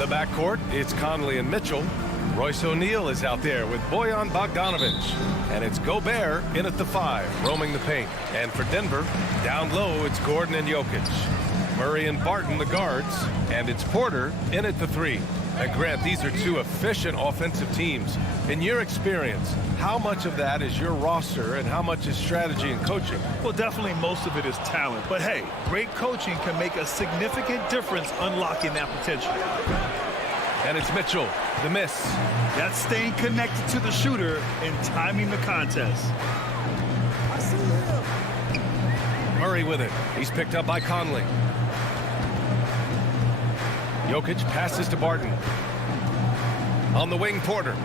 The backcourt, it's Conley and Mitchell. Royce O'Neal is out there with Bojan Bogdanovic. And it's Gobert in at the 5, roaming the paint. And for Denver, down low, it's Gordon and Jokic. Murray and Barton, the guards. And it's Porter in at the 3. And Grant, these are two efficient offensive teams. In your experience, how much of that is your roster and how much is strategy and coaching? Well, definitely most of it is talent. But hey, great coaching can make a significant difference unlocking that potential. And it's Mitchell, the miss. That's staying connected to the shooter and timing the contest. Murray with it. He's picked up by Conley. Jokic passes to Barton. On the wing, Porter.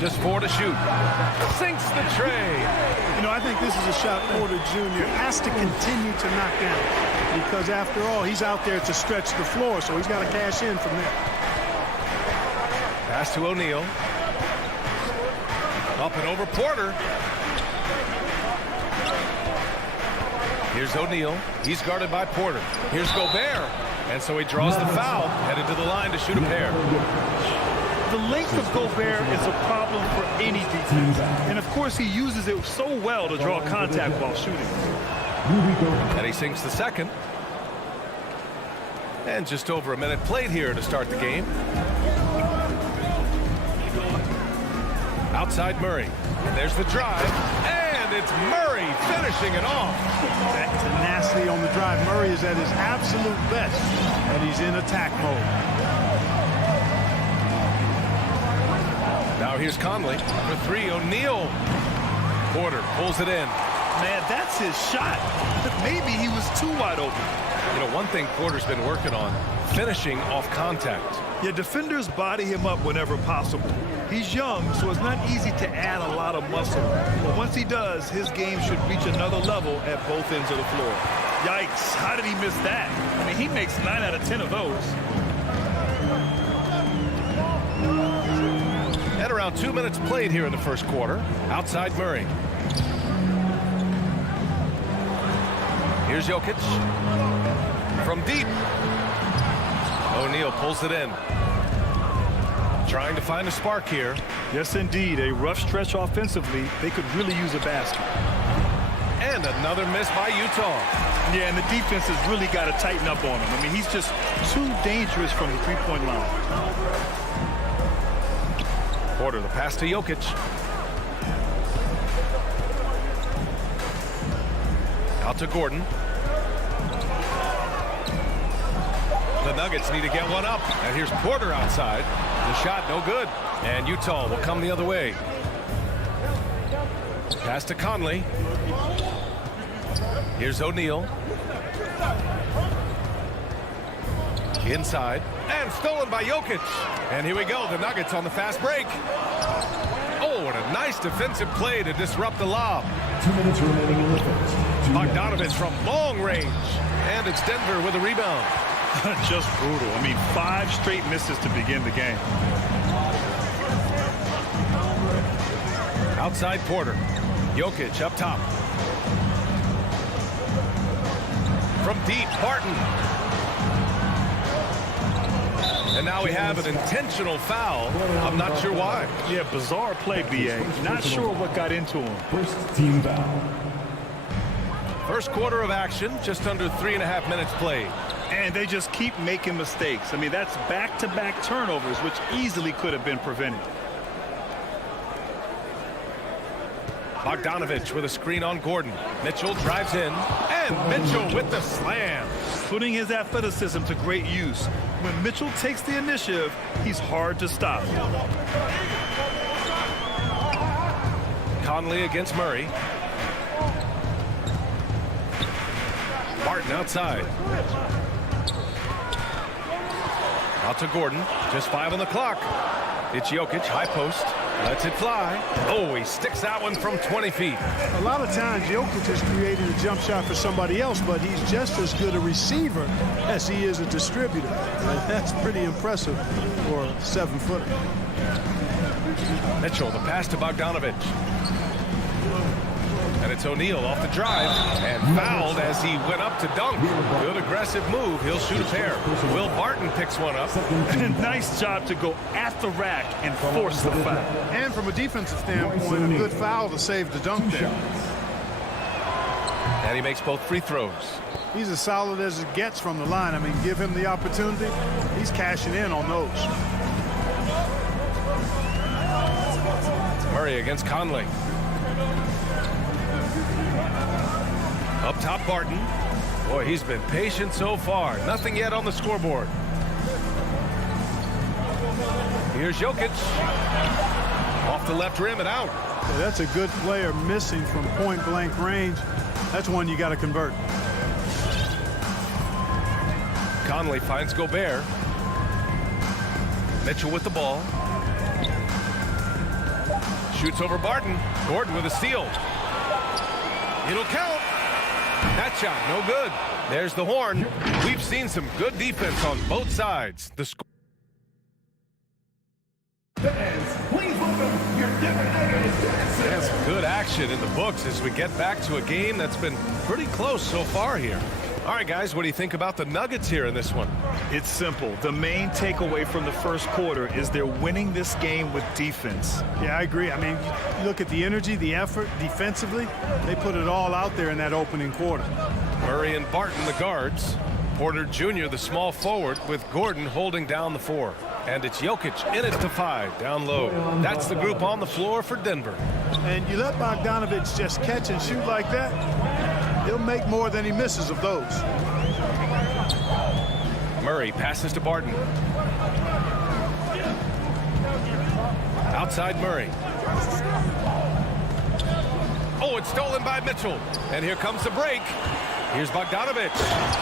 Just 4 to shoot. Sinks the tray. You know, I think this is a shot Porter Jr. has to continue to knock down because, after all, he's out there to stretch the floor, so he's got to cash in from there. Pass to O'Neal. Up and over Porter. Here's O'Neal. He's guarded by Porter. Here's Gobert. And so he draws the foul, headed to the line to shoot a pair. The length of Gobert is a problem for any defense. And, of course, he uses it so well to draw contact while shooting. And he sinks the second. And just over a minute played here to start the game. Outside Murray. And there's the drive. And it's Murray finishing it off. That tenacity on the drive. Murray is at his absolute best, and he's in attack mode. Now here's Conley for 3. O'Neal. Porter pulls it in. Man, that's his shot. Maybe he was too wide open. You know, one thing Porter's been working on, finishing off contact. Yeah, defenders body him up whenever possible. He's young, so it's not easy to add a lot of muscle. But once he does, his game should reach another level at both ends of the floor. Yikes, how did he miss that? I mean, he makes 9 out of 10 of those. At around 2 minutes played here in the first quarter. Outside Murray. Here's Jokic. From deep. O'Neal pulls it in. Trying to find a spark here. Yes, indeed. A rough stretch offensively. They could really use a basket. And another miss by Utah. Yeah, and the defense has really got to tighten up on him. I mean, he's just too dangerous from the three-point line. Porter, the pass to Jokic. Out to Gordon. The Nuggets need to get one up. And here's Porter outside. The shot no good. And Utah will come the other way. Pass to Conley. Here's O'Neal. Inside. And stolen by Jokic. And here we go. The Nuggets on the fast break. Oh, what a nice defensive play to disrupt the lob. 2 minutes remaining in the first. Bogdanovic from long range. And it's Denver with a rebound. Just brutal. I mean, 5 straight misses to begin the game. Outside Porter. Jokic up top. From deep, Barton. And now we have an intentional foul. I'm not sure why. Yeah, bizarre play, B.A. Not sure what got into him. First team foul. First quarter of action, just under 3.5 minutes played. And they just keep making mistakes. I mean, that's back-to-back turnovers, which easily could have been prevented. Bogdanovic with a screen on Gordon. Mitchell drives in. And Mitchell with the slam. Putting his athleticism to great use. When Mitchell takes the initiative, he's hard to stop. Conley against Murray. Barton outside. Out to Gordon. Just 5 on the clock. It's Jokic, high post. Lets it fly. Oh, he sticks that one from 20 feet. A lot of times, Jokic has created a jump shot for somebody else, but he's just as good a receiver as he is a distributor. And that's pretty impressive for a 7-footer. Mitchell, the pass to Bogdanovic. And it's O'Neal off the drive and fouled as he went up to dunk. Good aggressive move. He'll shoot a pair. Will Barton picks one up. Nice job to go at the rack and force the foul. And from a defensive standpoint, a good foul to save the dunk there. And he makes both free throws. He's as solid as it gets from the line. I mean, give him the opportunity. He's cashing in on those. Murray against Conley. Up top, Barton. Boy, he's been patient so far. Nothing yet on the scoreboard. Here's Jokic. Off the left rim and out. Yeah, that's a good player missing from point-blank range. That's one you got to convert. Conley finds Gobert. Mitchell with the ball. Shoots over Barton. Gordon with a steal. It'll count. That shot, no good. There's the horn. We've seen some good defense on both sides. The score. There's some good action in the books as we get back to a game that's been pretty close so far here. All right, guys, what do you think about the Nuggets here in this one? It's simple. The main takeaway from the first quarter is they're winning this game with defense. Yeah, I agree. I mean, you look at the energy, the effort defensively. They put it all out there in that opening quarter. Murray and Barton, the guards. Porter Jr., the small forward, with Gordon holding down the 4. And it's Jokic in it to 5, down low. That's the group on the floor for Denver. And you let Bogdanovich just catch and shoot like that, he'll make more than he misses of those. Murray passes to Barton. Outside Murray. Oh, it's stolen by Mitchell. And here comes the break. Here's Bogdanovich.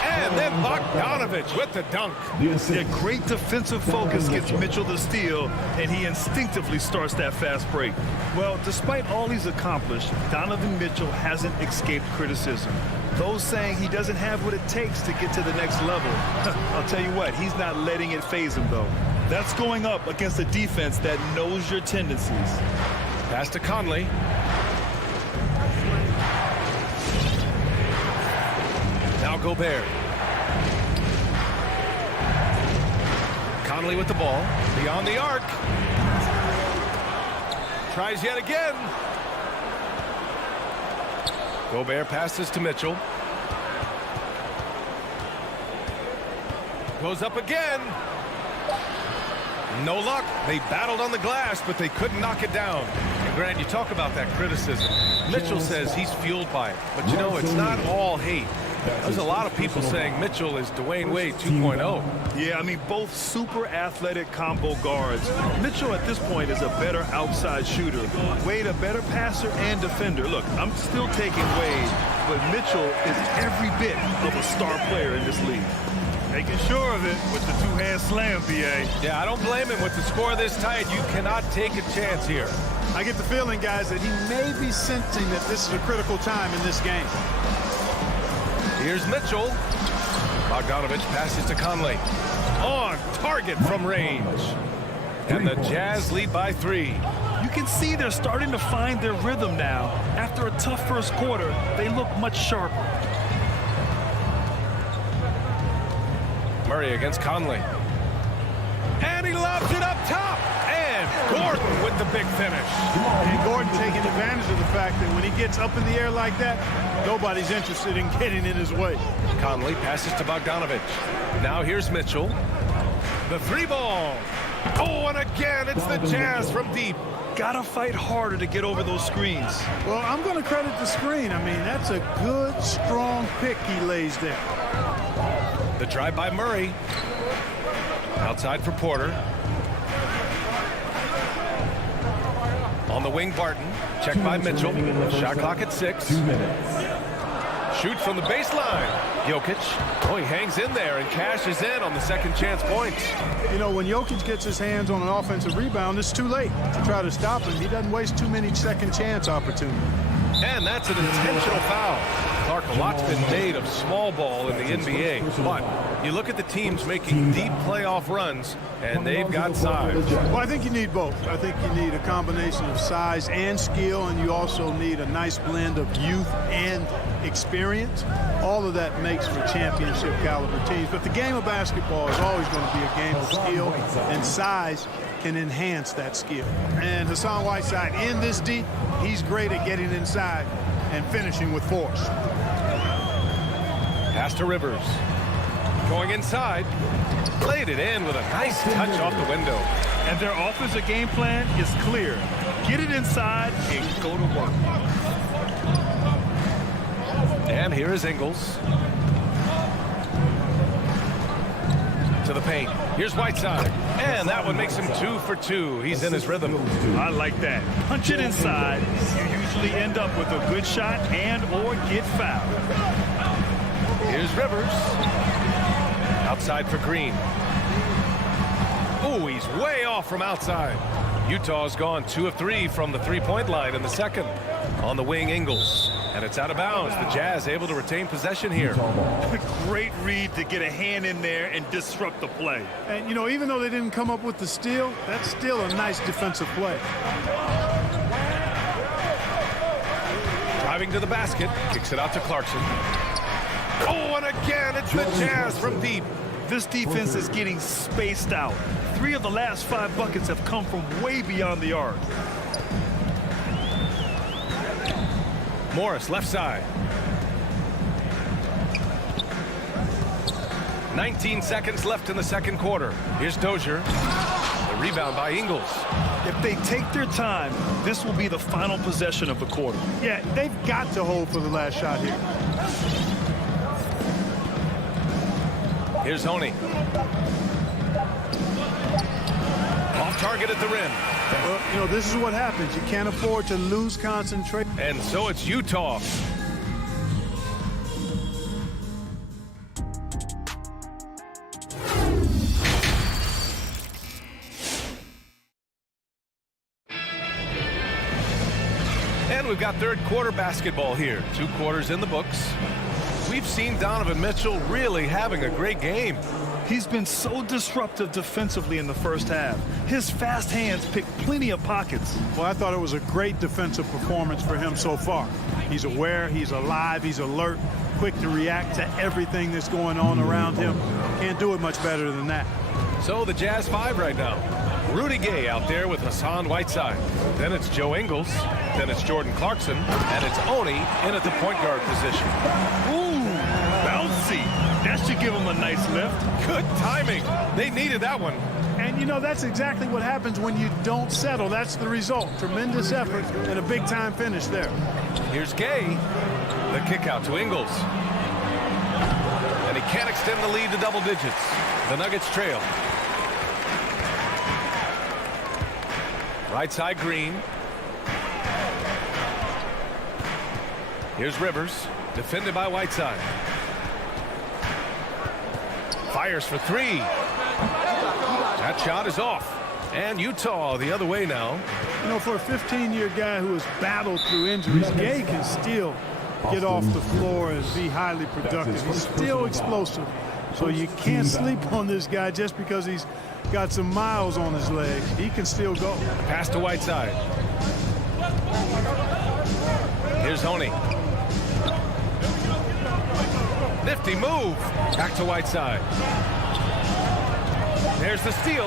And then Bogdanovich with the dunk. Yeah, great defensive focus gets Mitchell the steal, and he instinctively starts that fast break. Well, despite all he's accomplished, Donovan Mitchell hasn't escaped criticism. Those saying he doesn't have what it takes to get to the next level. I'll tell you what, he's not letting it faze him, though. That's going up against a defense that knows your tendencies. Pass to Conley. Now Gobert. Conley with the ball. Beyond the arc. Tries yet again. Gobert passes to Mitchell. Goes up again. No luck. They battled on the glass, but they couldn't knock it down. And Grant, you talk about that criticism. Mitchell says he's fueled by it. But you know, it's not all hate. There's a lot of people saying Mitchell is Dwayne Wade 2.0. Yeah, I mean, both super athletic combo guards. Mitchell at this point is a better outside shooter. Wade a better passer and defender. Look, I'm still taking Wade, but Mitchell is every bit of a star player in this league. Making sure of it with the two-hand slam, B.A. Yeah, I don't blame him. With the score this tight, you cannot take a chance here. I get the feeling, guys, that he may be sensing that this is a critical time in this game. Here's Mitchell. Bogdanovich passes to Conley. On target from range. And the Jazz lead by 3. You can see they're starting to find their rhythm now. After a tough first quarter, they look much sharper. Murray against Conley. And he lobs it up top. And Gordon with the big finish. And Gordon taking advantage of the fact that when he gets up in the air like that, nobody's interested in getting in his way. Conley passes to Bogdanovich. Now here's Mitchell. The 3-ball. Oh, and again, it's the Jazz from deep. Gotta fight harder to get over those screens. Well, I'm going to credit the screen. I mean, that's a good, strong pick he lays there. The drive by Murray. Outside for Porter. On the wing, Barton. Checked by Mitchell. Shot clock at 6. 2 minutes. Shoot from the baseline. Jokic. Oh, he hangs in there and cashes in on the second chance points. You know, when Jokic gets his hands on an offensive rebound, it's too late to try to stop him. He doesn't waste too many second chance opportunities. And that's an intentional foul. Clark, a lot's been made of small ball in the NBA, but you look at the teams making deep playoff runs, and they've got size. Well, I think you need both. I think you need a combination of size and skill, and you also need a nice blend of youth and experience. All of that makes for championship caliber teams. But the game of basketball is always going to be a game of skill, and size can enhance that skill. And Hassan Whiteside, in this deep, he's great at getting inside and finishing with force. Pass to Rivers. Going inside. Played it in with a nice touch off the window. And their offensive game plan is clear. Get it inside and go to work. And here is Ingles. To the paint. Here's Whiteside. And that one makes him 2 for 2. He's in his rhythm. I like that. Punch it inside. You usually end up with a good shot and or get fouled. Here's Rivers. Outside for Green. Oh, he's way off from outside. Utah's gone 2 of 3 from the three-point line in the second. On the wing, Ingles. And it's out of bounds. The Jazz able to retain possession here. Great read to get a hand in there and disrupt the play. And, you know, even though they didn't come up with the steal, that's still a nice defensive play. Driving to the basket. Kicks it out to Clarkson. Oh, and again, it's the Jazz from deep. This defense is getting spaced out. 3 of the last 5 buckets have come from way beyond the arc. Morris, left side. 19 seconds left in the second quarter. Here's Dozier. The rebound by Ingles. If they take their time, this will be the final possession of the quarter. Yeah, they've got to hold for the last shot here. Here's Honey. Off target at the rim. Well, you know, this is what happens. You can't afford to lose concentration. And so it's Utah. And we've got third quarter basketball here. 2 quarters in the books. We've seen Donovan Mitchell really having a great game. He's been so disruptive defensively in the first half. His fast hands pick plenty of pockets. Well, I thought it was a great defensive performance for him so far. He's aware, he's alive, he's alert, quick to react to everything that's going on around him. Can't do it much better than that. So the Jazz 5 right now. Rudy Gay out there with Hassan Whiteside. Then it's Joe Ingles. Then it's Jordan Clarkson. And it's Oni in at the point guard position. Ooh, bouncy. That should give him a nice lift. Good timing. They needed that one. And, you know, that's exactly what happens when you don't settle. That's the result. Tremendous effort and a big-time finish there. Here's Gay. The kick out to Ingles. And he can't extend the lead to double digits. The Nuggets trail. Right side Green. Here's Rivers. Defended by Whiteside. Fires for 3. That shot is off. And Utah the other way now. You know, for a 15-year guy who has battled through injuries, Gay can still get off the floor and be highly productive. He's still explosive. So you can't sleep on this guy just because he's got some miles on his legs. He can still go. Pass to Whiteside. Here's Honey. Nifty move. Back to Whiteside. There's the steal.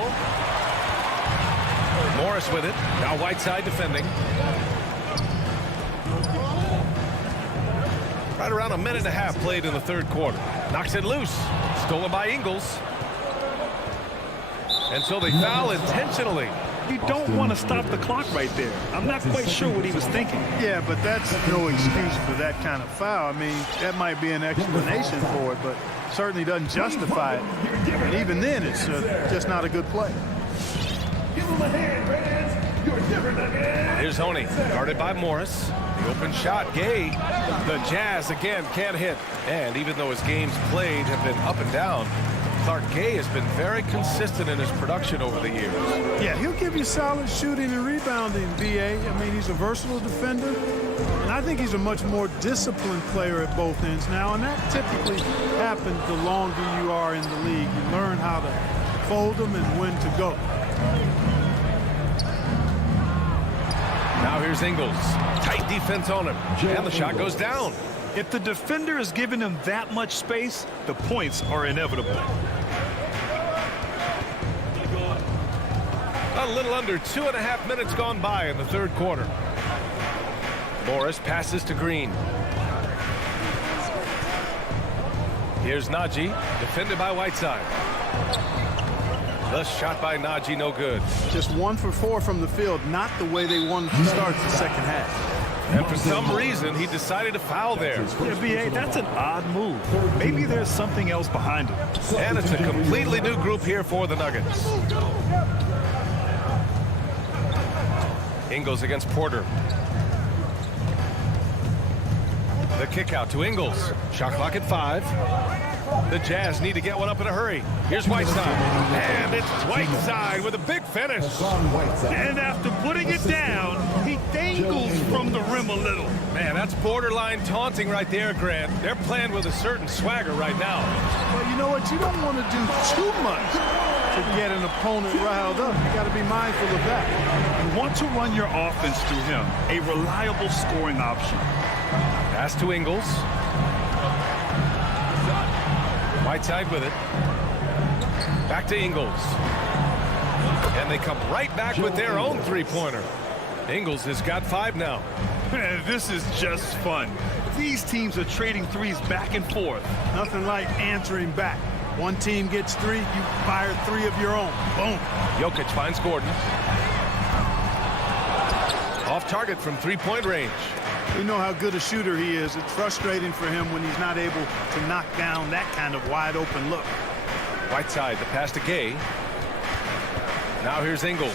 Morris with it. Now Whiteside defending. Right around a minute and a half played in the third quarter. Knocks it loose. Stolen by Ingles. And so they foul intentionally. You don't want to stop the clock right there. I'm not quite sure what he was thinking. Yeah, but that's no excuse for that kind of foul. I mean, that might be an explanation for it, but certainly doesn't justify it. And even then, it's just not a good play. Give him a hand, Reds. You're different again. Here's Honey, guarded by Morris. The open shot, Gay. The Jazz again can't hit. And even though his games played have been up and down, Clark Gay has been very consistent in his production over the years. Yeah, he'll give you solid shooting and rebounding, B.A. I mean, he's a versatile defender, and I think he's a much more disciplined player at both ends now, and that typically happens the longer you are in the league. You learn how to fold them and when to go. Now here's Ingles. Tight defense on him, and the shot goes down. If the defender is giving him that much space, the points are inevitable. A little under 2.5 minutes gone by in the third quarter. Morris passes to Green. Here's Naji, defended by Whiteside. The shot by Naji, no good. Just 1 for 4 from the field, not the way they wanted to start the second half. And for some reason, he decided to foul there. Yeah, B.A., that's an odd move. Maybe there's something else behind it. And it's a completely new group here for the Nuggets. Ingles against Porter. The kick out to Ingles. Shot clock at 5. The Jazz need to get one up in a hurry. Here's Whiteside. And it's Whiteside with a big finish. And after putting it down, he dangles from the rim a little. Man, that's borderline taunting right there, Grant. They're playing with a certain swagger right now. Well, you know what? You don't want to do too much to get an opponent riled up. You got to be mindful of that. You want to run your offense through him, a reliable scoring option. Pass to Ingles. Whiteside with it. Back to Ingles. And they come right back with their own three-pointer. Ingles has got 5 now. Man, this is just fun. These teams are trading threes back and forth. Nothing like answering back. One team gets 3, you fire 3 of your own. Boom. Jokic finds Gordon. Off target from three-point range. We know how good a shooter he is. It's frustrating for him when he's not able to knock down that kind of wide-open look. Whiteside, the pass to Gay. Now here's Ingles.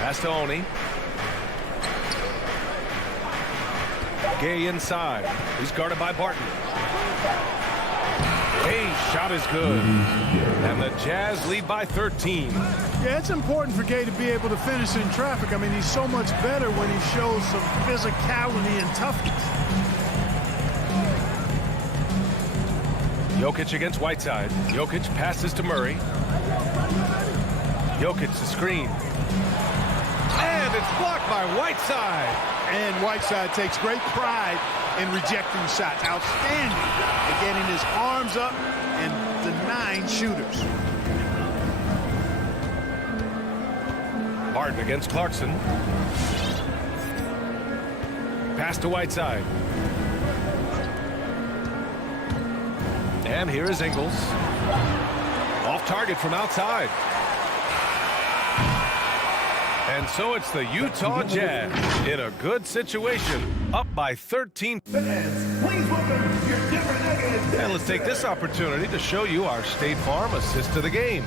Pass to Oni. Gay inside. He's guarded by Barton. Gay's shot is good. And the Jazz lead by 13. Yeah, it's important for Gay to be able to finish in traffic. I mean, he's so much better when he shows some physicality and toughness. Jokic against Whiteside. Jokic passes to Murray. Jokic the screen. And it's blocked by Whiteside. And Whiteside takes great pride in rejecting shots. Outstanding at getting his arms up and denying shooters. Barton against Clarkson. Pass to Whiteside. And here is Ingles. Off target from outside. And so it's the Utah Jazz in a good situation, up by 13. Fans, please welcome your Denver Nuggets. And let's take this opportunity to show you our State Farm assist to the game.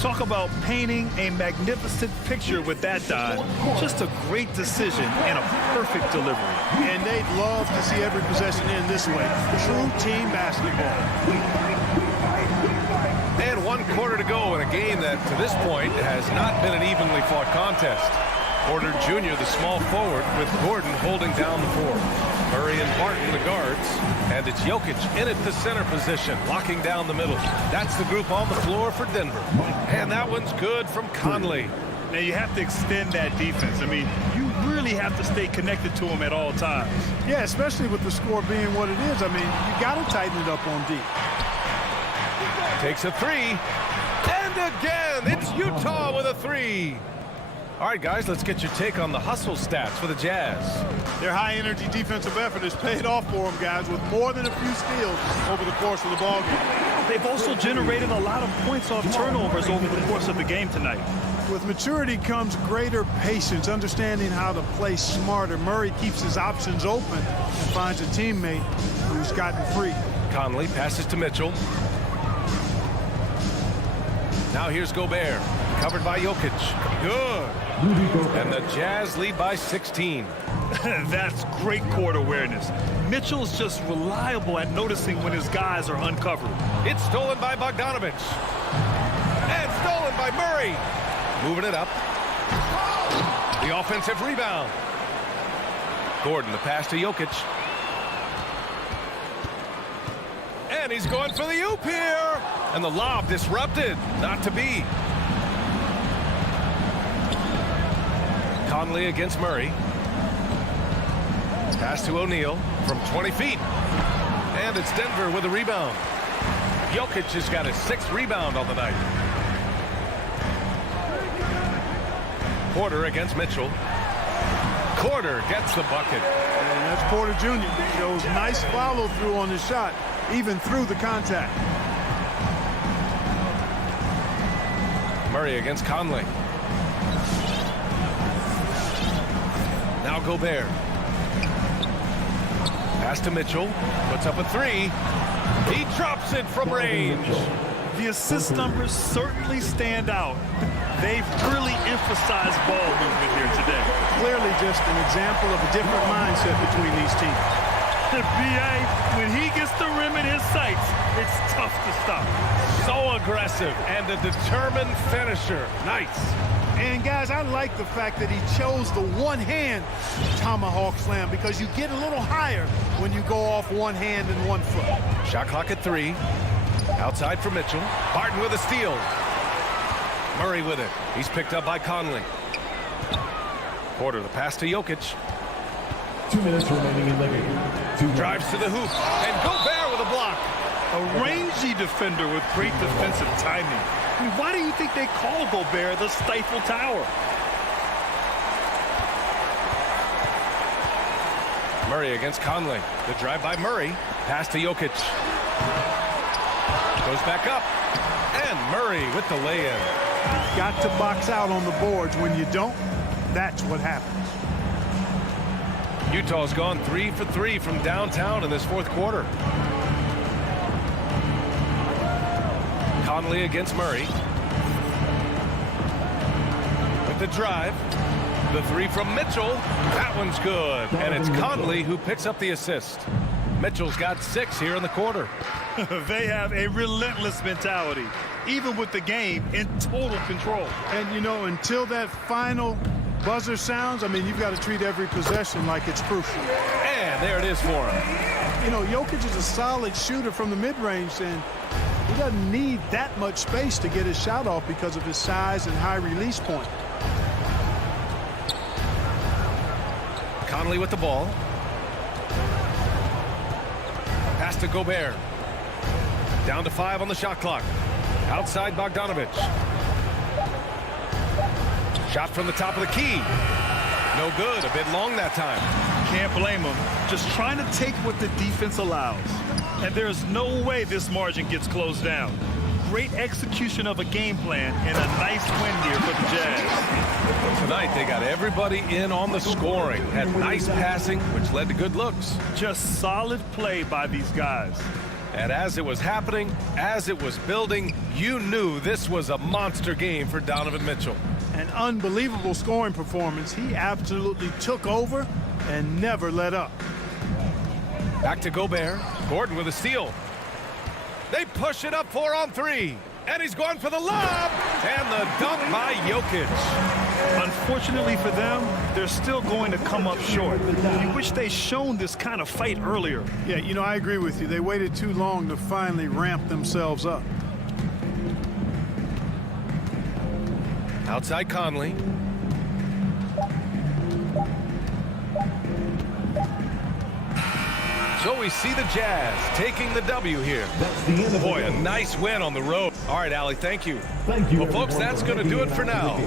Talk about painting a magnificent picture with that dive. Just a great decision and a perfect delivery. And they'd love to see every possession in this way. True team basketball. And 1 quarter to go in a game that, to this point, has not been an evenly fought contest. Porter Jr., the small forward, with Gordon holding down the 4. Murray and Barton, the guards. And it's Jokic in at the center position, locking down the middle. That's the group on the floor for Denver. And that one's good from Conley. Now, you have to extend that defense. I mean, you really have to stay connected to him at all times. Yeah, especially with the score being what it is. I mean, you got to tighten it up on D. Takes a 3. And again, it's Utah with a 3. All right, guys, let's get your take on the hustle stats for the Jazz. Their high-energy defensive effort has paid off for them, guys, with more than a few steals over the course of the ballgame. They've also generated a lot of points off turnovers over the course of the game tonight. With maturity comes greater patience, understanding how to play smarter. Murray keeps his options open and finds a teammate who's gotten free. Conley passes to Mitchell. Now here's Gobert, covered by Jokic. Good. And the Jazz lead by 16. That's great court awareness. Mitchell's just reliable at noticing when his guys are uncovered. It's stolen by Bogdanovich. And stolen by Murray. Moving it up. The offensive rebound. Gordon, the pass to Jokic. And he's going for the oop here. And the lob disrupted. Not to be. Conley against Murray. Pass to O'Neal from 20 feet. And it's Denver with a rebound. Jokic has got his 6th rebound on the night. Porter against Mitchell. Porter gets the bucket. And that's Porter Jr. Shows nice follow through on the shot, even through the contact. Murray against Conley. Now Gobert. Pass to Mitchell. Puts up a 3. He drops it from range. The assist numbers certainly stand out. They've really emphasized ball movement here today. Clearly just an example of a different mindset between these teams. The BA, when he gets the rim in his sights, it's tough to stop. So aggressive and a determined finisher. Nice. And guys, I like the fact that he chose the one-hand tomahawk slam because you get a little higher when you go off one hand and one foot. Shot clock at 3. Outside for Mitchell. Barton with a steal. Murray with it. He's picked up by Conley. Porter, the pass to Jokic. 2 minutes remaining in the game. Drives to the hoop. And Gobert with a block. A rangy defender with great defensive timing. I mean, why do you think they call Gobert the Stifle Tower? Murray against Conley. The drive by Murray. Pass to Jokic. Goes back up. And Murray with the lay-in. Got to box out on the boards. When you don't, that's what happens. Utah's gone 3 for 3 from downtown in this 4th quarter. Conley against Murray. With the drive. The 3 from Mitchell. That one's good. And it's Conley who picks up the assist. Mitchell's got 6 here in the quarter. They have a relentless mentality, even with the game in total control. And, you know, until that final buzzer sounds, I mean, you've got to treat every possession like it's crucial. And there it is for him. You know, Jokic is a solid shooter from the mid-range, and he doesn't need that much space to get his shot off because of his size and high release point. Conley with the ball. Pass to Gobert. Down to 5 on the shot clock. Outside Bogdanovich. Shot from the top of the key. No good. A bit long that time. Can't blame him. Just trying to take what the defense allows. And there's no way this margin gets closed down. Great execution of a game plan and a nice win here for the Jazz. Tonight they got everybody in on the scoring. Had nice passing, which led to good looks. Just solid play by these guys. And as it was happening, as it was building, you knew this was a monster game for Donovan Mitchell. An unbelievable scoring performance. He absolutely took over and never let up. Back to Gobert. Gordon with a steal. They push it up 4 on 3. And he's going for the lob. And the dunk by Jokic. Unfortunately for them, they're still going to come up short. You wish they'd shown this kind of fight earlier. Yeah, you know, I agree with you. They waited too long to finally ramp themselves up. Outside Conley. So we see the Jazz taking the W here. Boy, a nice win on the road. All right, Allie, thank you. Thank you. Well, folks, that's going to do it for now.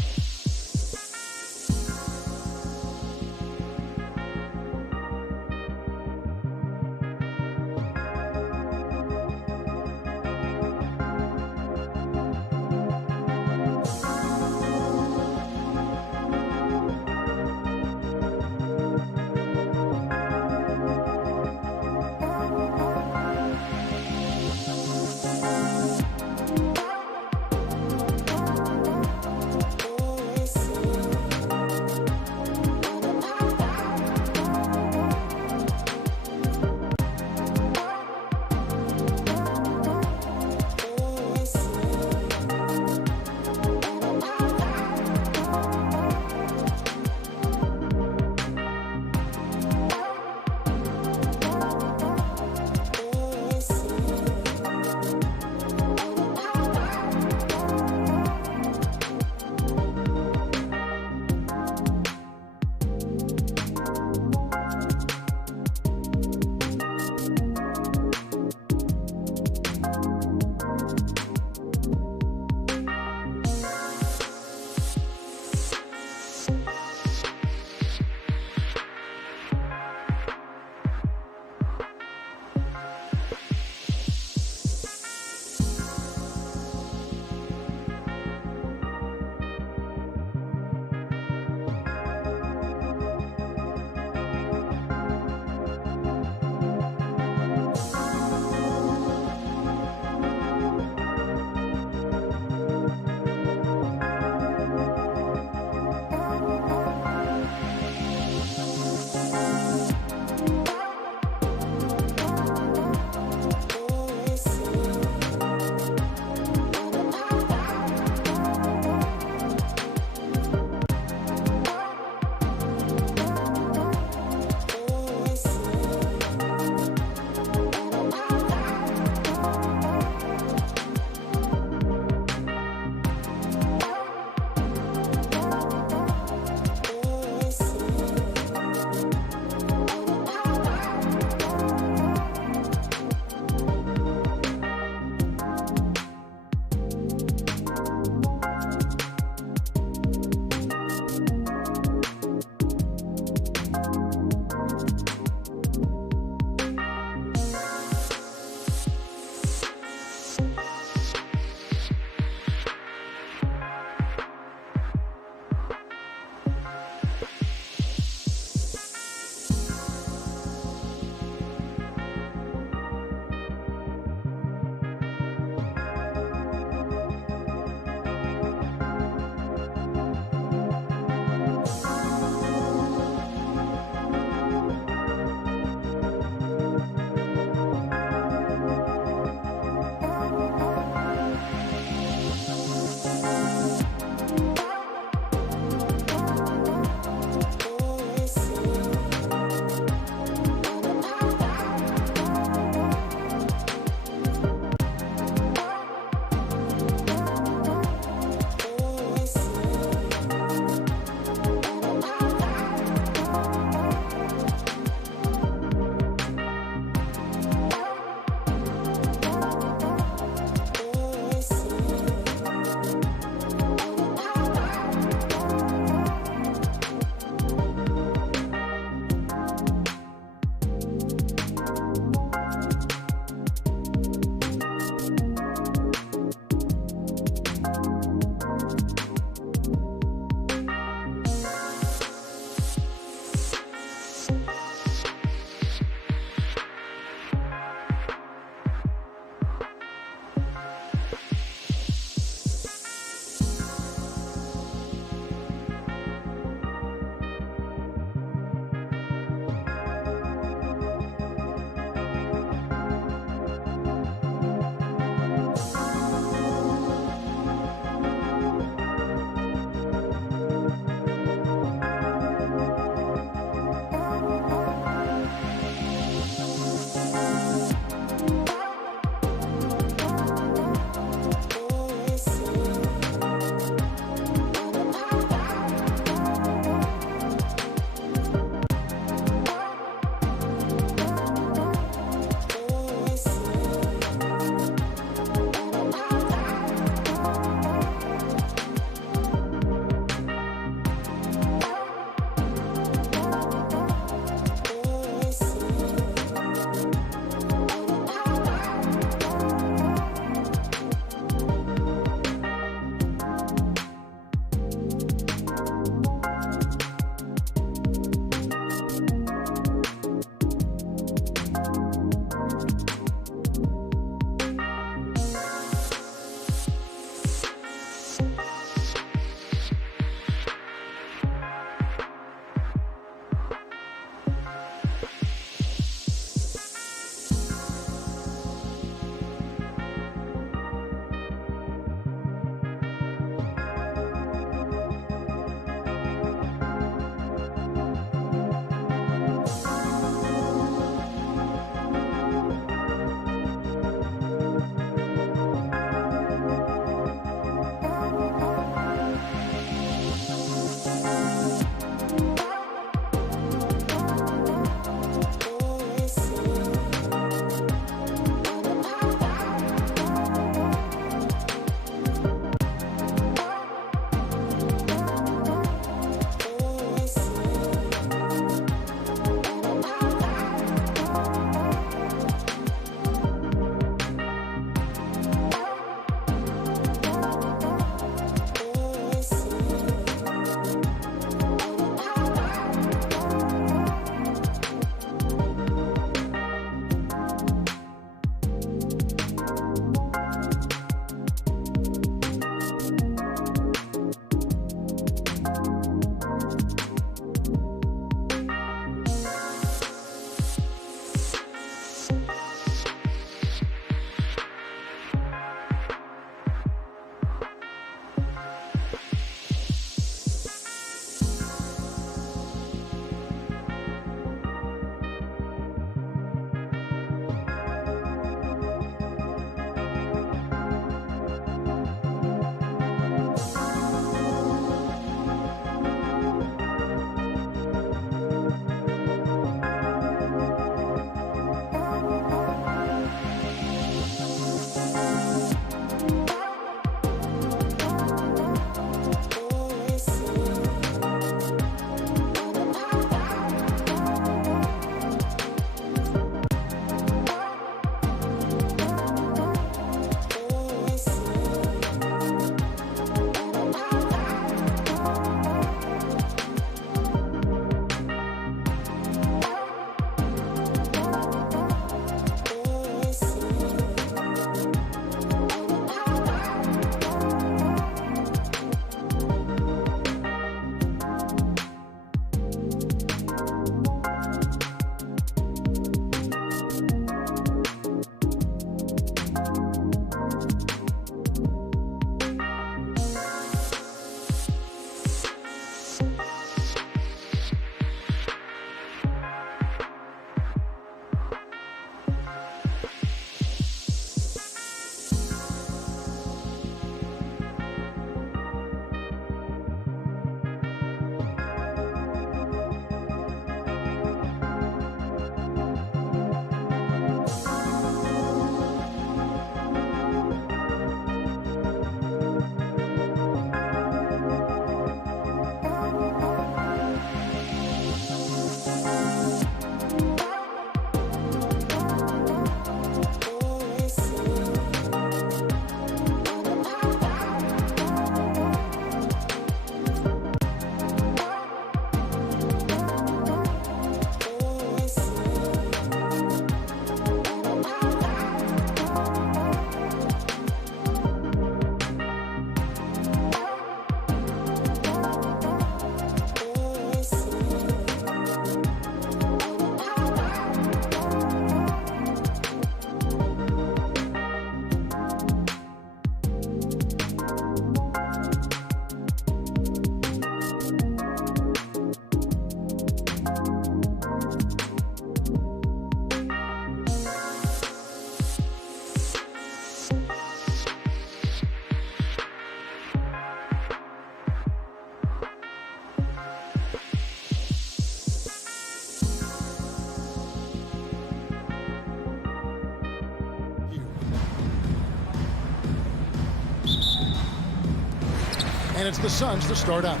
and it's the Suns to start out.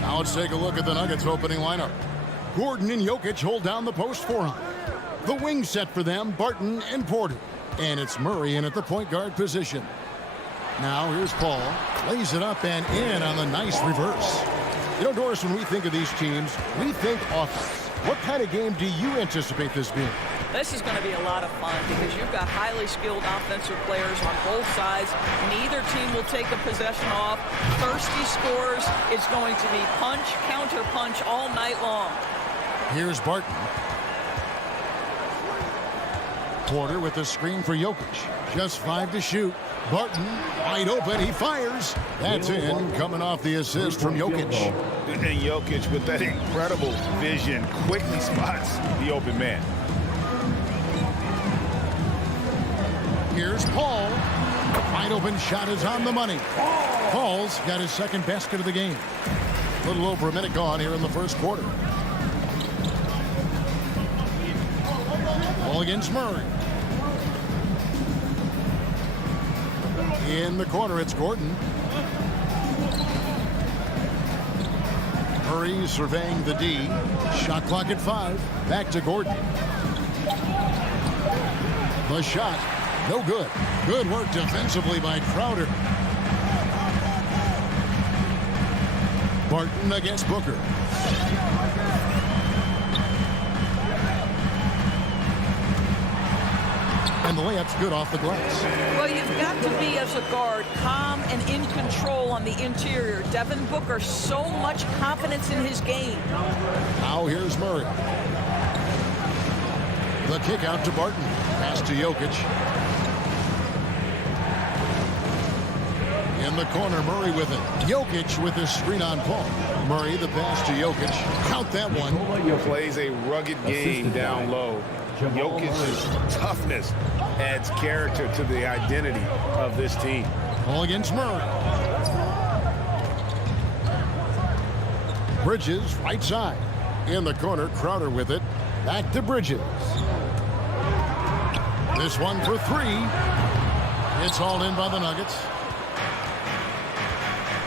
Now let's take a look at the Nuggets opening lineup. Gordon and Jokic hold down the post for him. The wing set for them, Barton and Porter. And it's Murray in at the point guard position. Now here's Paul. Lays it up and in on the nice reverse. You know, Doris, when we think of these teams, we think offense. What kind of game do you anticipate this being? This is going to be a lot of fun because you've got highly skilled offensive players on both sides. Neither team will take a possession off. Thirsty scores. It's going to be punch, counter punch all night long. Here's Barton. Porter with the screen for Jokic. Just 5 to shoot. Barton wide open. He fires. That's in. Coming off the assist from Jokic. And Jokic with that incredible vision quickly spots the open man. Here's Paul. The wide open shot is on the money. Paul's got his second basket of the game. A little over a minute gone here in the first quarter. Ball against Murray. In the corner, it's Gordon. Murray surveying the D. Shot clock at 5. Back to Gordon. The shot, no good. Good work defensively by Crowder. Barton against Booker. And the layup's good off the glass. Well, you've got to be, as a guard, calm and in control on the interior. Devin Booker, so much confidence in his game. Now here's Murray. The kick out to Barton. Pass to Jokic. In the corner, Murray with it. Jokic with his screen on Paul. Murray, the pass to Jokic. Count that one. Plays a rugged game down low. Jokic's toughness adds character to the identity of this team. Ball against Murray. Bridges, right side. In the corner, Crowder with it. Back to Bridges. This one for 3. It's all in by the Nuggets.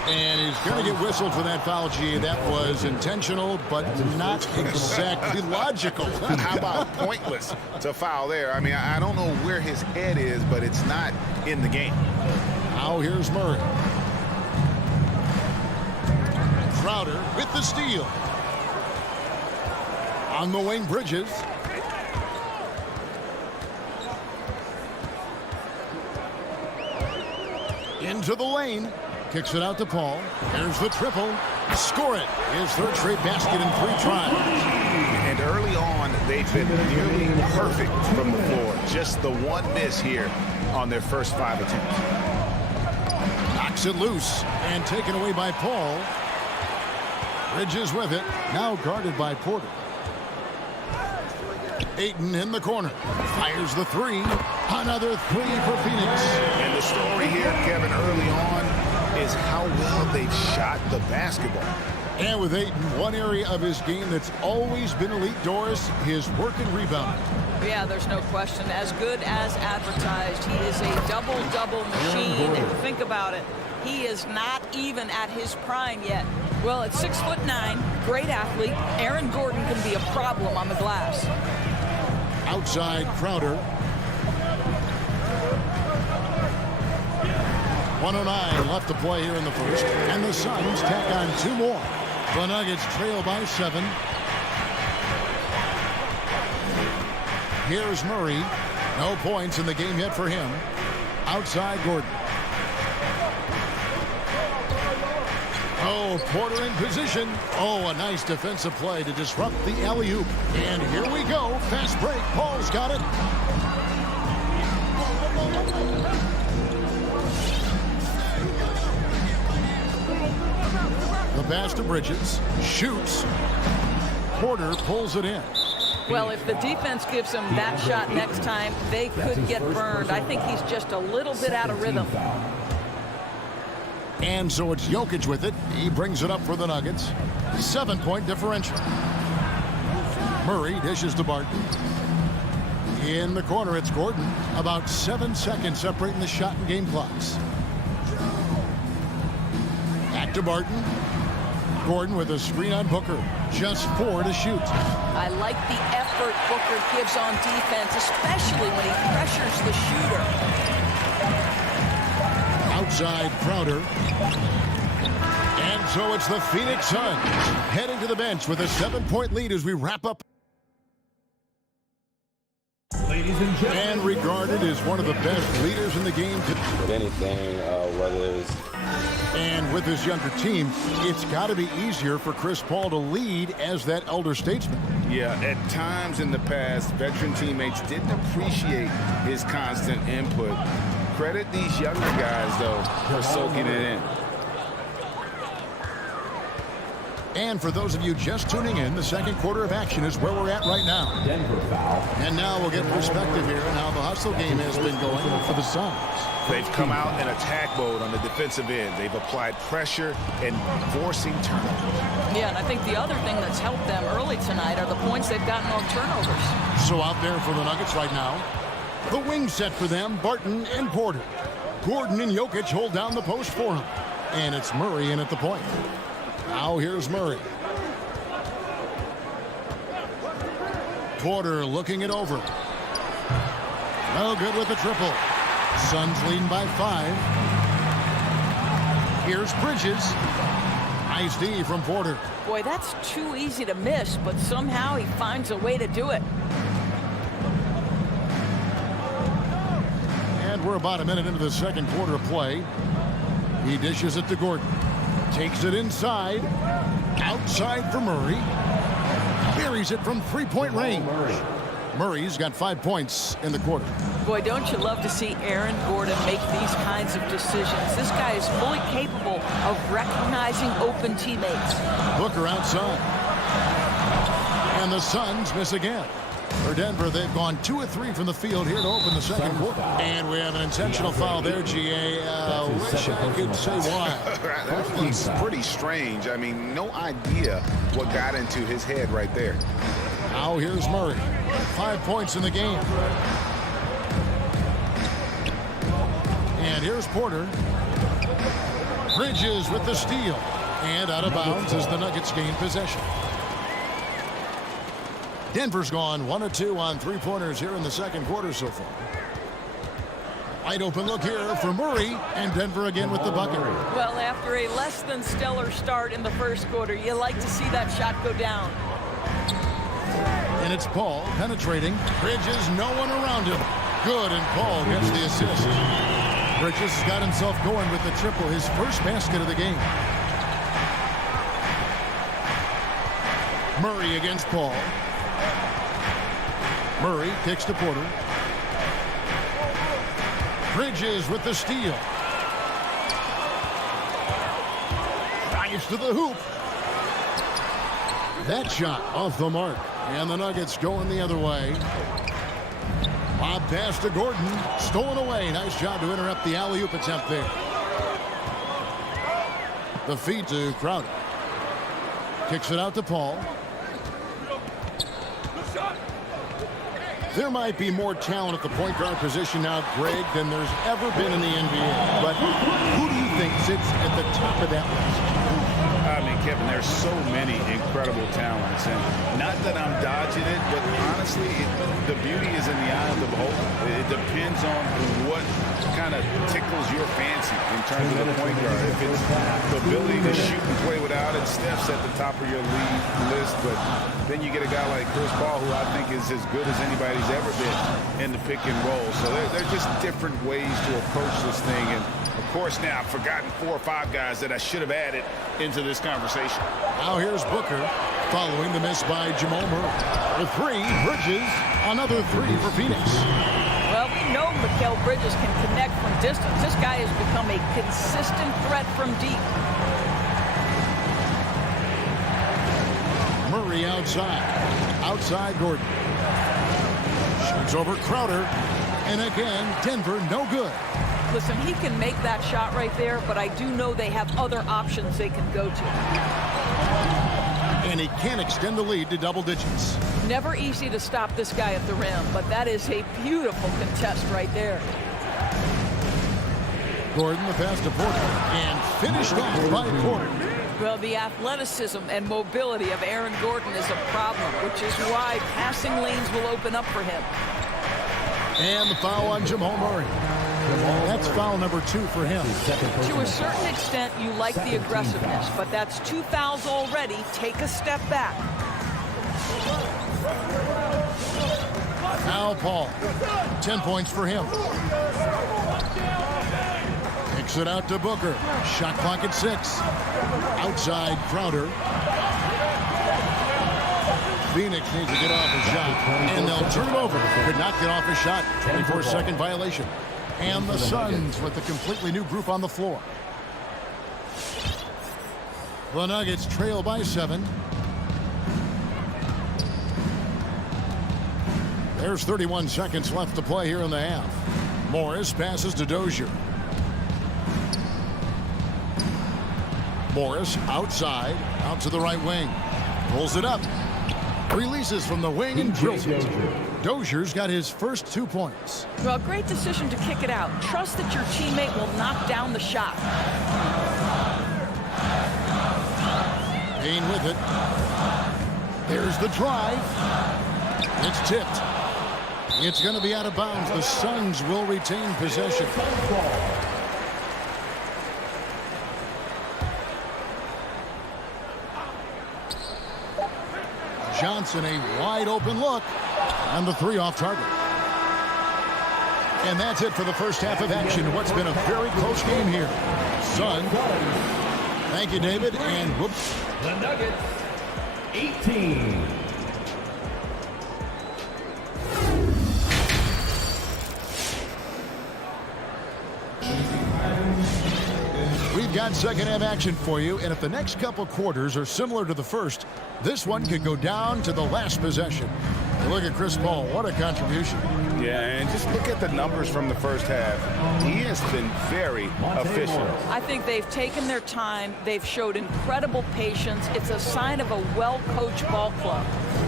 And he's going to get whistled for that foul, G. That was intentional, but not exactly logical. How about pointless to foul there? I mean, I don't know where his head is, but it's not in the game. Now here's Murray. Crowder with the steal. On the wing, Bridges. Into the lane. Kicks it out to Paul. There's the triple. Score it. His third straight basket in 3 tries. And early on, they've been nearly perfect from the floor. Just the one miss here on their first 5 attempts. Knocks it loose and taken away by Paul. Bridges with it. Now guarded by Porter. Ayton in the corner. Fires the 3. Another 3 for Phoenix. And the story here, Kevin, early on is how well they've shot the basketball. And with Ayton, one area of his game that's always been elite, Doris, his work and rebounding. Yeah, there's no question. As good as advertised. He is a double-double machine. And think about it. He is not even at his prime yet. Well, at 6'9", great athlete, Aaron Gordon can be a problem on the glass. Outside, Crowder. 109 left to play here in the first. And the Suns tack on 2 more. The Nuggets trail by 7. Here's Murray. No points in the game yet for him. Outside, Gordon. Oh, Porter in position. Oh, a nice defensive play to disrupt the alley-oop. And here we go. Fast break. Paul's got it. The pass to Bridges. Shoots. Porter pulls it in. Well, if the defense gives him that shot next time, they could get burned. I think he's just a little bit out of rhythm. And so it's Jokic with it. He brings it up for the Nuggets. 7-point differential. Murray dishes to Barton. In the corner, it's Gordon. About 7 seconds separating the shot and game clocks. Back to Barton. Gordon with a screen on Booker. Just 4 to shoot. I like the effort Booker gives on defense, especially when he pressures the shooter. Outside Crowder. And so it's the Phoenix Suns heading to the bench with a 7-point lead as we wrap up. Ladies and gentlemen. And regarded as one of the best leaders in the game. With anything, whether it's... And with his younger team, it's got to be easier for Chris Paul to lead as that elder statesman. Yeah, at times in the past, veteran teammates didn't appreciate his constant input. Credit these younger guys, though, for soaking it in. And for those of you just tuning in, the second quarter of action is where we're at right now. Denver foul. And now we'll get perspective here on how the hustle game has been going for the Suns. They've come out in attack mode on the defensive end. They've applied pressure and forcing turnovers. Yeah, and I think the other thing that's helped them early tonight are the points they've gotten on turnovers. So out there for the Nuggets right now, the wing set for them, Barton and Porter. Gordon and Jokic hold down the post for him. And it's Murray in at the point. Now here's Murray. Porter looking it over. No good with the triple. Suns leading by 5. Here's Bridges. Nice D from Porter. Boy, that's too easy to miss, but somehow he finds a way to do it. And we're about a minute into the second quarter of play. He dishes it to Gordon. Takes it inside. Outside for Murray. Buries it from three-point range. Murray's got 5 points in the quarter. Boy, don't you love to see Aaron Gordon make these kinds of decisions. This guy is fully capable of recognizing open teammates. Booker outside. And the Suns miss again. For Denver, they've gone 2 of 3 from the field here to open the second quarter. And we have an intentional foul there, GA. Wish I could say why. That was pretty strange. I mean, no idea what got into his head right there. Now here's Murray. 5 points in the game. And here's Porter. Bridges with the steal. And out of bounds as the Nuggets gain possession. Denver's gone 1 of 2 on three-pointers here in the second quarter so far. Wide open look here for Murray, and Denver again with the bucket. Well, after a less than stellar start in the first quarter, you like to see that shot go down. And it's Paul penetrating. Bridges, no one around him. Good, and Paul gets the assist. Bridges has got himself going with the triple, his first basket of the game. Murray against Paul. Murray kicks to Porter. Bridges with the steal. Drives to the hoop. That shot off the mark. And the Nuggets going the other way. Lob pass to Gordon. Stolen away. Nice job to interrupt the alley-oop attempt there. The feed to Crowder. Kicks it out to Paul. There might be more talent at the point guard position now, Greg, than there's ever been in the NBA. But who do you think sits at the top of that list? I mean, Kevin, there's so many incredible talents. And not that I'm dodging it, but honestly, the beauty is in the eye of the beholder. It depends on what kind of tickles your fancy in terms of the point guard. If it's the ability to shoot and play without it, Steph's at the top of your league list. But then you get a guy like Chris Paul, who I think is as good as anybody's ever been in the pick and roll. So they're just different ways to approach this thing. And of course, now I've forgotten 4 or 5 guys that I should have added into this conversation. Now here's Booker following the miss by Jamal Murray. The 3, Bridges, another 3 for Phoenix. Well, we know Mikal Bridges can connect from distance. This guy has become a consistent threat from deep. Murray outside. Outside Gordon. Shoots over Crowder. And again, Denver no good. Listen, he can make that shot right there, but I do know they have other options they can go to. And he can extend the lead to double digits. Never easy to stop this guy at the rim, but that is a beautiful contest right there. Gordon the pass to Porter. And finished off by Porter. Well, the athleticism and mobility of Aaron Gordon is a problem, which is why passing lanes will open up for him. And the foul on Jamal Murray. That's foul number 2 for him. To a certain extent, you like the aggressiveness, but that's 2 fouls already. Take a step back. Now Paul. 10 points for him. Kicks it out to Booker. Shot clock at 6. Outside Crowder. Phoenix needs to get off a shot, and they'll turn it over. Could not get off a shot. 24-second violation. And the Suns with a completely new group on the floor. The Nuggets trail by 7. There's 31 seconds left to play here in the half. Morris passes to Dozier. Morris outside, out to the right wing. Pulls it up. Releases from the wing and drills it. Dozier's got his first 2 points. Well, great decision to kick it out. Trust that your teammate will knock down the shot. Payne with it. There's the drive. It's tipped. It's going to be out of bounds. The Suns will retain possession. Johnson, a wide open look, and the 3 off target. And that's it for the first half of action. What's been a very close game here. Sun. Thank you, David. And whoops. The Nuggets, 18. We've got second half action for you, and if the next couple quarters are similar to the first, this one could go down to the last possession. Look at Chris Paul. What a contribution. Yeah, and just look at the numbers from the first half. He has been very efficient. I think they've taken their time. They've showed incredible patience. It's a sign of a well-coached ball club.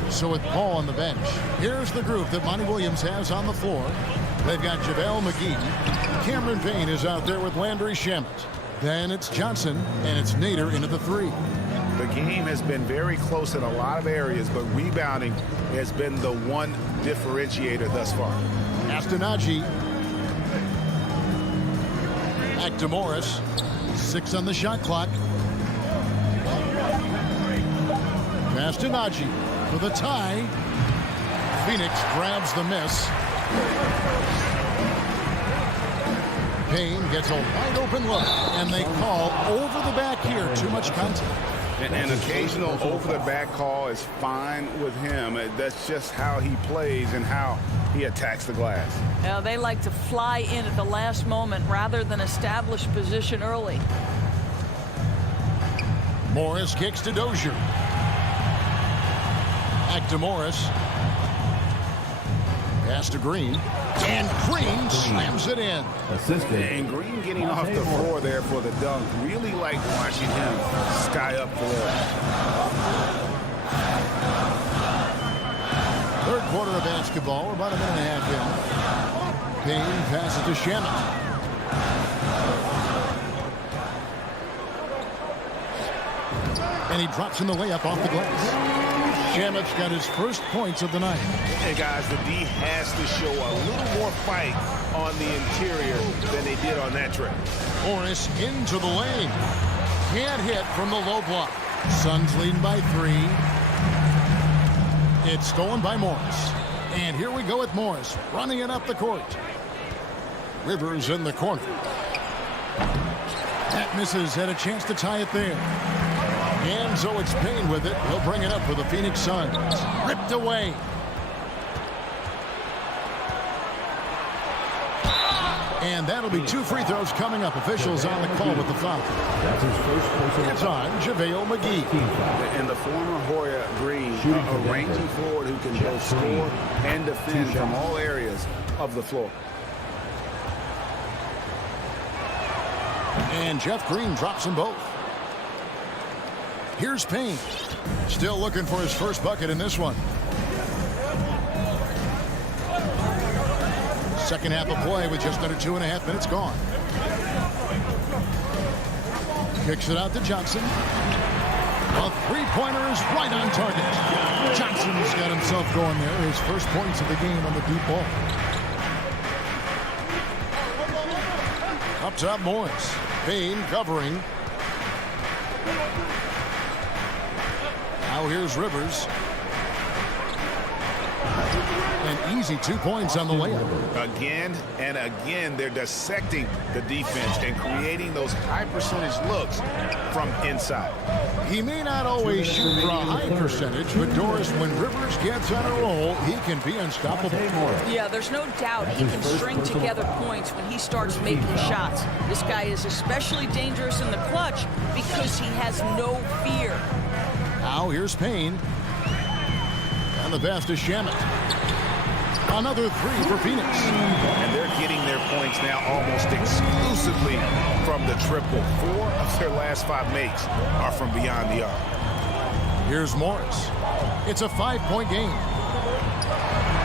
So with Paul on the bench, here's the group that Monty Williams has on the floor. They've got JaVale McGee. Cameron Payne is out there with Landry Shamet. Then it's Johnson, and it's Nader into the 3. The game has been very close in a lot of areas, but rebounding has been the one differentiator thus far. Astonagi. Back to Morris. 6 on the shot clock. Astonagi for the tie. Phoenix grabs the miss. Payne gets a wide open look, and they call over the back here. Too much contact. An occasional over-the-back call is fine with him. That's just how he plays and how he attacks the glass. Now, they like to fly in at the last moment rather than establish position early. Morris kicks to Dozier. Back to Morris. Pass to Green. And Green slams it in. And Green getting off the floor there for the dunk. Really like watching him sky up there. Third quarter of basketball. We're about a minute and a half in. Payne passes to Shamet. And he drops in the layup off the glass. Shamet's got his first points of the night. Hey, guys, the D has to show a little more fight on the interior than they did on that trip. Morris into the lane. Can't hit from the low block. Suns leading by 3. It's stolen by Morris. And here we go with Morris running it up the court. Rivers in the corner. That misses. Had a chance to tie it there. And so it's Payne with it. He'll bring it up for the Phoenix Suns. Ripped away. And that'll be 2 free throws coming up. Officials on the call with the foul. That's his first personal. It's on JaVale McGee. And the former Hoya Green, a ranging forward who can both score and defend from all areas of the floor. And Jeff Green drops them both. Here's Payne. Still looking for his first bucket in this one. Second half of play with just under 2.5 minutes gone. Kicks it out to Johnson. A three-pointer is right on target. Johnson's got himself going there. His first points of the game on the deep ball. Up top, Morris. Payne covering. Now here's Rivers. An easy 2 points on the layup. Again and again, they're dissecting the defense and creating those high percentage looks from inside. He may not always shoot for a high percentage, but Doris, when Rivers gets on a roll, he can be unstoppable. Yeah, there's no doubt he can string together points when he starts making shots. This guy is especially dangerous in the clutch because he has no fear. Now here's Payne. And the pass to Shamet. Another three for Phoenix. And they're getting their points now almost exclusively from the triple. 4 of their last 5 makes are from beyond the arc. Here's Morris. It's a 5-point game.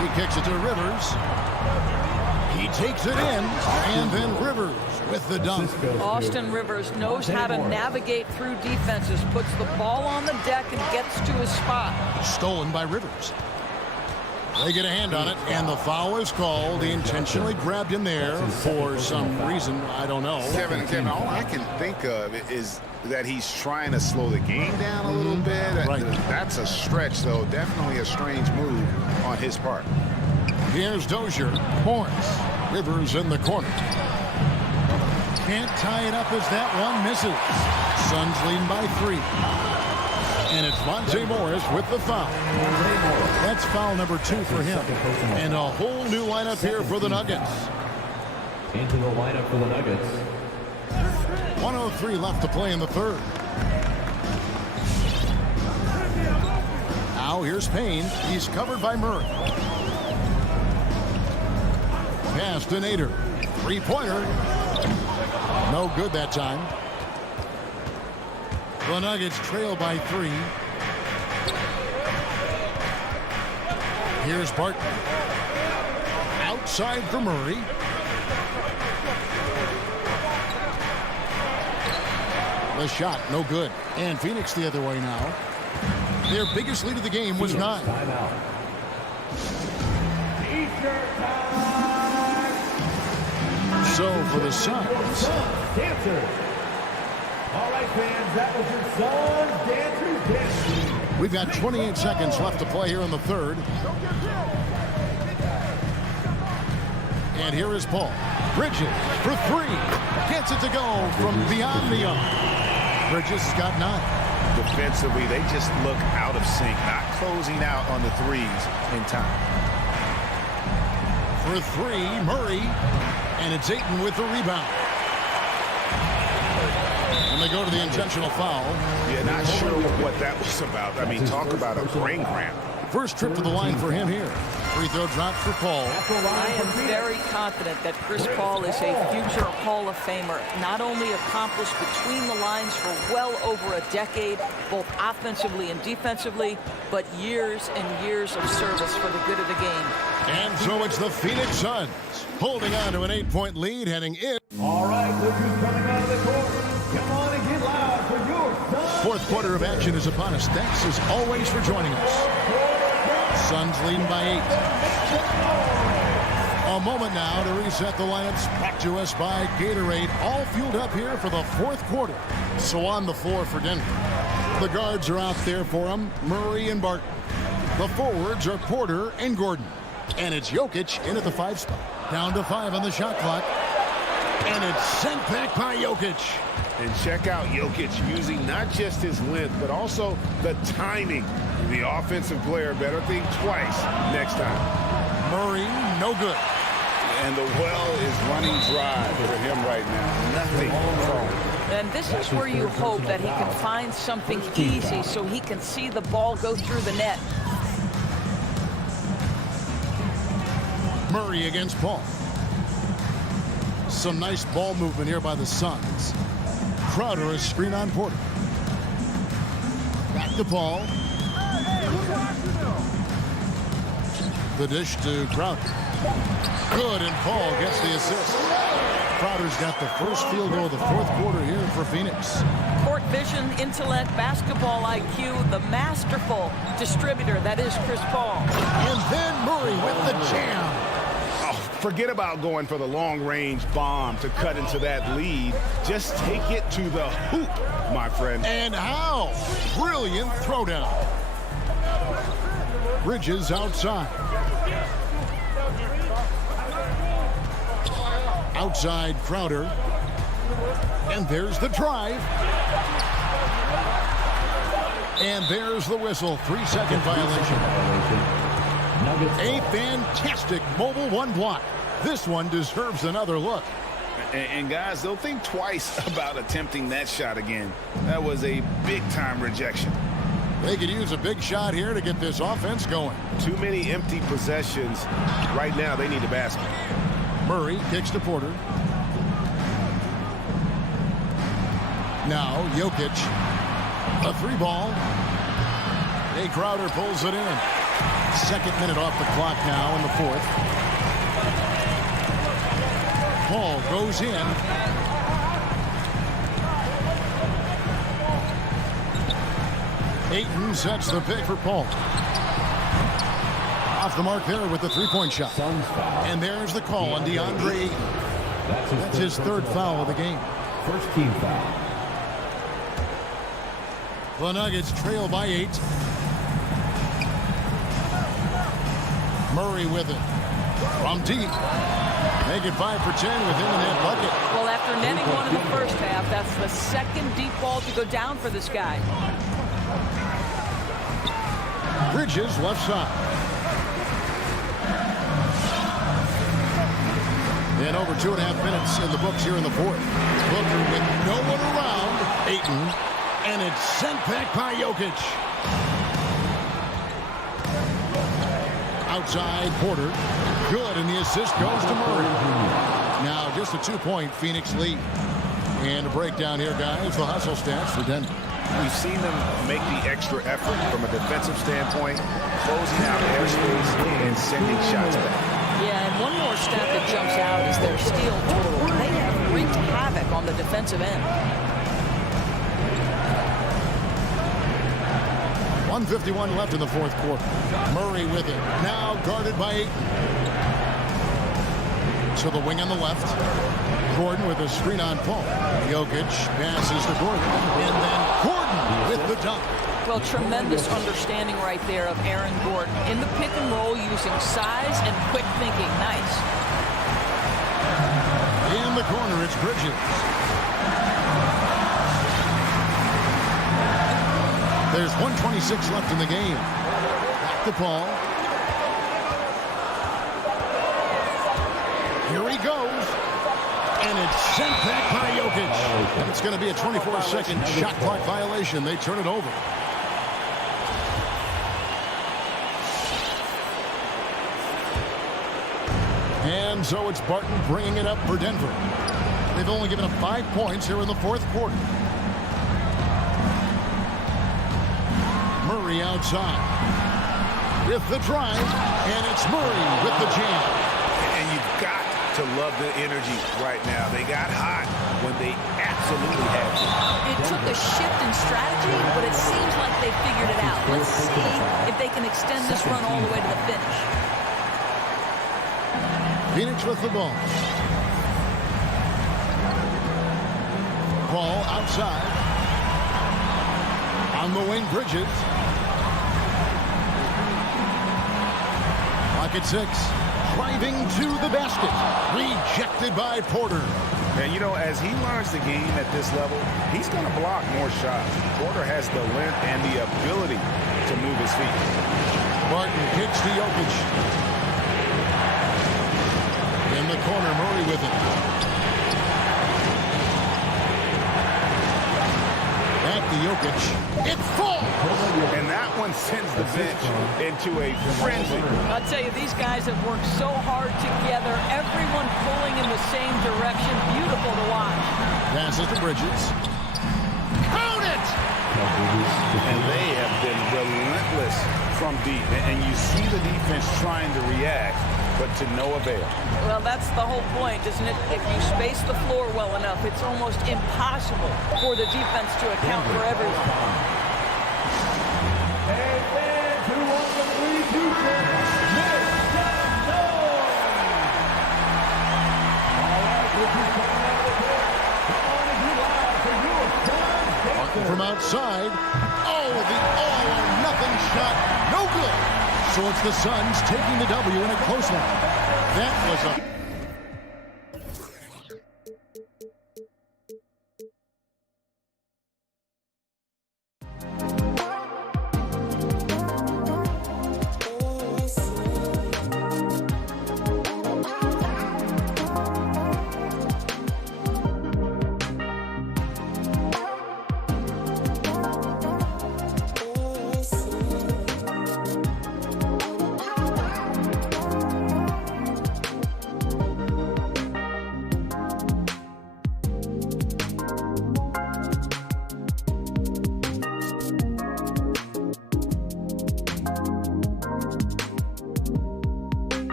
He kicks it to Rivers. He takes it in, and then Rivers with the dunk. Austin Rivers knows how to navigate through defenses, puts the ball on the deck and gets to his spot. Stolen by Rivers. They get a hand on it, and the foul is called. He intentionally grabbed him there for some reason. I don't know. Kevin, all I can think of is that he's trying to slow the game down a little bit. Right. That's a stretch, though. Definitely a strange move on his part. Here's Dozier. Morris. Rivers in the corner. Can't tie it up as that one misses. Suns leading by 3. And it's Monte Morris with the foul. That's foul number 2 for him. And a whole new lineup here for the Nuggets. Into the lineup for the Nuggets. 1:03 left to play in the third. Now here's Payne. He's covered by Murray. Pass to Nader. Three-pointer. No good that time. The Nuggets trail by 3. Here's Barton. Outside for Murray. The shot, no good. And Phoenix the other way now. Their biggest lead of the game was 9. So for the Suns. All right, fans, that was your Suns Dancers Dancing. We've got 28 seconds left to play here in the third. And here is Paul. Bridges for 3. Gets it to go from beyond the arc. Bridges has got 9. Defensively, they just look out of sync, not closing out on the threes in time. For 3, Murray. And it's Ayton with the rebound. And they go to the intentional foul. Yeah, not sure what that was about. I mean, talk about a brain cramp. First trip to the line for him here. Free throw dropped for Paul. I am very confident that Chris Paul is a future Hall of Famer. Not only accomplished between the lines for well over a decade, both offensively and defensively, but years and years of service for the good of the game. And so it's the Phoenix Suns holding on to an 8-point lead heading in. All right, look who's coming out of the court. Come on and get loud for your Suns. Fourth quarter of action is upon us. Thanks as always for joining us. Suns leading by 8. A moment now to reset the lineups. Brought to us by Gatorade. All fueled up here for the fourth quarter. So on the floor for Denver. The guards are out there for them. Murray and Barton. The forwards are Porter and Gordon. And it's Jokic in at the 5 spot. Down to 5 on the shot clock. And it's sent back by Jokic. And check out Jokic using not just his length, but also the timing. The offensive player better think twice next time. Murray, no good. And the well is running dry for him right now. Nothing wrong. And this is where you hope that he can find something easy so he can see the ball go through the net. Murray against Paul. Some nice ball movement here by the Suns. Crowder is screen on Porter. Back to Paul. The dish to Crowder. Good, and Paul gets the assist. Crowder's got the first field goal of the fourth quarter here for Phoenix. Court vision, intellect, basketball IQ, the masterful distributor that is Chris Paul. And then Murray with the jam. Oh, forget about going for the long-range bomb to cut into that lead. Just take it to the hoop, my friend. And how? Brilliant throwdown. Bridges outside. Outside Crowder. And there's the drive. And there's the whistle. 3-second violation. A fantastic mobile one block. This one deserves another look. And guys, they'll think twice about attempting that shot again. That was a big-time rejection. They could use a big shot here to get this offense going. Too many empty possessions. Right now, they need a basket. Murray kicks to Porter. Now Jokic. A 3-ball. Jay Crowder pulls it in. Second minute off the clock now in the fourth. Paul goes in. Ayton sets the pick for Paul. Off the mark there with the three-point shot. And there's the call on DeAndre. That's his third foul of the game. First team foul. The Nuggets trail by 8. Murray with it. From deep. Make it 5 for 10 with him in that bucket. Well, after netting one in the first half, that's the second deep ball to go down for this guy. Bridges left side. And over 2.5 minutes in the books here in the fourth. Booker with no one around. Ayton. And it's sent back by Jokic. Outside Porter. Good, and the assist goes to Murray. Now just a 2-point Phoenix lead. And a breakdown here, guys. The hustle stats for Denver. We've seen them make the extra effort from a defensive standpoint, closing out airspace and sending shots back. Yeah, and one more stat that jumps out is their steal total. They have wreaked havoc on the defensive end. 1:51 left in the fourth quarter. Murray with it. Now guarded by Ayton. So the wing on the left. Gordon with a screen on Paul. Jokic passes to Gordon. And then Gordon with the dunk. Well, tremendous understanding right there of Aaron Gordon. In the pick and roll, using size and quick thinking. Nice. In the corner, it's Bridges. There's 1:26 left in the game. Back to Paul. Here he goes. And it's sent back by Jokic. And it's going to be a 24-second shot clock violation. They turn it over. And so it's Barton bringing it up for Denver. They've only given up 5 points here in the fourth quarter. Murray outside with the drive, and it's Murray with the jam. And you've got to love the energy right now. They got hot when they absolutely had to. It took a shift in strategy, but it seems like they figured it out. Let's see if they can extend this run all the way to the finish. Phoenix with the ball. Ball outside. On the wing, Bridges. Clock at 6. Driving to the basket. Rejected by Porter. And, you know, as he learns the game at this level, he's going to block more shots. Porter has the length and the ability to move his feet. Barton kicks to Jokic. In the corner, Murray with it. Back to Jokic. It falls! And that one sends the bench into a frenzy. I'll tell you, these guys have worked so hard together. Everyone pulling in the same direction. Beautiful to watch. Passes to Bridges. Count it! And they have been relentless from deep. And you see the defense trying to react. but to no avail. Well, that's the whole point, isn't it? If you space the floor well enough, it's almost impossible for the defense to account for everyone. And fans who want the free future, make some noise! All right, this is coming out of the pit. Come on and get live for your Suns. From outside, the all-or-nothing shot, no good. So it's the Suns taking the W in a close one. That was a...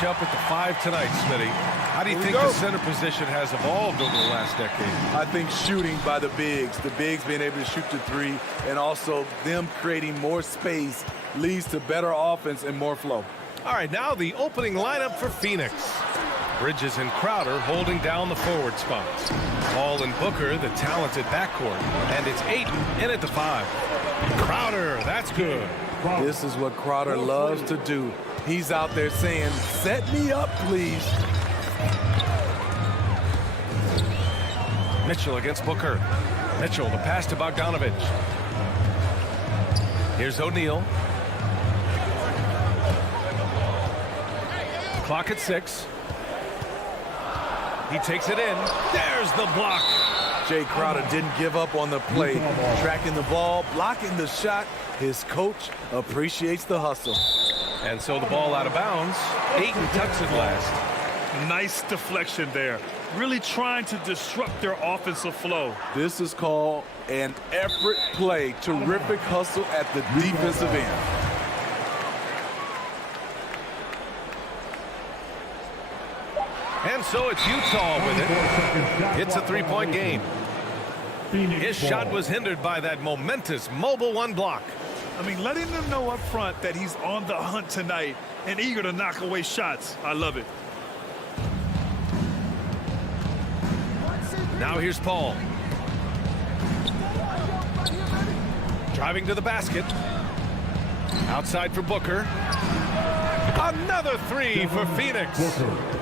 matchup at the 5 tonight, Smitty. How do you think the center position has evolved over the last decade? I think shooting by the bigs being able to shoot the 3, and also them creating more space leads to better offense and more flow. All right, now the opening lineup for Phoenix. Bridges and Crowder holding down the forward spots. Paul and Booker, the talented backcourt. And it's Ayton in at the 5. Crowder, that's good. This is what Crowder loves to do. He's out there saying, set me up, please. Mitchell against Booker. Mitchell, the pass to Bogdanovic. Here's O'Neal. Clock at 6. He takes it in. There's the block. Jay Crowder didn't give up on the play. Tracking the ball, blocking the shot. His coach appreciates the hustle. And so the ball out of bounds. Ayton tucks it last. Nice deflection there. Really trying to disrupt their offensive flow. This is called an effort play. Terrific hustle at the defensive end. And so it's Utah with it. It's a 3-point game. His shot was hindered by that momentous mobile 1 block. I mean, letting them know up front that he's on the hunt tonight and eager to knock away shots. I love it. Now here's Paul. Driving to the basket. Outside for Booker. Another 3 for Phoenix.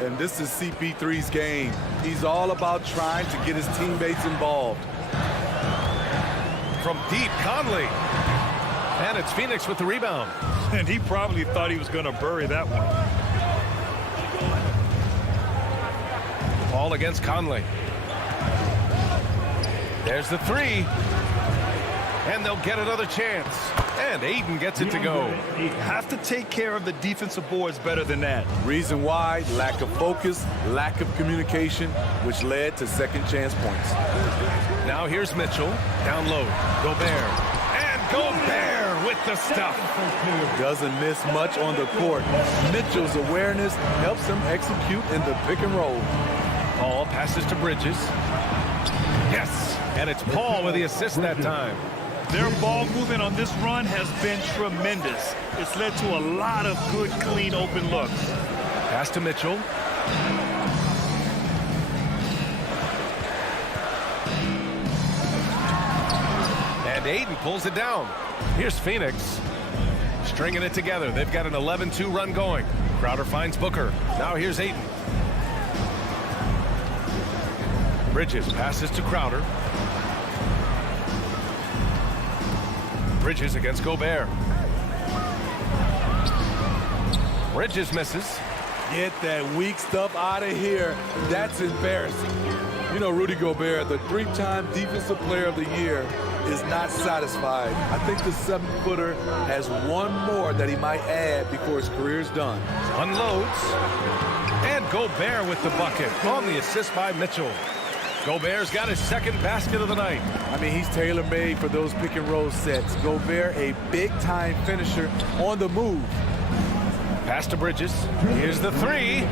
And this is CP3's game. He's all about trying to get his teammates involved. From deep, Conley. And it's Phoenix with the rebound. And he probably thought he was going to bury that one. Paul against Conley. There's the 3. And they'll get another chance. And Ayton gets it to go. Have to take care of the defensive boards better than that. Reason why, lack of focus, lack of communication, which led to second chance points. Now here's Mitchell. Down low. Gobert. And Gobert with the stuff. Doesn't miss much on the court. Mitchell's awareness helps him execute in the pick and roll. Paul passes to Bridges. Yes. And it's Paul with the assist that time. Their ball movement on this run has been tremendous. It's led to a lot of good, clean, open looks. Pass to Mitchell. And Ayton pulls it down. Here's Phoenix. Stringing it together. They've got an 11-2 run going. Crowder finds Booker. Now here's Ayton. Bridges passes to Crowder. Bridges against Gobert. Bridges misses. Get that weak stuff out of here. That's embarrassing. You know, Rudy Gobert, the 3-time Defensive Player of the Year, is not satisfied. I think the 7-footer has one more that he might add before his career's done. Unloads. And Gobert with the bucket on the assist by Mitchell. Gobert's got his second basket of the night. I mean, he's tailor-made for those pick-and-roll sets. Gobert, a big-time finisher on the move. Pass to Bridges. Here's the 3.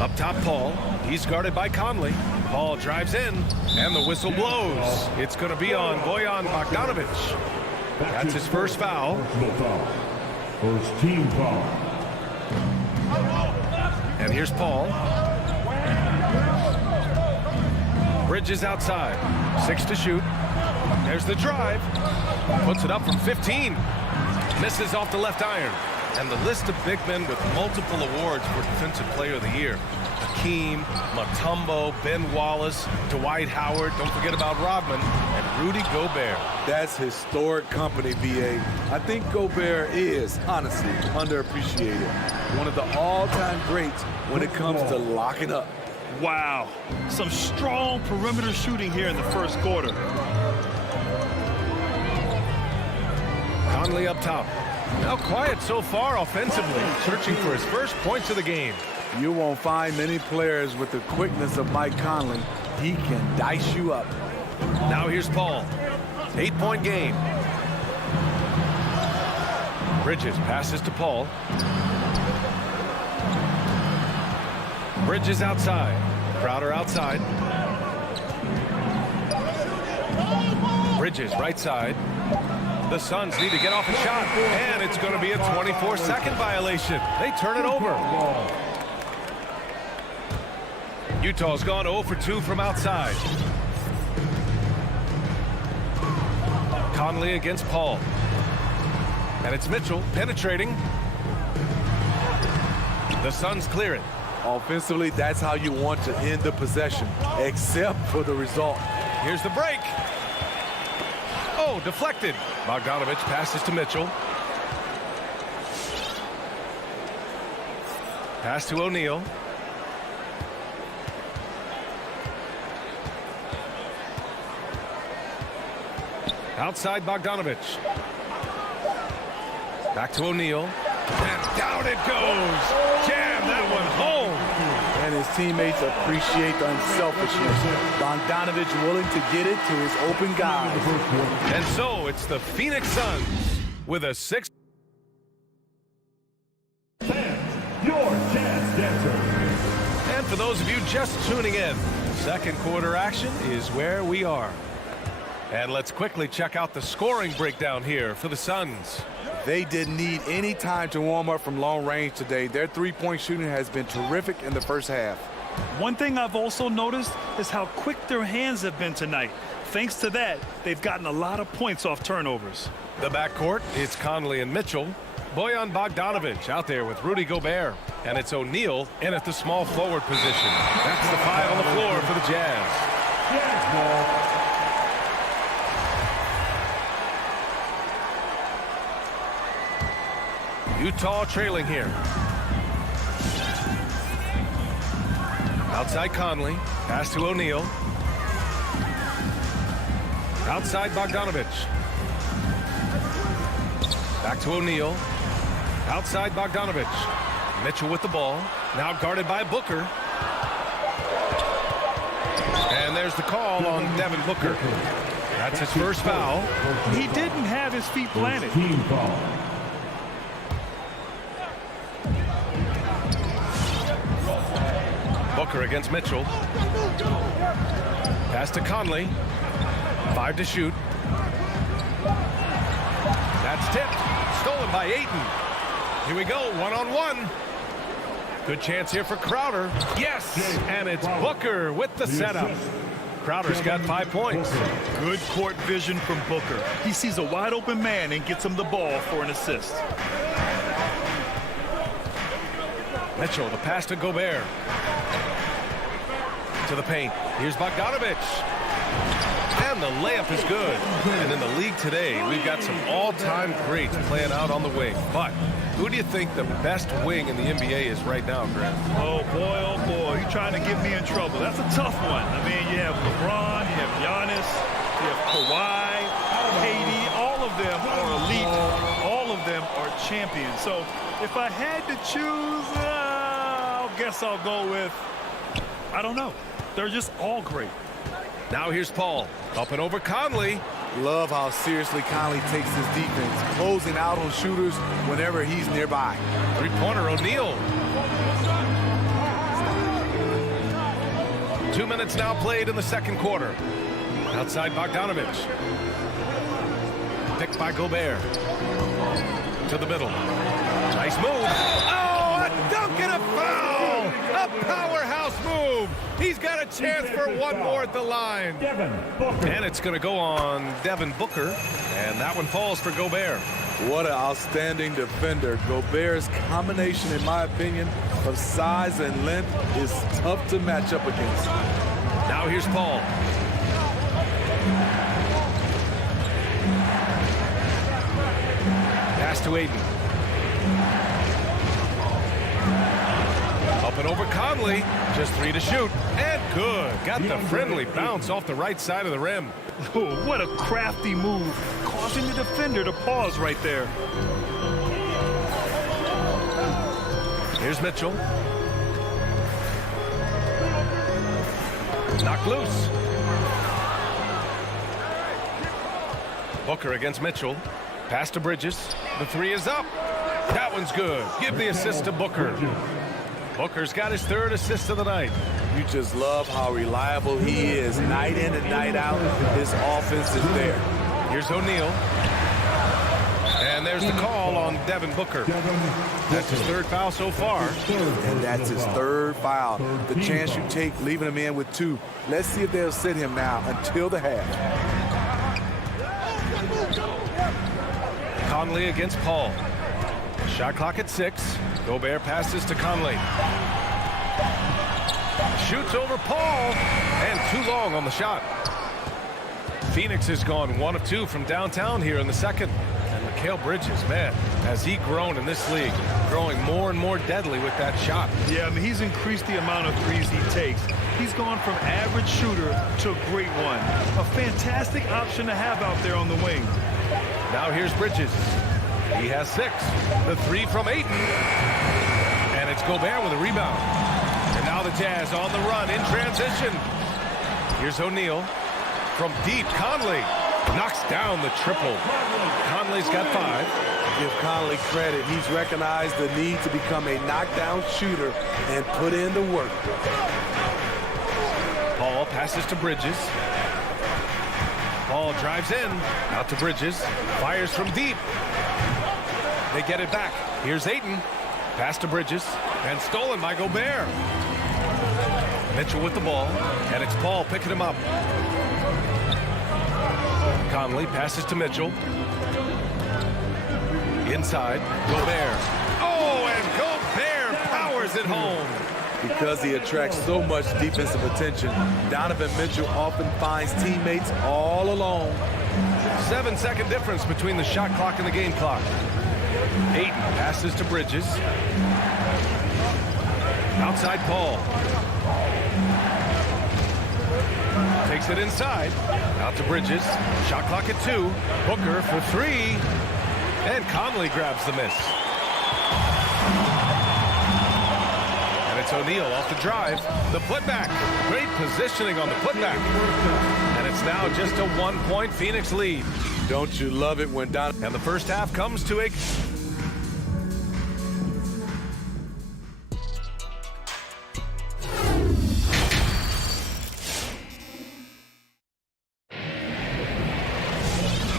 Up top, Paul. He's guarded by Conley. Paul drives in, and the whistle blows. It's going to be on Bojan Bogdanovic. That's his first foul. First team foul. And here's Paul. Bridges outside. 6 to shoot. There's the drive. Puts it up from 15. Misses off the left iron. And the list of big men with multiple awards for Defensive Player of the Year. Hakeem, Mutombo, Ben Wallace, Dwight Howard. Don't forget about Rodman and Rudy Gobert. That's historic company, BA. I think Gobert is, honestly, underappreciated. One of the all-time greats when it comes to locking up. Wow. Some strong perimeter shooting here in the first quarter. Conley up top. Now quiet so far offensively, searching for his first points of the game. You won't find many players with the quickness of Mike Conley. He can dice you up. Now here's Paul. 8-point game. Bridges passes to Paul. Bridges outside. Crowder outside. Bridges right side. The Suns need to get off a shot, and it's going to be a 24-second violation. They turn it over. Utah's gone 0 for 2 from outside. Conley against Paul. And it's Mitchell penetrating. The Suns clear it. Offensively, that's how you want to end the possession, except for the result. Here's the break. Oh, deflected. Bogdanovich passes to Mitchell. Pass to O'Neal. Outside Bogdanovich. Back to O'Neal. And down it goes. Jam that one home. And his teammates appreciate the unselfishness. Bogdanovich willing to get it to his open guys. And so it's the Phoenix Suns with a 6. Your chance dancer. And for those of you just tuning in, second quarter action is where we are. And let's quickly check out the scoring breakdown here for the Suns. They didn't need any time to warm up from long range today. Their three-point shooting has been terrific in the first half. One thing I've also noticed is how quick their hands have been tonight. Thanks to that, they've gotten a lot of points off turnovers. The backcourt, it's Conley and Mitchell. Bojan Bogdanovich out there with Rudy Gobert. And it's O'Neal in at the small forward position. That's the 5 on the floor for the Jazz. Utah trailing here. Outside Conley. Pass to O'Neal. Outside Bogdanovich. Back to O'Neal. Outside Bogdanovich. Mitchell with the ball. Now guarded by Booker. And there's the call on Devin Booker. That's his first foul. He didn't have his feet planted. Team foul. Booker against Mitchell. Pass to Conley. 5 to shoot. That's tipped. Stolen by Ayton. Here we go, one-on-one. Good chance here for Crowder. Yes, and it's Booker with the setup. Crowder's got 5 points. Good court vision from Booker. He sees a wide open man and gets him the ball for an assist. Mitchell, the pass to Gobert. To the paint. Here's Bogdanovich. And the layup is good. And in the league today, we've got some all-time greats playing out on the wing. But who do you think the best wing in the NBA is right now, Grant? Oh, boy, you're trying to get me in trouble. That's a tough one. I mean, you have LeBron, you have Giannis, you have Kawhi, KD. All of them are elite. All of them are champions. So if I had to choose, I guess I'll go with, I don't know. They're just all great. Now here's Paul. Up and over Conley. Love how seriously Conley takes his defense, closing out on shooters whenever he's nearby. Three-pointer O'Neal. 2 minutes now played in the second quarter. Outside Bogdanovich. Picked by Gobert. To the middle. Nice move. Oh, a dunk and a foul! A powerhouse move. He's got a chance for one more at the line. And it's going to go on Devin Booker. And that one falls for Gobert. What an outstanding defender. Gobert's combination, in my opinion, of size and length is tough to match up against. Now here's Paul. Pass to Ayton. Up and over Conley. Just 3 to shoot. And good. Got the friendly bounce off the right side of the rim. Oh, what a crafty move, causing the defender to pause right there. Here's Mitchell. Knocked loose. Booker against Mitchell. Pass to Bridges. The three is up. That one's good. Give the assist to Booker. Booker's got his third assist of the night. You just love how reliable he is. Night in and night out, his offense is there. Here's O'Neal. And there's the call on Devin Booker. That's his third foul so far. And that's his third foul. The chance you take leaving him in with 2. Let's see if they'll sit him now until the half. Conley against Paul. Shot clock at 6. Gobert passes to Conley. Shoots over Paul. And too long on the shot. Phoenix has gone 1 of 2 from downtown here in the second. And Mikal Bridges, man, has he grown in this league, growing more and more deadly with that shot. Yeah, I mean, he's increased the amount of threes he takes. He's gone from average shooter to a great one. A fantastic option to have out there on the wing. Now here's Bridges. He has 6. The 3 from Ayton. And it's Gobert with a rebound. And now the Jazz on the run in transition. Here's O'Neal. From deep, Conley knocks down the triple. Conley's got 5. Give Conley credit. He's recognized the need to become a knockdown shooter and put in the work. Paul passes to Bridges. Paul drives in. Out to Bridges. Fires from deep. They get it back. Here's Ayton. Pass to Bridges. And stolen by Gobert. Mitchell with the ball. And it's Paul picking him up. Conley passes to Mitchell. Inside. Gobert. Oh, and Gobert powers it home. Because he attracts so much defensive attention, Donovan Mitchell often finds teammates all alone. 7-second difference between the shot clock and the game clock. Ayton passes to Bridges. Outside Paul. Takes it inside. Out to Bridges. Shot clock at 2. Booker for 3. And Conley grabs the miss. And it's O'Neal off the drive. The putback. Great positioning on the putback. And it's now just a 1-point Phoenix lead. Don't you love it when Donovan... And the first half comes to a...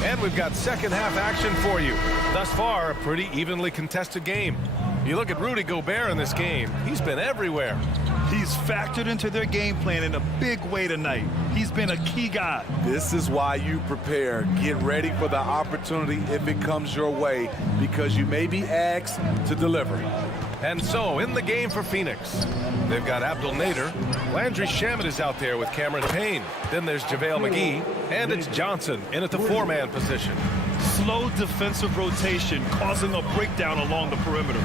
And we've got second half action for you. Thus far, a pretty evenly contested game. You look at Rudy Gobert in this game, he's been everywhere. He's factored into their game plan in a big way tonight. He's been a key guy. This is why you prepare. Get ready for the opportunity if it comes your way, because you may be asked to deliver. And so, in the game for Phoenix, they've got Abdel Nader. Landry Shamet is out there with Cameron Payne. Then there's JaVale McGee, and it's Johnson in at the 4-man position. Slow defensive rotation causing a breakdown along the perimeter.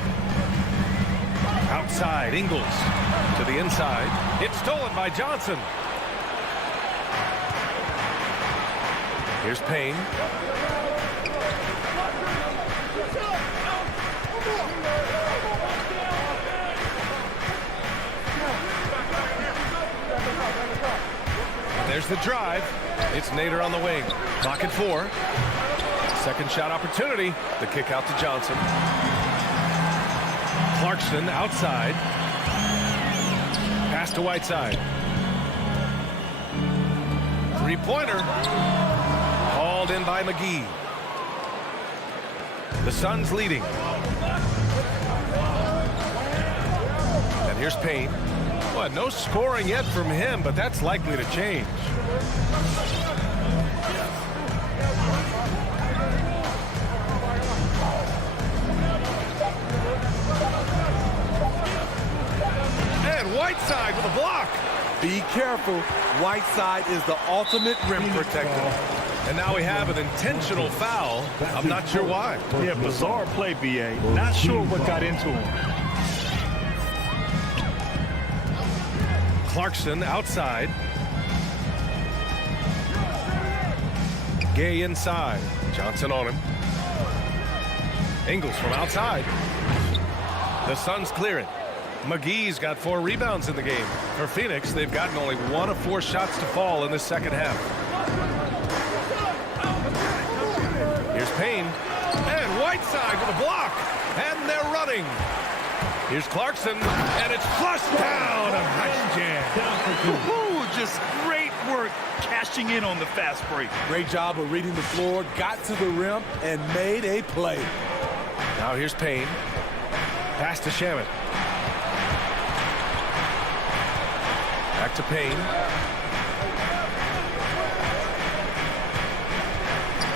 Outside, Ingles to the inside. It's stolen by Johnson. Here's Payne. There's the drive. It's Nader on the wing. Clock at 4. Second shot opportunity. The kick out to Johnson. Clarkson outside. Pass to Whiteside. Three-pointer. Called in by McGee. The Suns leading. And here's Payne. Well, no scoring yet from him, but that's likely to change. And Whiteside with a block. Be careful. Whiteside is the ultimate rim protector. And now we have an intentional foul. I'm not sure why. Yeah, bizarre play, B.A. Not sure what got into him. Clarkson outside. Gay inside. Johnson on him. Ingles from outside. The Suns clear it. McGee's got 4 rebounds in the game. For Phoenix, they've gotten only 1 of 4 shots to fall in the second half. Here's Payne. And Whiteside with a block. And they're running. Here's Clarkson, and it's flushed down. A nice jam. Ooh, just great work cashing in on the fast break. Great job of reading the floor, got to the rim, and made a play. Now here's Payne. Pass to Shamet. Back to Payne.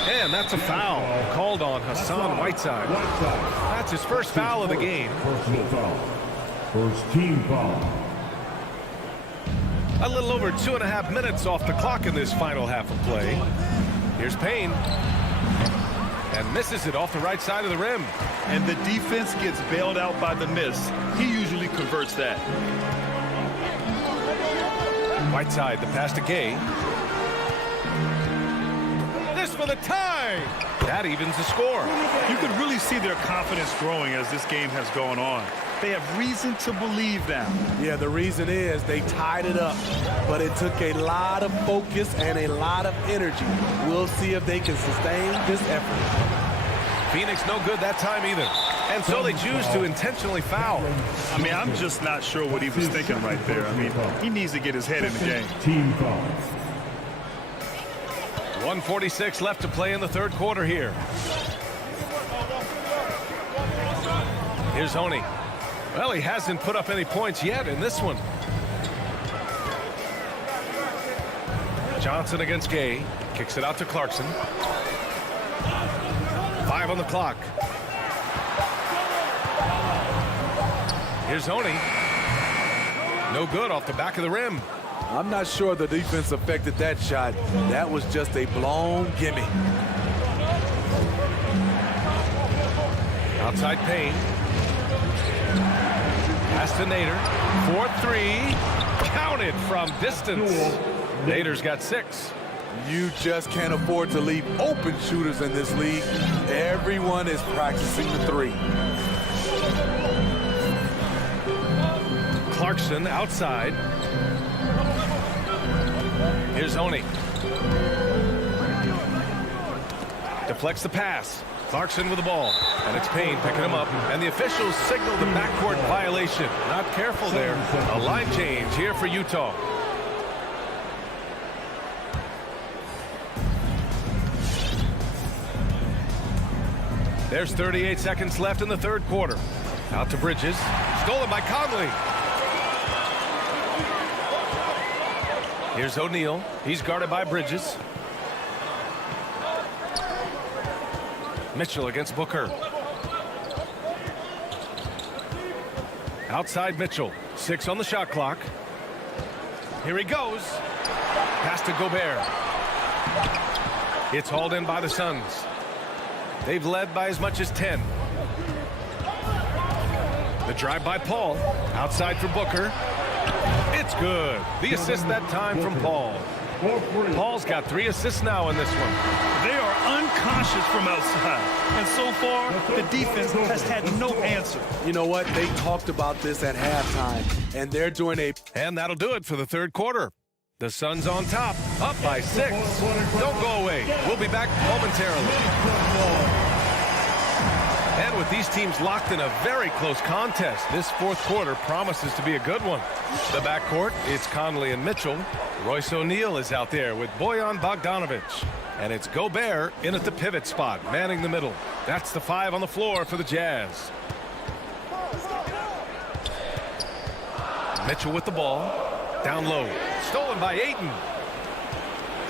And that's a foul called on Hassan Whiteside. That's his first foul of the game. Personal foul. First team foul. A little over 2.5 minutes off the clock in this final half of play. Here's Payne. And misses it off the right side of the rim. And the defense gets bailed out by the miss. He usually converts that. Whiteside, the pass to Gay. This for the tie. That evens the score. You can really see their confidence growing as this game has gone on. They have reason to believe now. Yeah, the reason is they tied it up, but it took a lot of focus and a lot of energy. We'll see if they can sustain this effort. Phoenix no good that time either. And so they choose to intentionally foul. I mean, I'm just not sure what he was thinking right there. I mean, he needs to get his head in the game. Team foul. 1:46 left to play in the third quarter here. Here's Honey. Well, he hasn't put up any points yet in this one. Johnson against Gay. Kicks it out to Clarkson. 5 on the clock. Here's Honey. No good off the back of the rim. I'm not sure the defense affected that shot. That was just a blown gimme. Outside Payne. Pass to Nader. 4-3. Counted from distance. Nader's got 6. You just can't afford to leave open shooters in this league. Everyone is practicing the three. Clarkson outside. Here's Honey. Deflects the pass. Clarkson with the ball. And it's Payne picking him up. And the officials signal the backcourt violation. Not careful there. A line change here for Utah. There's 38 seconds left in the third quarter. Out to Bridges. Stolen by Conley. Here's O'Neal. He's guarded by Bridges. Mitchell against Booker. Outside Mitchell. 6 on the shot clock. Here he goes. Pass to Gobert. It's hauled in by the Suns. They've led by as much as 10. The drive by Paul. Outside for Booker. It's good. The assist that time from Paul. Paul's got 3 assists now in this one. They are unconscious from outside. And so far, the defense has had no answer. You know what? They talked about this at halftime, and they're doing a... And that'll do it for the third quarter. The Suns on top, up by 6. Don't go away. We'll be back momentarily. And with these teams locked in a very close contest, this fourth quarter promises to be a good one. The backcourt, it's Conley and Mitchell. Royce O'Neal is out there with Bojan Bogdanovic. And it's Gobert in at the pivot spot, manning the middle. That's the 5 on the floor for the Jazz. Mitchell with the ball. Down low. Stolen by Ayton.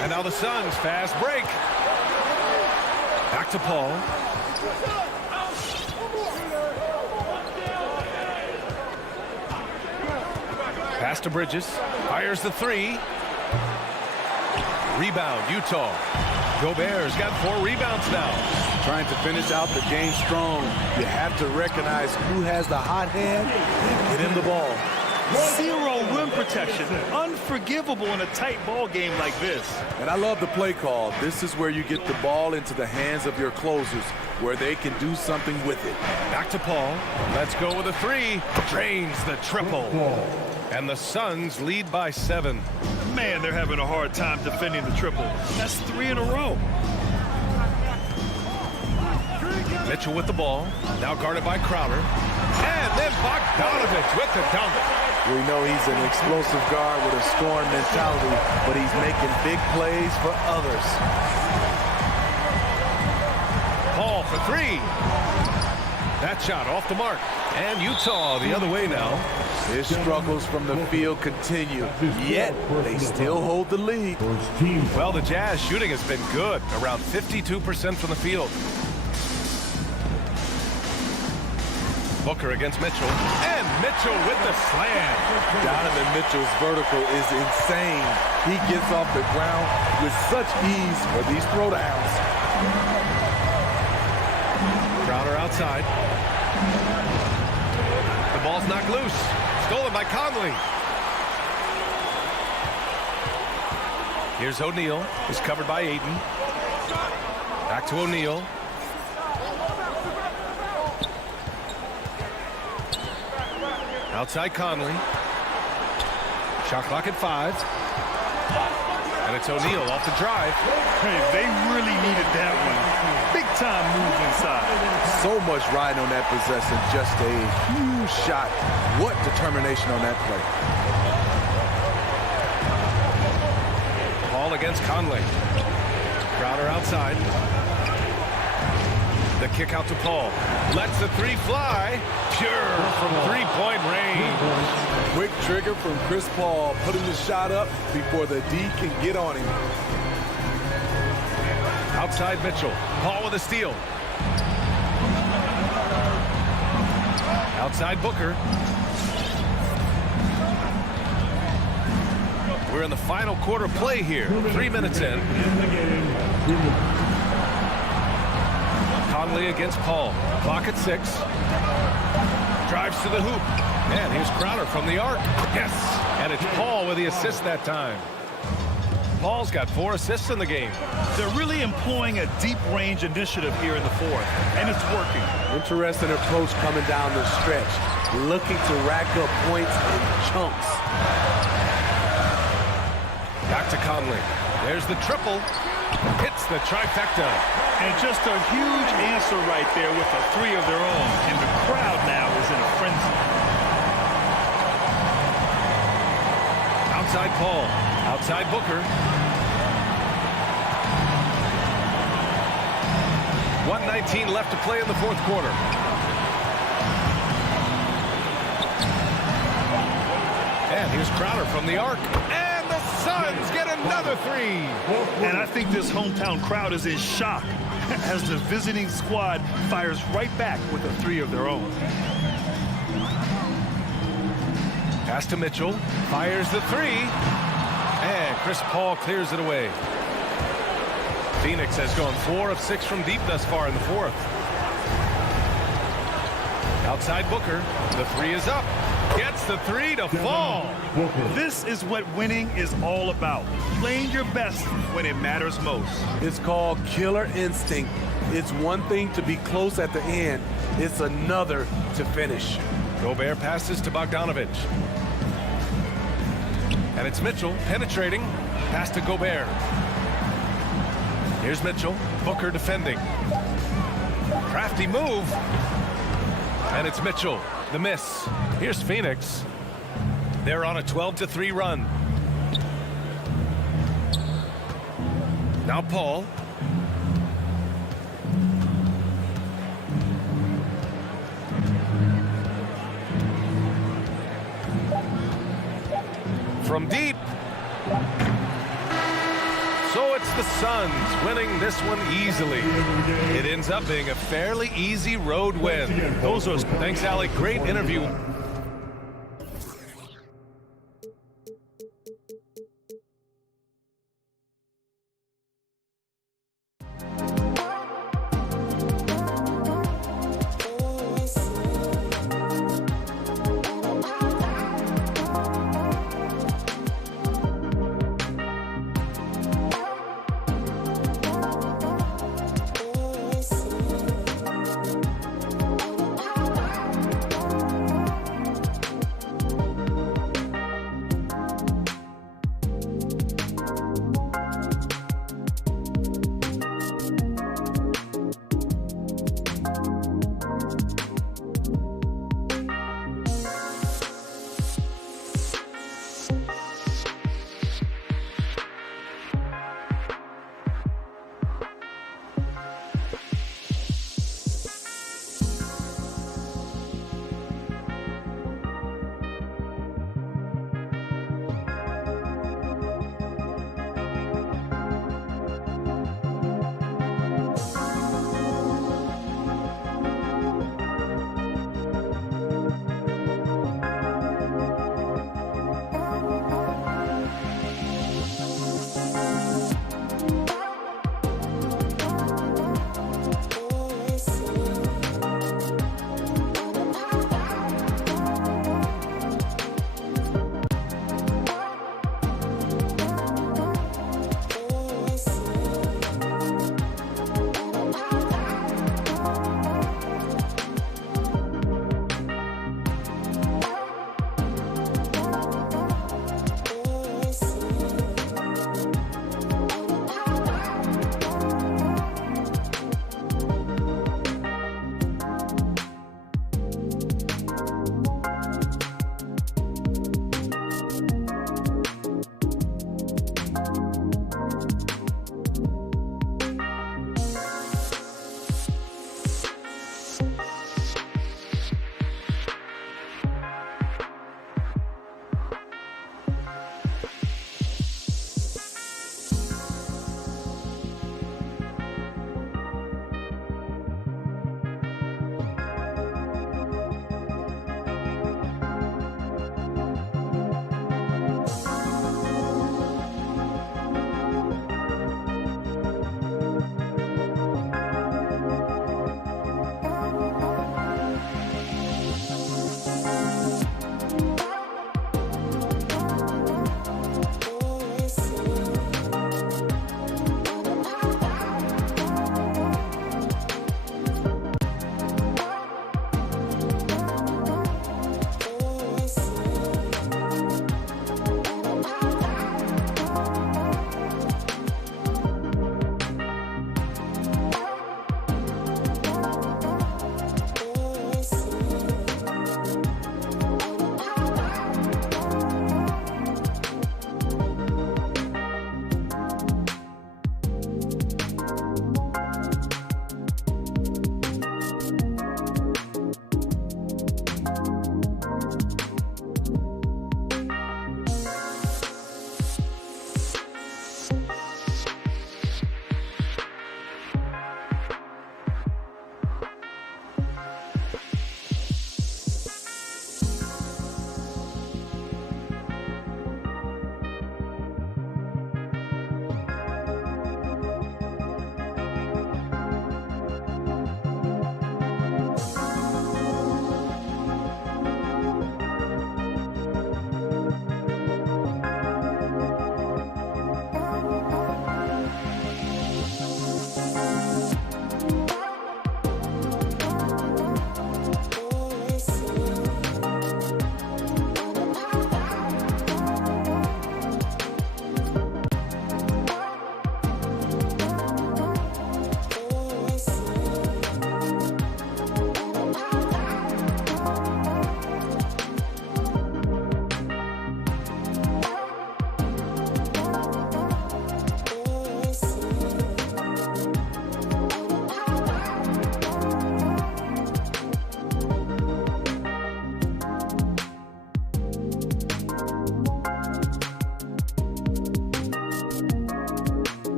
And now the Suns fast break. Back to Paul. Pass to Bridges. Fires the 3. Rebound, Utah. Gobert's got 4 rebounds now. Trying to finish out the game strong. You have to recognize who has the hot hand and get him the ball. 0 rim protection. Unforgivable in a tight ball game like this. And I love the play call. This is where you get the ball into the hands of your closers, where they can do something with it. Back to Paul. Let's go with a 3. Drains the triple. And the Suns lead by 7. Man, they're having a hard time defending the triple. That's 3 in a row. Mitchell with the ball. Now guarded by Crowder. And then Bogdanovich with the dunk. We know he's an explosive guard with a scoring mentality, but he's making big plays for others. Paul for three. That shot off the mark. And Utah the other way now. His struggles from the field continue, yet they still hold the lead. Well, the Jazz shooting has been good, around 52% from the field. Booker against Mitchell, and Mitchell with the slam. Donovan Mitchell's vertical is insane. He gets off the ground with such ease for these throwdowns. Crowder outside. The ball's knocked loose. Stolen by Conley. Here's O'Neal. He's covered by Ayton. Back to O'Neal. Outside Conley. Shot clock at 5. And it's O'Neal off the drive. Hey, they really needed that one. Big time move inside. So much riding on that possession. Just a huge shot. What determination on that play. Paul against Conley. Crowder outside. The kick out to Paul. Lets the three fly. Pure from three-point range. Quick trigger from Chris Paul, putting the shot up before the D can get on him. Outside Mitchell. Paul with a steal. Outside Booker. We're in the final quarter play here. 3 minutes in. Conley against Paul. Clock at 6. Drives to the hoop. And here's Crowder from the arc. Yes. And it's Paul with the assist that time. Paul's got 4 assists in the game. They're really employing a deep range initiative here in the fourth, and it's working. Interesting approach coming down the stretch. Looking to rack up points in chunks. Back to Conley. There's the triple. Hits the trifecta. And just a huge answer right there with a three of their own. And the crowd now is in a frenzy. Outside Paul. Outside Booker. 1:19 left to play in the fourth quarter. And here's Crowder from the arc. And the Suns get another three. And I think this hometown crowd is in shock as the visiting squad fires right back with a three of their own. Pass to Mitchell. Fires the three. And Chris Paul clears it away. Phoenix has gone 4 of 6 from deep thus far in the fourth. Outside Booker. The three is up. Gets the three to fall. This is what winning is all about. Playing your best when it matters most. It's called killer instinct. It's one thing to be close at the end. It's another to finish. Gobert passes to Bogdanovich. And it's Mitchell penetrating. Pass to Gobert. Here's Mitchell. Booker defending. Crafty move. And it's Mitchell. The miss. Here's Phoenix. They're on a 12-3 run. Now Paul. From deep. So it's the Suns winning this one easily. It ends up being a fairly easy road win. Thanks, Alec. Great interview.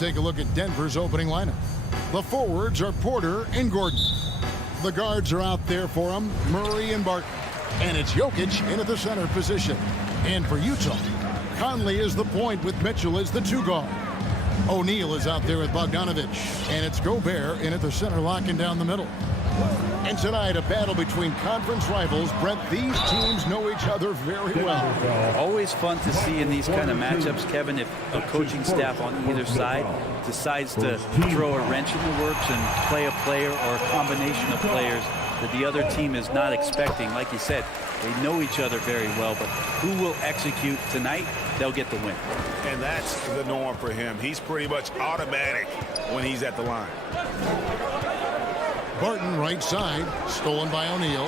take a look at Denver's opening lineup. The forwards are Porter and Gordon. The guards are out there for them, Murray and Barton. And it's Jokic in at the center position. And for Utah, Conley is the point with Mitchell as the 2 guard. O'Neal is out there with Bogdanovich. And it's Gobert in at the center, locking down the middle. And tonight, a battle between conference rivals. Brent, these teams know each other very well. Always fun to see in these kind of matchups, Kevin, if a coaching staff on either side decides to throw a wrench in the works and play a player or a combination of players that the other team is not expecting. Like you said, they know each other very well, but who will execute tonight, they'll get the win. And that's the norm for him. He's pretty much automatic when he's at the line. Barton right side, stolen by O'Neal.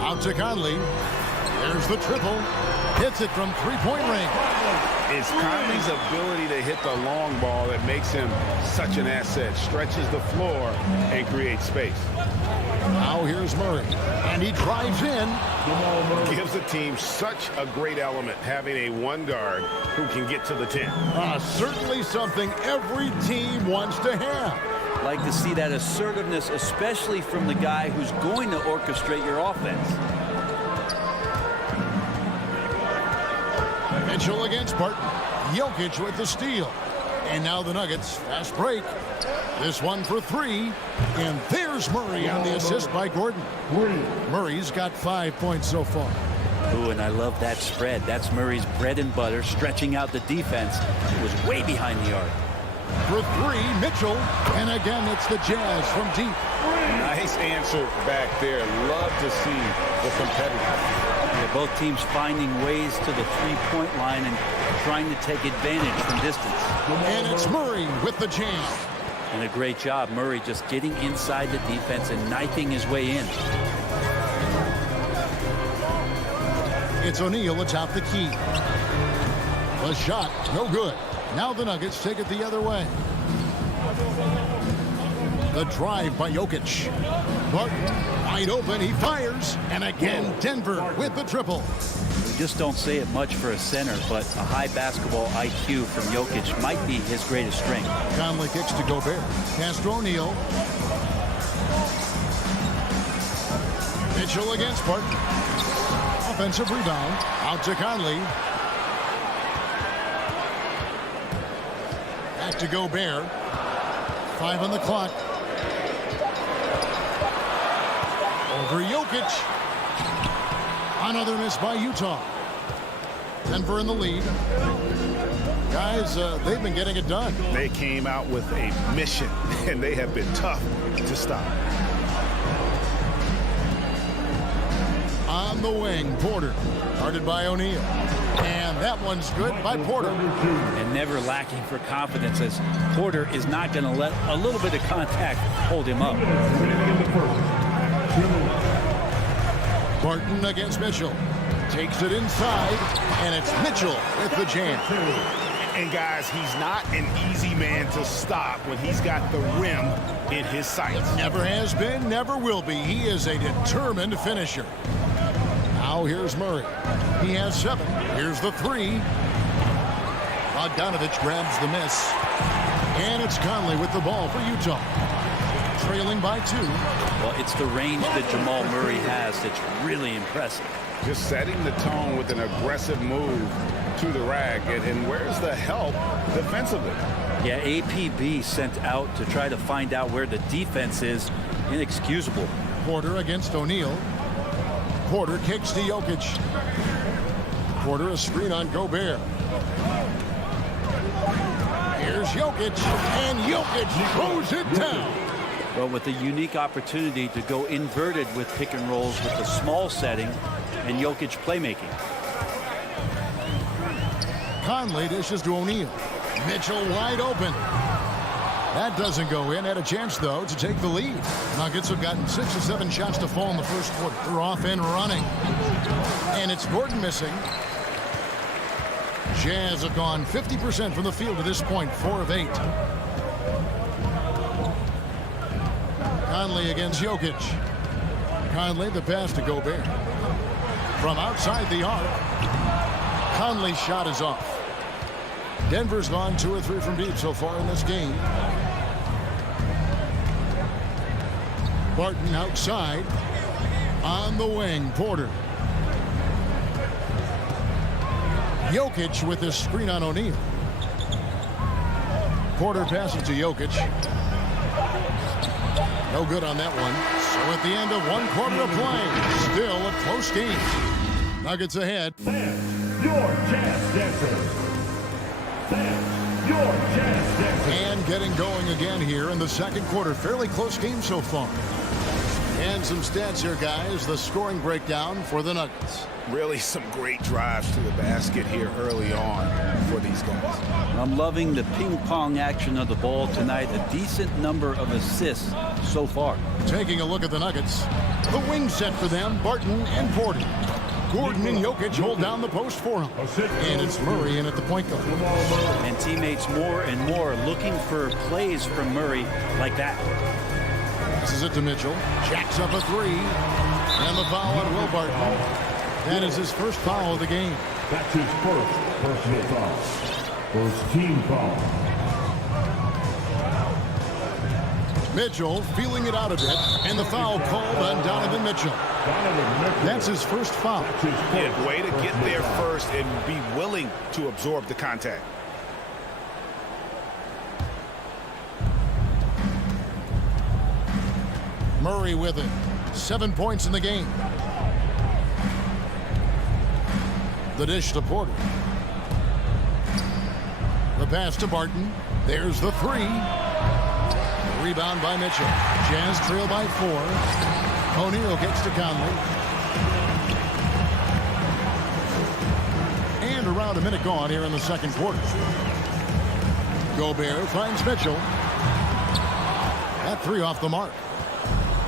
Out to Conley. There's the triple. Hits it from three-point range. It's Conley's ability to hit the long ball that makes him such an asset. Stretches the floor and creates space. Now here's Murray. And he drives in. Gives the team such a great element, having a 1 guard who can get to the 10. Certainly something every team wants to have. Like to see that assertiveness, especially from the guy who's going to orchestrate your offense. Mitchell against Barton. Jokic with the steal. And now the Nuggets. Fast break. This one for 3. And there's Murray on the assist by Gordon. Murray's got 5 points so far. Ooh, and I love that spread. That's Murray's bread and butter, stretching out the defense. It was way behind the arc. For 3, Mitchell. And again, it's the Jazz from deep. Nice answer back there. Love to see the competitive. Yeah, both teams finding ways to the three-point line and trying to take advantage from distance. And it's Murray with the jam. And a great job, Murray just getting inside the defense and knifing his way in. It's O'Neal atop the key. The shot, no good. Now the Nuggets take it the other way. The drive by Jokic. Barton wide open, he fires. And again, Denver with the triple. We just don't say it much for a center, but a high basketball IQ from Jokic might be his greatest strength. Conley kicks to Gobert. Pass to O'Neal. Mitchell against Barton. Offensive rebound. Out to Conley. Back to Gobert. 5 on the clock. Over Jokic. Another miss by Utah. Denver in the lead. Guys, they've been getting it done. They came out with a mission, and they have been tough to stop. On the wing, Porter. Guarded by O'Neal. And that one's good by Porter. And never lacking for confidence, as Porter is not going to let a little bit of contact hold him up. Barton against Mitchell. Takes it inside, and it's Mitchell with the jam. And guys, he's not an easy man to stop when he's got the rim in his sights. Never has been, never will be. He is a determined finisher. Now here's Murray. He has 7. Here's the 3. Bogdanovich grabs the miss. And it's Conley with the ball for Utah. Trailing by 2. Well, it's the range that Jamal Murray has that's really impressive. Just setting the tone with an aggressive move to the rack. And where's the help defensively? Yeah, APB sent out to try to find out where the defense is. Inexcusable. Porter against O'Neal. Porter kicks to Jokic. Porter a screen on Gobert. Here's Jokic, and Jokic throws it down. Well, with a unique opportunity to go inverted with pick and rolls with the small setting and Jokic playmaking. Conley dishes to O'Neal. Mitchell wide open. That doesn't go in. Had a chance, though, to take the lead. Nuggets have gotten 6 or 7 shots to fall in the first quarter. They're off and running. And it's Gordon missing. Jazz have gone 50% from the field to this point, 4 of 8. Conley against Jokic. Conley, the pass to Gobert. From outside the arc, Conley's shot is off. Denver's gone 2 or 3 from deep so far in this game. Barton outside. On the wing, Porter. Jokic with this screen on O'Neal. Porter passes to Jokic. No good on that one. So at the end of 1 quarter of play, still a close game. Nuggets ahead. Your chance dancer. Your chance dancer. And getting going again here in the second quarter. Fairly close game so far. And some stats here, guys. The scoring breakdown for the Nuggets. Really some great drives to the basket here early on for these guys. I'm loving the ping pong action of the ball tonight. A decent number of assists so far. Taking a look at the Nuggets. The wing set for them, Barton and Porter. Gordon and Jokic hold down the post for him. And it's Murray in at the point guard. And teammates more and more looking for plays from Murray like that. Passes it to Mitchell. Jacks up a 3. And the foul on Will Barton. That is his first foul of the game. That's his first personal foul. First team foul. Mitchell feeling it out a bit. And the foul called on Donovan Mitchell. That's his first foul. Yeah, way to get there first and be willing to absorb the contact. Murray with it. 7 points in the game. The dish to Porter. The pass to Barton. There's the 3. The rebound by Mitchell. Jazz trail by 4. O'Neal gets to Conley. And around a minute gone here in the second quarter. Gobert finds Mitchell. That 3 off the mark.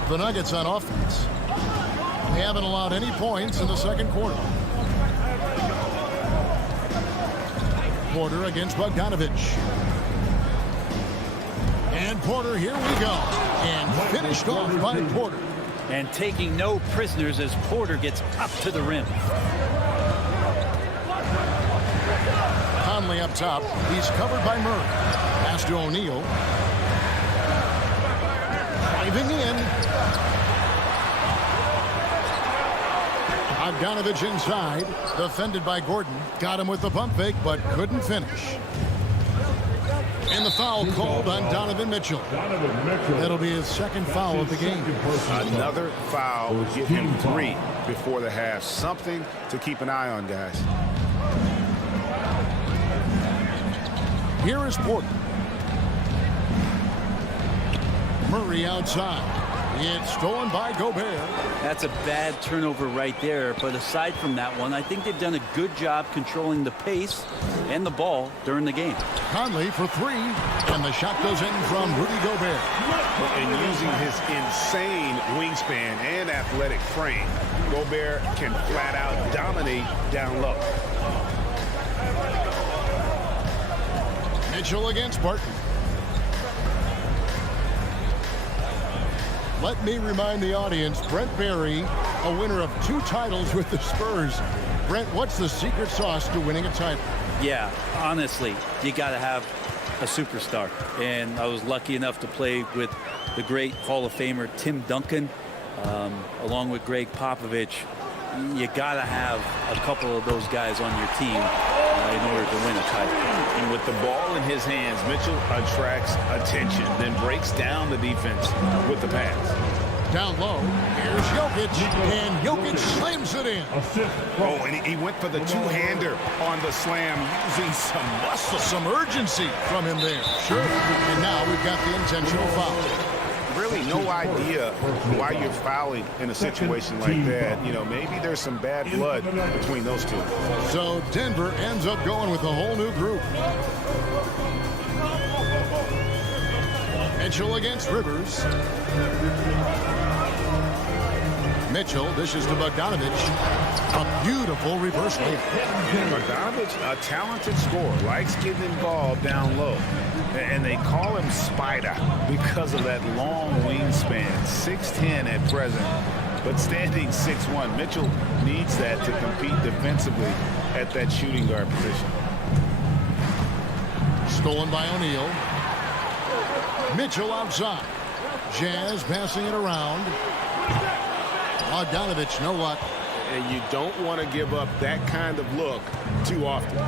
The Nuggets on offense. They haven't allowed any points in the second quarter. Porter against Bogdanovich. And Porter, here we go. And finished off by Porter. And taking no prisoners as Porter gets up to the rim. Conley up top. He's covered by Murray. Pass to O'Neal. Driving in. Bogdanovich inside. Defended by Gordon. Got him with the pump fake, but couldn't finish. And the foul called on Donovan Mitchell. That'll be his second foul of the game. Another foul will give him 3 before the half. Something to keep an eye on, guys. Here is Porter. Murray outside. It's stolen by Gobert. That's a bad turnover right there. But aside from that one, I think they've done a good job controlling the pace and the ball during the game. Conley for 3. And the shot goes in from Rudy Gobert. And using his insane wingspan and athletic frame, Gobert can flat out dominate down low. Mitchell against Barton. Let me remind the audience, Brent Barry, a winner of 2 titles with the Spurs. Brent, what's the secret sauce to winning a title? Yeah, honestly, you got to have a superstar. And I was lucky enough to play with the great Hall of Famer Tim Duncan, along with Greg Popovich. You got to have a couple of those guys on your team in order to win a title. And with the ball in his hands, Mitchell attracts attention, then breaks down the defense with the pass. Down low, here's Jokic, and Jokic slams it in. Oh, and he went for the two-hander on the slam, using some muscle. Some urgency from him there. Sure. And now we've got the intentional foul. Really no idea why you're fouling in a situation like that. You know, maybe there's some bad blood between those two. So Denver ends up going with a whole new group. Mitchell against Rivers. Mitchell dishes to Bogdanovich. A beautiful reverse layup. Bogdanovich, a talented scorer, likes getting involved down low. And they call him Spider because of that long wingspan, 6'10" at present. but standing 6'1", Mitchell needs that to compete defensively at that shooting guard position. Stolen by O'Neal. Mitchell outside. Jazz passing it around. Bogdanovich, no luck. And you don't want to give up that kind of look too often.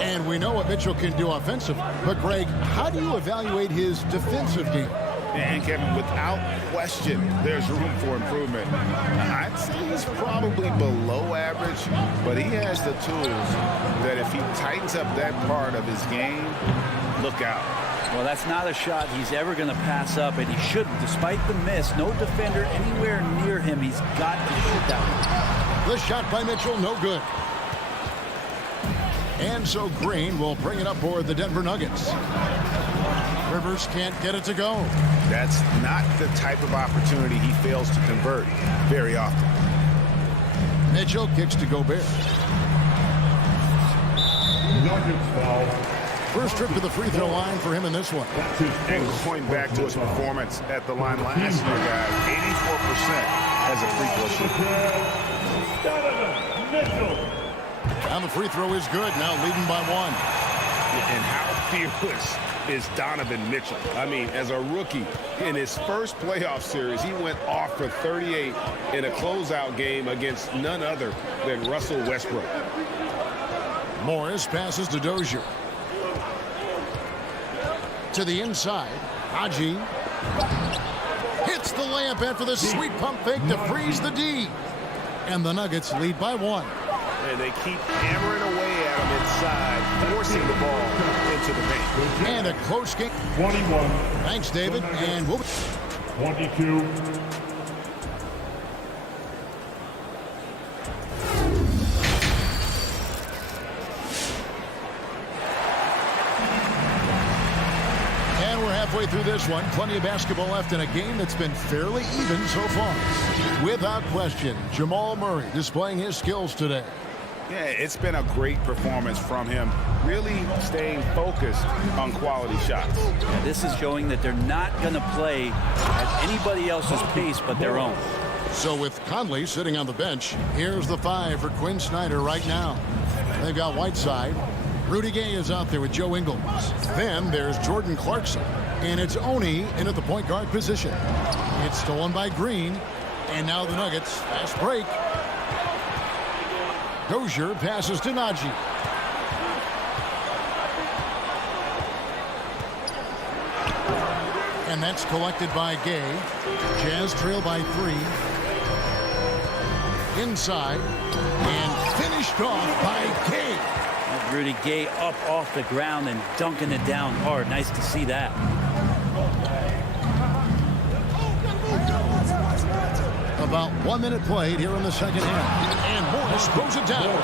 And we know what Mitchell can do offensively. But, Greg, how do you evaluate his defensive game? And, Kevin, without question, there's room for improvement. I'd say he's probably below average, but he has the tools that if he tightens up that part of his game, look out. Well, that's not a shot he's ever going to pass up, and he shouldn't. Despite the miss, no defender anywhere near him. He's got to shoot that one. The shot by Mitchell, no good. And so Green will bring it up for the Denver Nuggets. Rivers can't get it to go. That's not the type of opportunity he fails to convert very often. Mitchell kicks to Gobert. Nuggets foul. First trip to the free throw line for him in this one. And going back to his performance at the line last year, guys, 84% as a free throw shooter. And the free throw is good, now leading by 1. And how fearless is Donovan Mitchell? I mean, as a rookie, in his first playoff series, he went off for 38 in a closeout game against none other than Russell Westbrook. Morris passes to Dozier. To the inside, Haji hits the layup after the sweet pump fake to freeze the D. And the Nuggets lead by 1. And they keep hammering away at him inside, forcing the ball into the paint. And a close game. 21. Thanks, David. And we'll 22. halfway through this one. Plenty of basketball left in a game that's been fairly even so far. Without question, Jamal Murray displaying his skills today. Yeah, it's been a great performance from him, really staying focused on quality shots. Yeah, this is showing that they're not going to play at anybody else's pace but their own. So with Conley sitting on the bench, here's the 5 for Quinn Snyder right now. They've got Whiteside. Rudy Gay is out there with Joe Ingles. Then there's Jordan Clarkson. And it's Oni in at the point guard position. It's stolen by Green. And now the Nuggets. Fast break. Dozier passes to Najee. And that's collected by Gay. Jazz trail by 3. Inside. And finished off by Gay. Rudy Gay up off the ground and dunking it down hard. Nice to see that. About 1 minute played here in the second half. And Morris throws it down.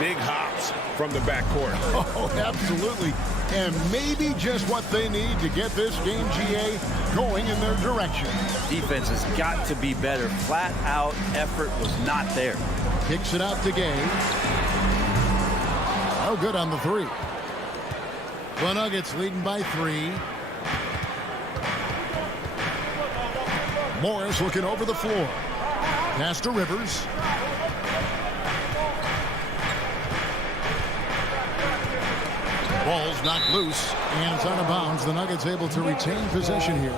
Big hops from the backcourt. Oh, absolutely. And maybe just what they need to get this game, GA, going in their direction. Defense has got to be better. Flat out effort was not there. Kicks it out to Gay. No good on the 3. The Nuggets leading by 3. Morris looking over the floor. Pass to Rivers. Ball's knocked loose, and it's out of bounds. The Nuggets able to retain possession here.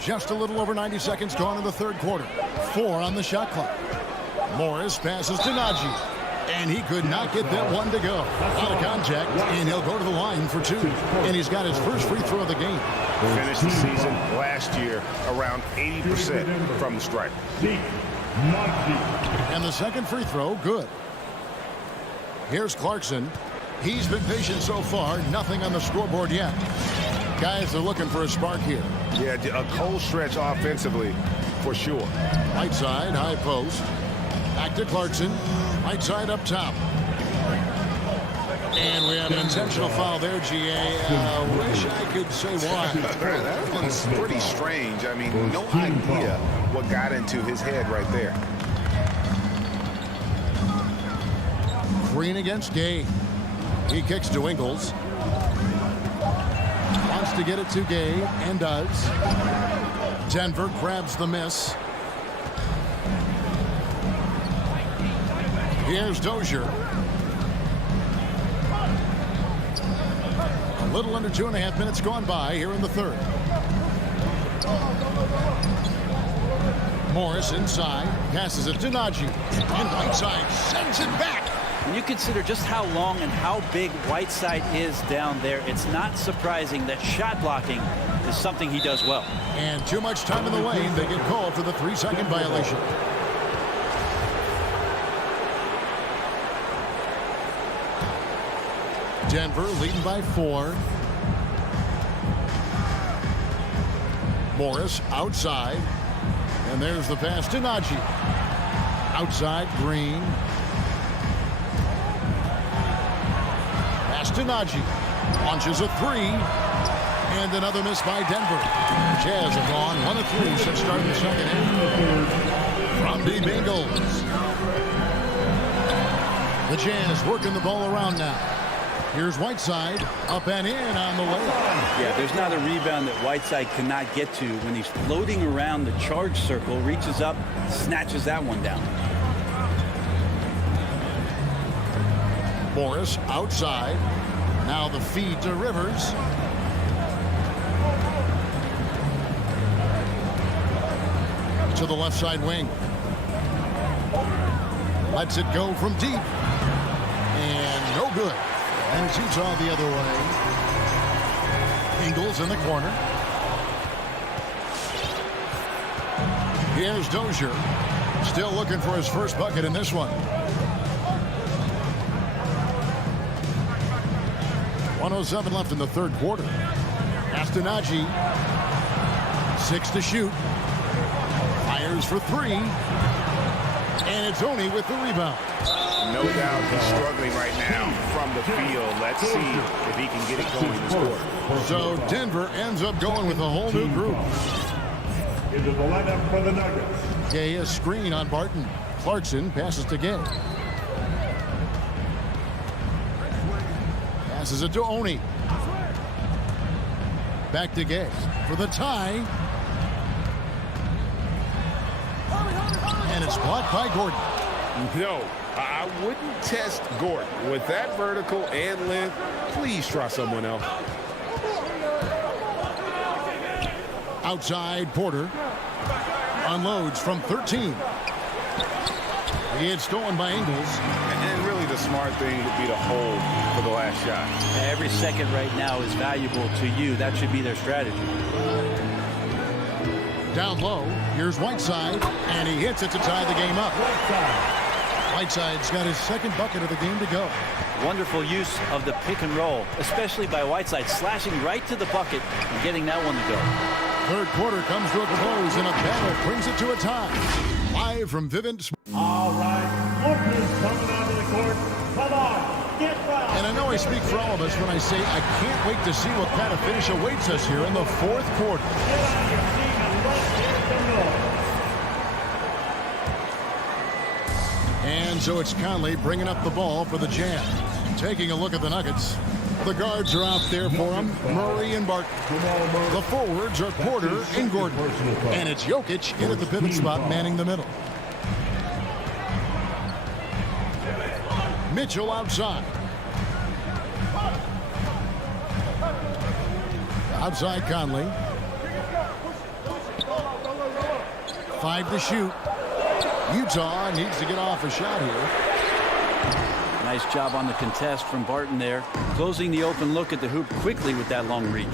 Just a little over 90 seconds gone in the third quarter. 4 on the shot clock. Morris passes to Najee. And he could not get that one to go. Out of contact, and he'll go to the line for 2. And he's got his first free throw of the game. Finished the season last year around 80% from the stripe. And the second free throw, good. Here's Clarkson. He's been patient so far. Nothing on the scoreboard yet. Guys are looking for a spark here. Yeah, a cold stretch offensively for sure. Right side, high post. Back to Clarkson. Right side up top. And we have an intentional foul there, GA. Wish I could say why. That one's pretty strange. I mean, no idea what got into his head right there. Green against Gay. He kicks to Ingles. wants to get it to Gay and does. Denver grabs the miss. Here's Dozier. A little under 2.5 minutes gone by here in the third. Morris inside, passes it to Najee. And Whiteside sends it back. When you consider just how long and how big Whiteside is down there, it's not surprising that shot blocking is something he does well. And too much time in the lane. They get called for the 3-second violation. Denver leading by 4. Morris outside. And there's the pass to Najee. Outside, Green. Pass to Najee. Launches a 3. And another miss by Denver. Jazz have gone 1 of 3 since starting the second half. From the Bengals. The Jazz working the ball around now. Here's Whiteside, up and in on the layup. Yeah, there's not a rebound that Whiteside cannot get to when he's floating around the charge circle, reaches up, snatches that one down. Morris outside. Now the feed to Rivers. To the left side wing. Lets it go from deep. And no good. And it's Utah the other way. Ingles in the corner. Here's Dozier. Still looking for his first bucket in this one. 1:07 left in the third quarter. Pass to Najee. 6 to shoot. Fires for 3. And it's Oni with the rebound. No doubt he's struggling right now from the field. Let's see if he can get it going this quarter. So Denver ends up going with a whole new group. Into the lineup for the Nuggets. Gay a screen on Barton. Clarkson passes to Gay. Passes it to Oni. Back to Gay for the tie. And it's blocked by Gordon. No, I wouldn't test Gordon. With that vertical and length, please try someone else. Outside, Porter. Unloads from 13. He had stolen by Ingles. And really the smart thing would be to hold for the last shot. Every second right now is valuable to you. That should be their strategy. Down low, here's Whiteside, and he hits it to tie the game up. Whiteside's got his second bucket of the game to go. Wonderful use of the pick and roll, especially by Whiteside, slashing right to the bucket and getting that one to go. Third quarter comes to a close, and a battle brings it to a tie. Live from Vivint. All right, Lucas coming onto the court. Come on, get fouled. And I know I speak for all of us when I say I can't wait to see what kind of finish awaits us here in the fourth quarter. Get on your feet and let's hear some noise. And so it's Conley bringing up the ball for the Jazz. Taking a look at the Nuggets. The guards are out there for them, Murray and Barton. The forwards are Porter and Gordon. And it's Jokic in at the pivot spot, manning the middle. Mitchell outside. Outside Conley. 5 to shoot. Utah needs to get off a shot here. Nice job on the contest from Barton there. Closing the open look at the hoop quickly with that long reach.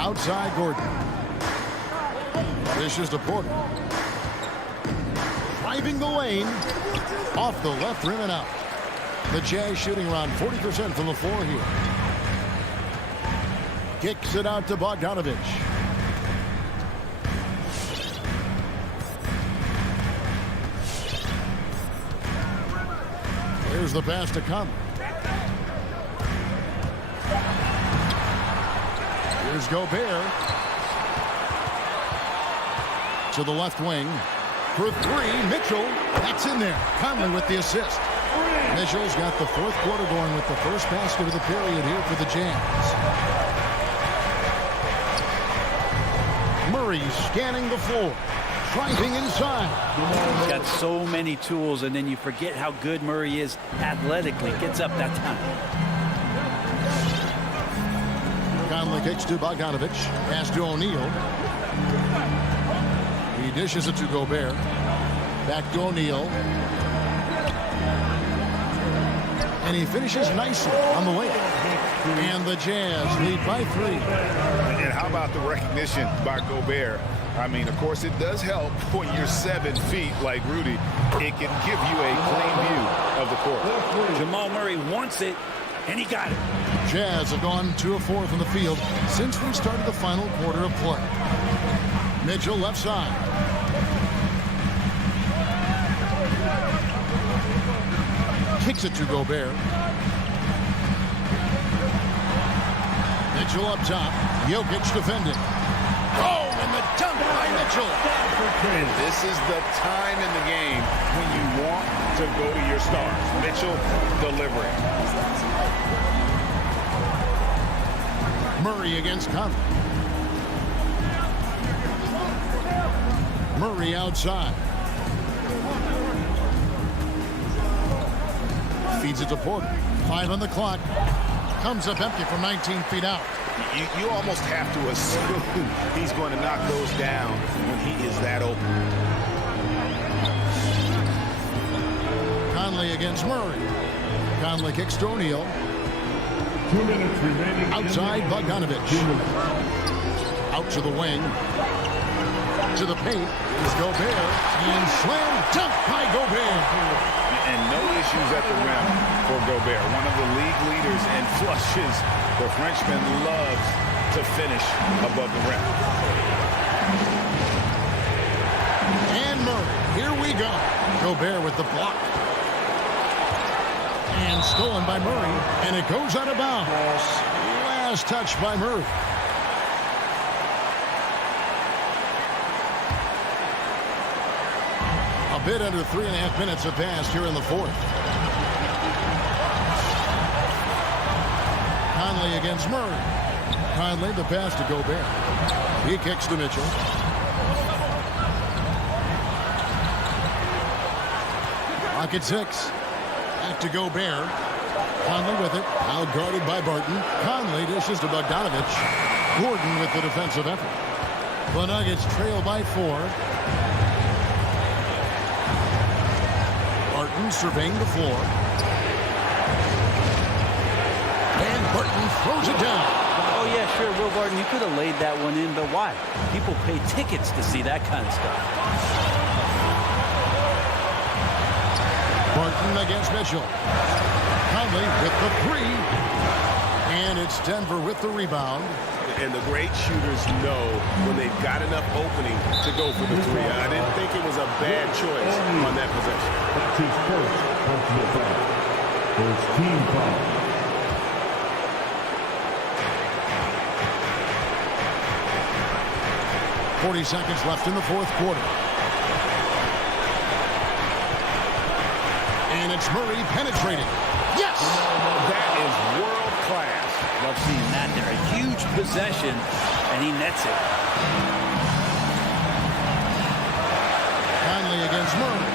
Outside Gordon. Dishes to Porter. Driving the lane. Off the left rim and out. The Jazz shooting around 40% from the floor here. Kicks it out to Bogdanovich. Here's the pass to Conley. Here's Gobert. To the left wing. For 3, Mitchell. That's in there. Conley with the assist. Mitchell's got the fourth quarter going with the first basket of the period here for the Jazz. Murray scanning the floor. Driving inside. He's got so many tools, and then you forget how good Murray is athletically. Gets up that time. Conley kicks to Bogdanovich. Pass to O'Neal. He dishes it to Gobert. Back to O'Neal. And he finishes nicely on the layup. And the Jazz lead by 3. And how about the recognition by Gobert? I mean, of course, it does help when you're 7 feet like Rudy. It can give you a clean view of the court. Jamal Murray wants it, and he got it. Jazz have gone 2 of 4 from the field since we started the final quarter of play. Mitchell left side. Kicks it to Gobert. Mitchell up top. Jokic defending. Oh, and the dunk by Mitchell. And this is the time in the game when you want to go to your stars. Mitchell delivering. Murray against Conley. Murray outside. Feeds it to Porter. 5 on the clock. Comes up empty from 19 feet out. You almost have to assume he's going to knock those down when he is that open. Conley against Murray. Conley kicks to O'Neal. 2 minutes remaining. Outside Bogdanovich. Out to the wing. To the paint is Gobert. And slam dunk by Gobert. And no issues at the rim for Gobert. One of the league leaders in flushes. The Frenchman loves to finish above the rim. And Murray. Here we go. Gobert with the block. And stolen by Murray. And it goes out of bounds. Last touch by Murray. A bit under 3.5 minutes have passed here in the fourth. Conley against Murray. Conley the pass to Gobert. He kicks to Mitchell. Clock at 6. Back to Gobert. Conley with it. Now guarded by Barton. Conley dishes to Bogdanovich. Gordon with the defensive effort. The Nuggets trail by 4. Barton surveying the floor. And Barton throws it down. Oh, yeah, sure, Will Barton, you could have laid that one in, but why? People pay tickets to see that kind of stuff. Barton against Mitchell. Conley with the 3. And it's Denver with the rebound. And the great shooters know when they've got enough opening to go for the 3. I didn't think it was a bad choice on that possession. That's his first personal foul. First team foul. .40 seconds left in the fourth quarter. And it's Murray penetrating. Yes! That is world class. Love seeing that there. A huge possession, and he nets it. Conley against Murray.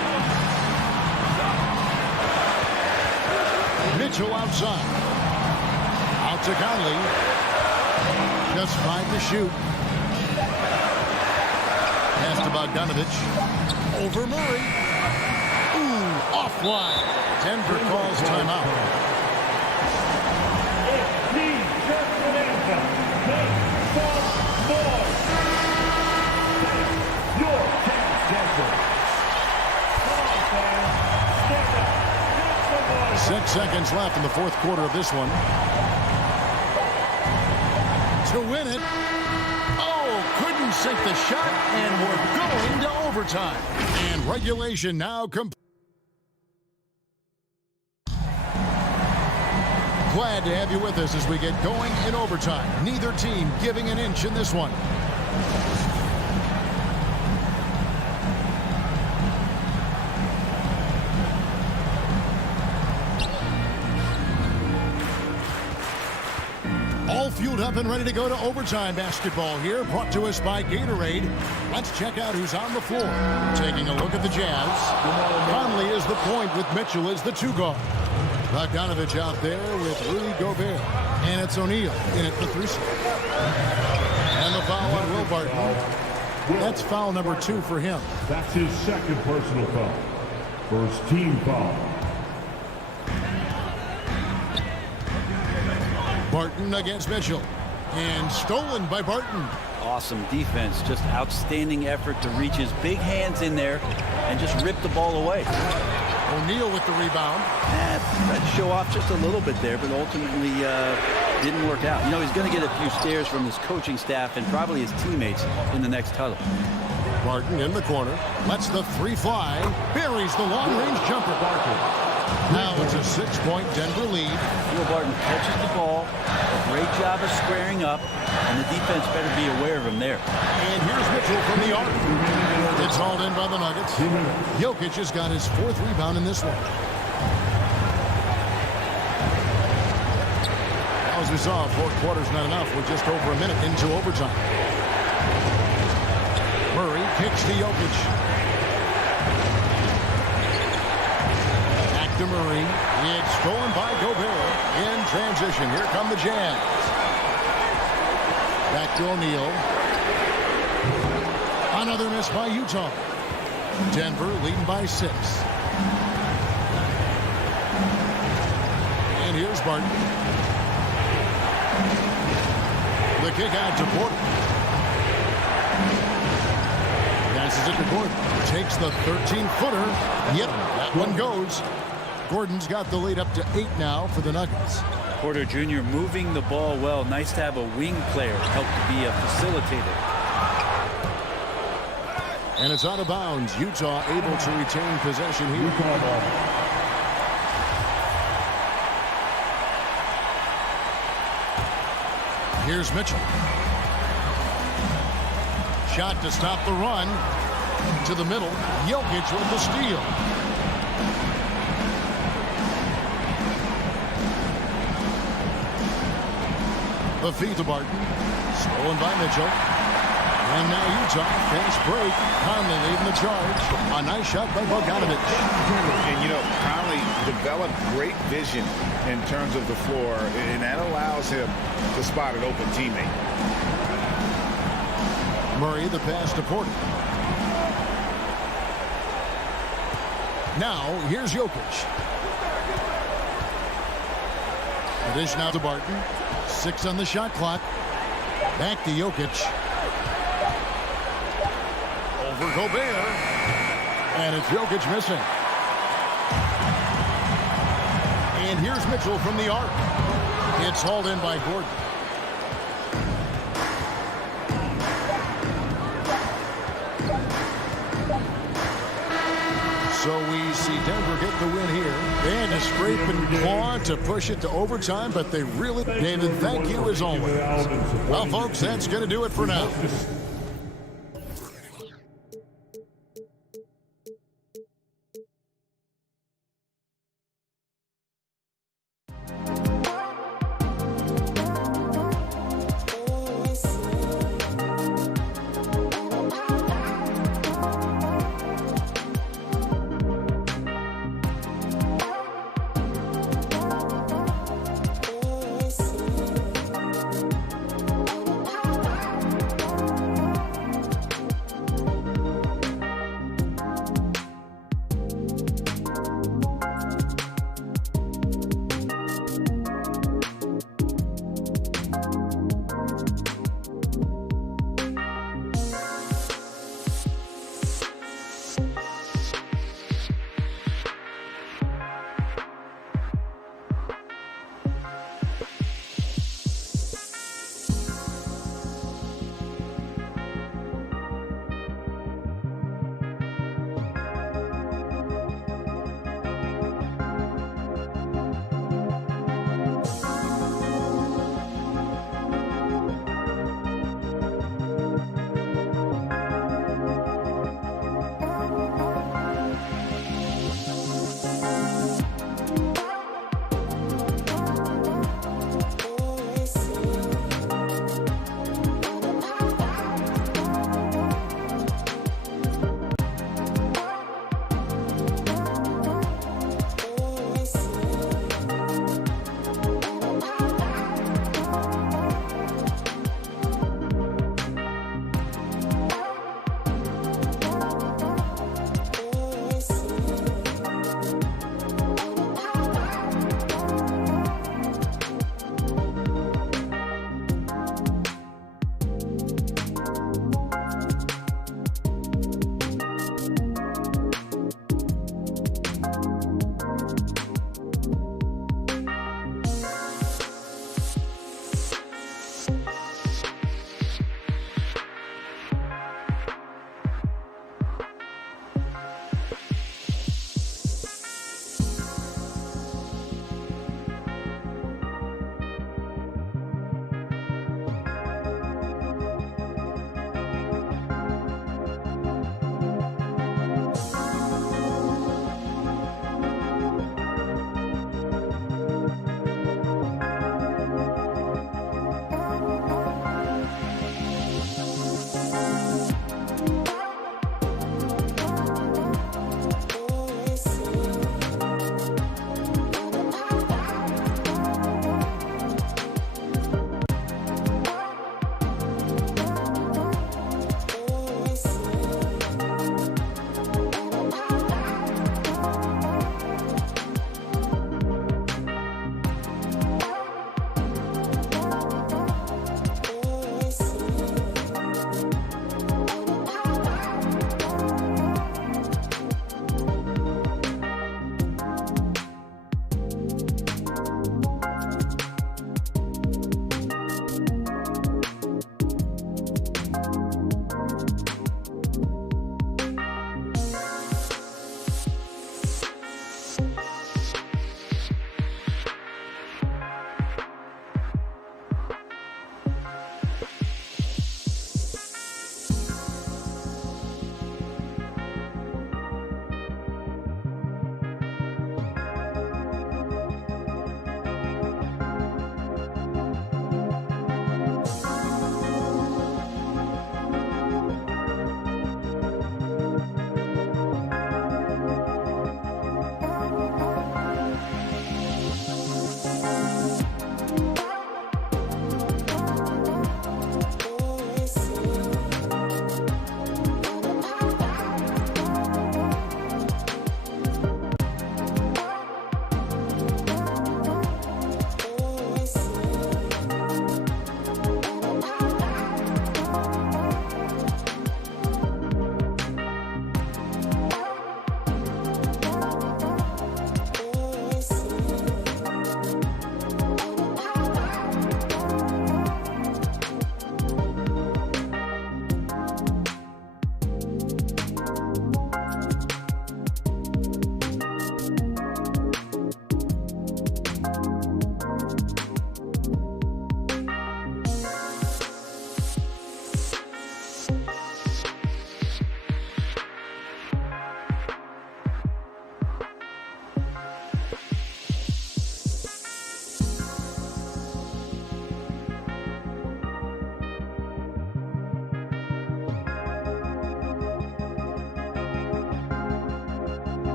Mitchell outside. Out to Conley. Just 5 to shoot. Pass to Bogdanovich. Over Murray. Ooh, offline. Denver calls timeout. Your chance, Denver. Come on, fans. Stand up. Make some noise. 6 seconds left in the fourth quarter of this one. To win it. Oh, couldn't sink the shot, and we're going to overtime. And regulation now complete. Glad to have you with us as we get going in overtime. Neither team giving an inch in this one. fueled up and ready to go to overtime basketball here, brought to us by Gatorade. Let's check out who's on the floor. Taking a look at the Jazz. Conley is the point with Mitchell as the 2 guard. Bogdanovich out there with Rudy Gobert. And it's O'Neal in at the 3 slot. And the foul on Will Barton. That's foul number 2 for him. That's his second personal foul. First team foul. Barton against Mitchell. And stolen by Barton. Awesome defense. Just outstanding effort to reach his big hands in there and just rip the ball away. O'Neal with the rebound. Tried to show off just a little bit there, but ultimately didn't work out. You know, he's going to get a few stares from his coaching staff and probably his teammates in the next huddle. Barton in the corner. Lets the 3 fly. Buries the long-range jumper. Barton. Now it's a 6-point Denver lead. Will Barton catches the ball. A great job of squaring up, and the defense better be aware of him there. And here's Mitchell from the arc. It's hauled in by the Nuggets. Jokic has got his 4th rebound in this one. As we saw, 4 quarters not enough. We're just over a minute into overtime. Murray kicks to Jokic. Back to Murray. It's stolen by Gobert. In transition. Here come the Jazz. Back to O'Neal. Another miss by Utah. Denver leading by 6. And here's Barton. The kick out to Porter. Passes it to Gordon. Takes the 13-footer. Yep, that one goes. Gordon's got the lead up to 8 now for the Nuggets. Porter Jr. moving the ball well. Nice to have a wing player help to be a facilitator. And it's out of bounds. Utah able to retain possession here. Here's Mitchell. Shot to stop the run. To the middle. Jokic with the steal. The feed to Barton. Stolen by Mitchell. And now Utah, fast break. Conley leading the charge. A nice shot by Bogdanovich. And, you know, Conley developed great vision in terms of the floor, and that allows him to spot an open teammate. Murray, the pass to Porter. Now, here's Jokic. A dish now to Barton. 6 on the shot clock. Back to Jokic. Over Gobert. And it's Jokic missing. And here's Mitchell from the arc. It's hauled in by Gordon. So we see Denver get the win here. They had to scrape and claw to push it to overtime, but they really... David, thank you as always. Well, folks, that's going to do it for now.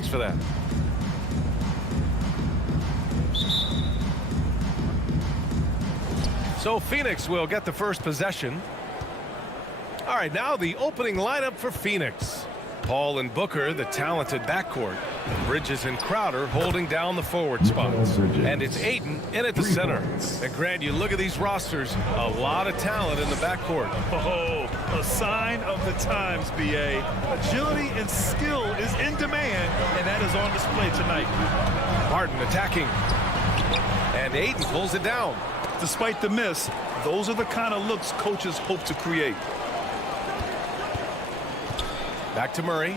Thanks for that. So Phoenix will get the first possession. All right, now the opening lineup for Phoenix. Paul and Booker, the talented backcourt. Bridges and Crowder holding down the forward spots. And it's Ayton in at the center. And Grant, you look at these rosters, a lot of talent in the backcourt. Oh, a sign of the times, B.A. Agility and skill is in demand, and that is on display tonight. Barton attacking. And Ayton pulls it down. Despite the miss, those are the kind of looks coaches hope to create. Back to Murray.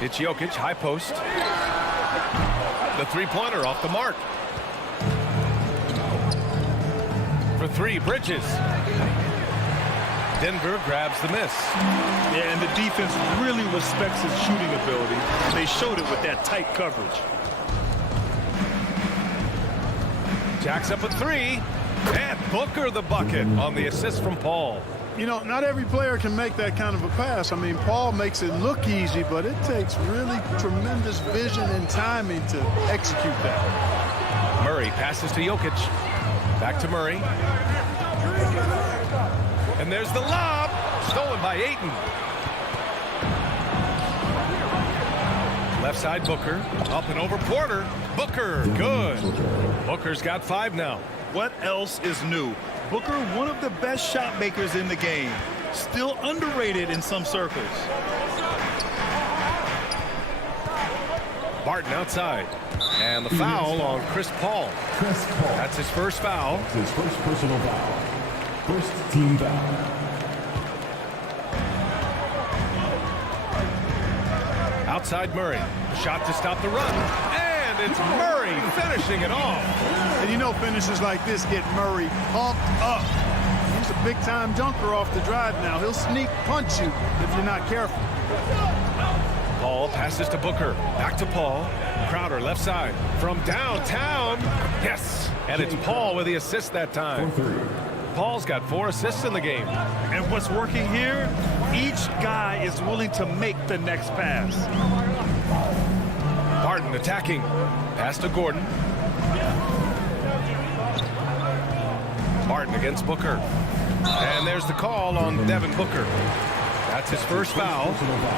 It's Jokic, high post. The three-pointer off the mark. For three, Bridges. Denver grabs the miss. Yeah, and the defense really respects his shooting ability. They showed it with that tight coverage. Jacks up a three. And Booker the bucket on the assist from Paul. You know, not every player can make that kind of a pass. I mean, Paul makes it look easy, but it takes really tremendous vision and timing to execute that. Murray passes to Jokic. Back to Murray. And there's the lob. Stolen by Ayton. Left side Booker. Up and over Porter. Booker, good. Booker's got 5 now. What else is new? Booker, one of the best shot makers in the game. Still underrated in some circles. Barton outside. And the foul on Chris Paul. That's his first foul. That's his first personal foul. First team foul. Outside Murray. Shot to stop the run. And it's Murray finishing it off. And you know finishes like this get Murray pumped up. He's a big-time dunker off the drive now. He'll sneak punch you if you're not careful. Paul passes to Booker. Back to Paul. Crowder left side. From downtown. Yes. And it's Paul with the assist that time. Paul's got 4 assists in the game. And what's working here? Each guy is willing to make the next pass. Barton attacking. Pass to Gordon. Barton against Booker. And there's the call on Devin Booker. That's his first foul.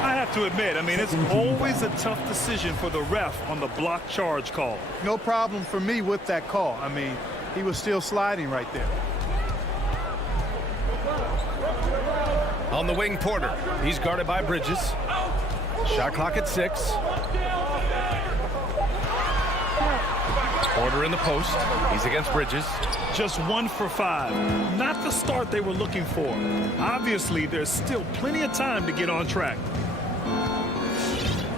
I have to admit, I mean, it's always a tough decision for the ref on the block charge call. No problem for me with that call. I mean, he was still sliding right there. On the wing, Porter. He's guarded by Bridges. Shot clock at 6. Porter in the post. He's against Bridges. Just 1 for 5. Not the start they were looking for. Obviously, there's still plenty of time to get on track.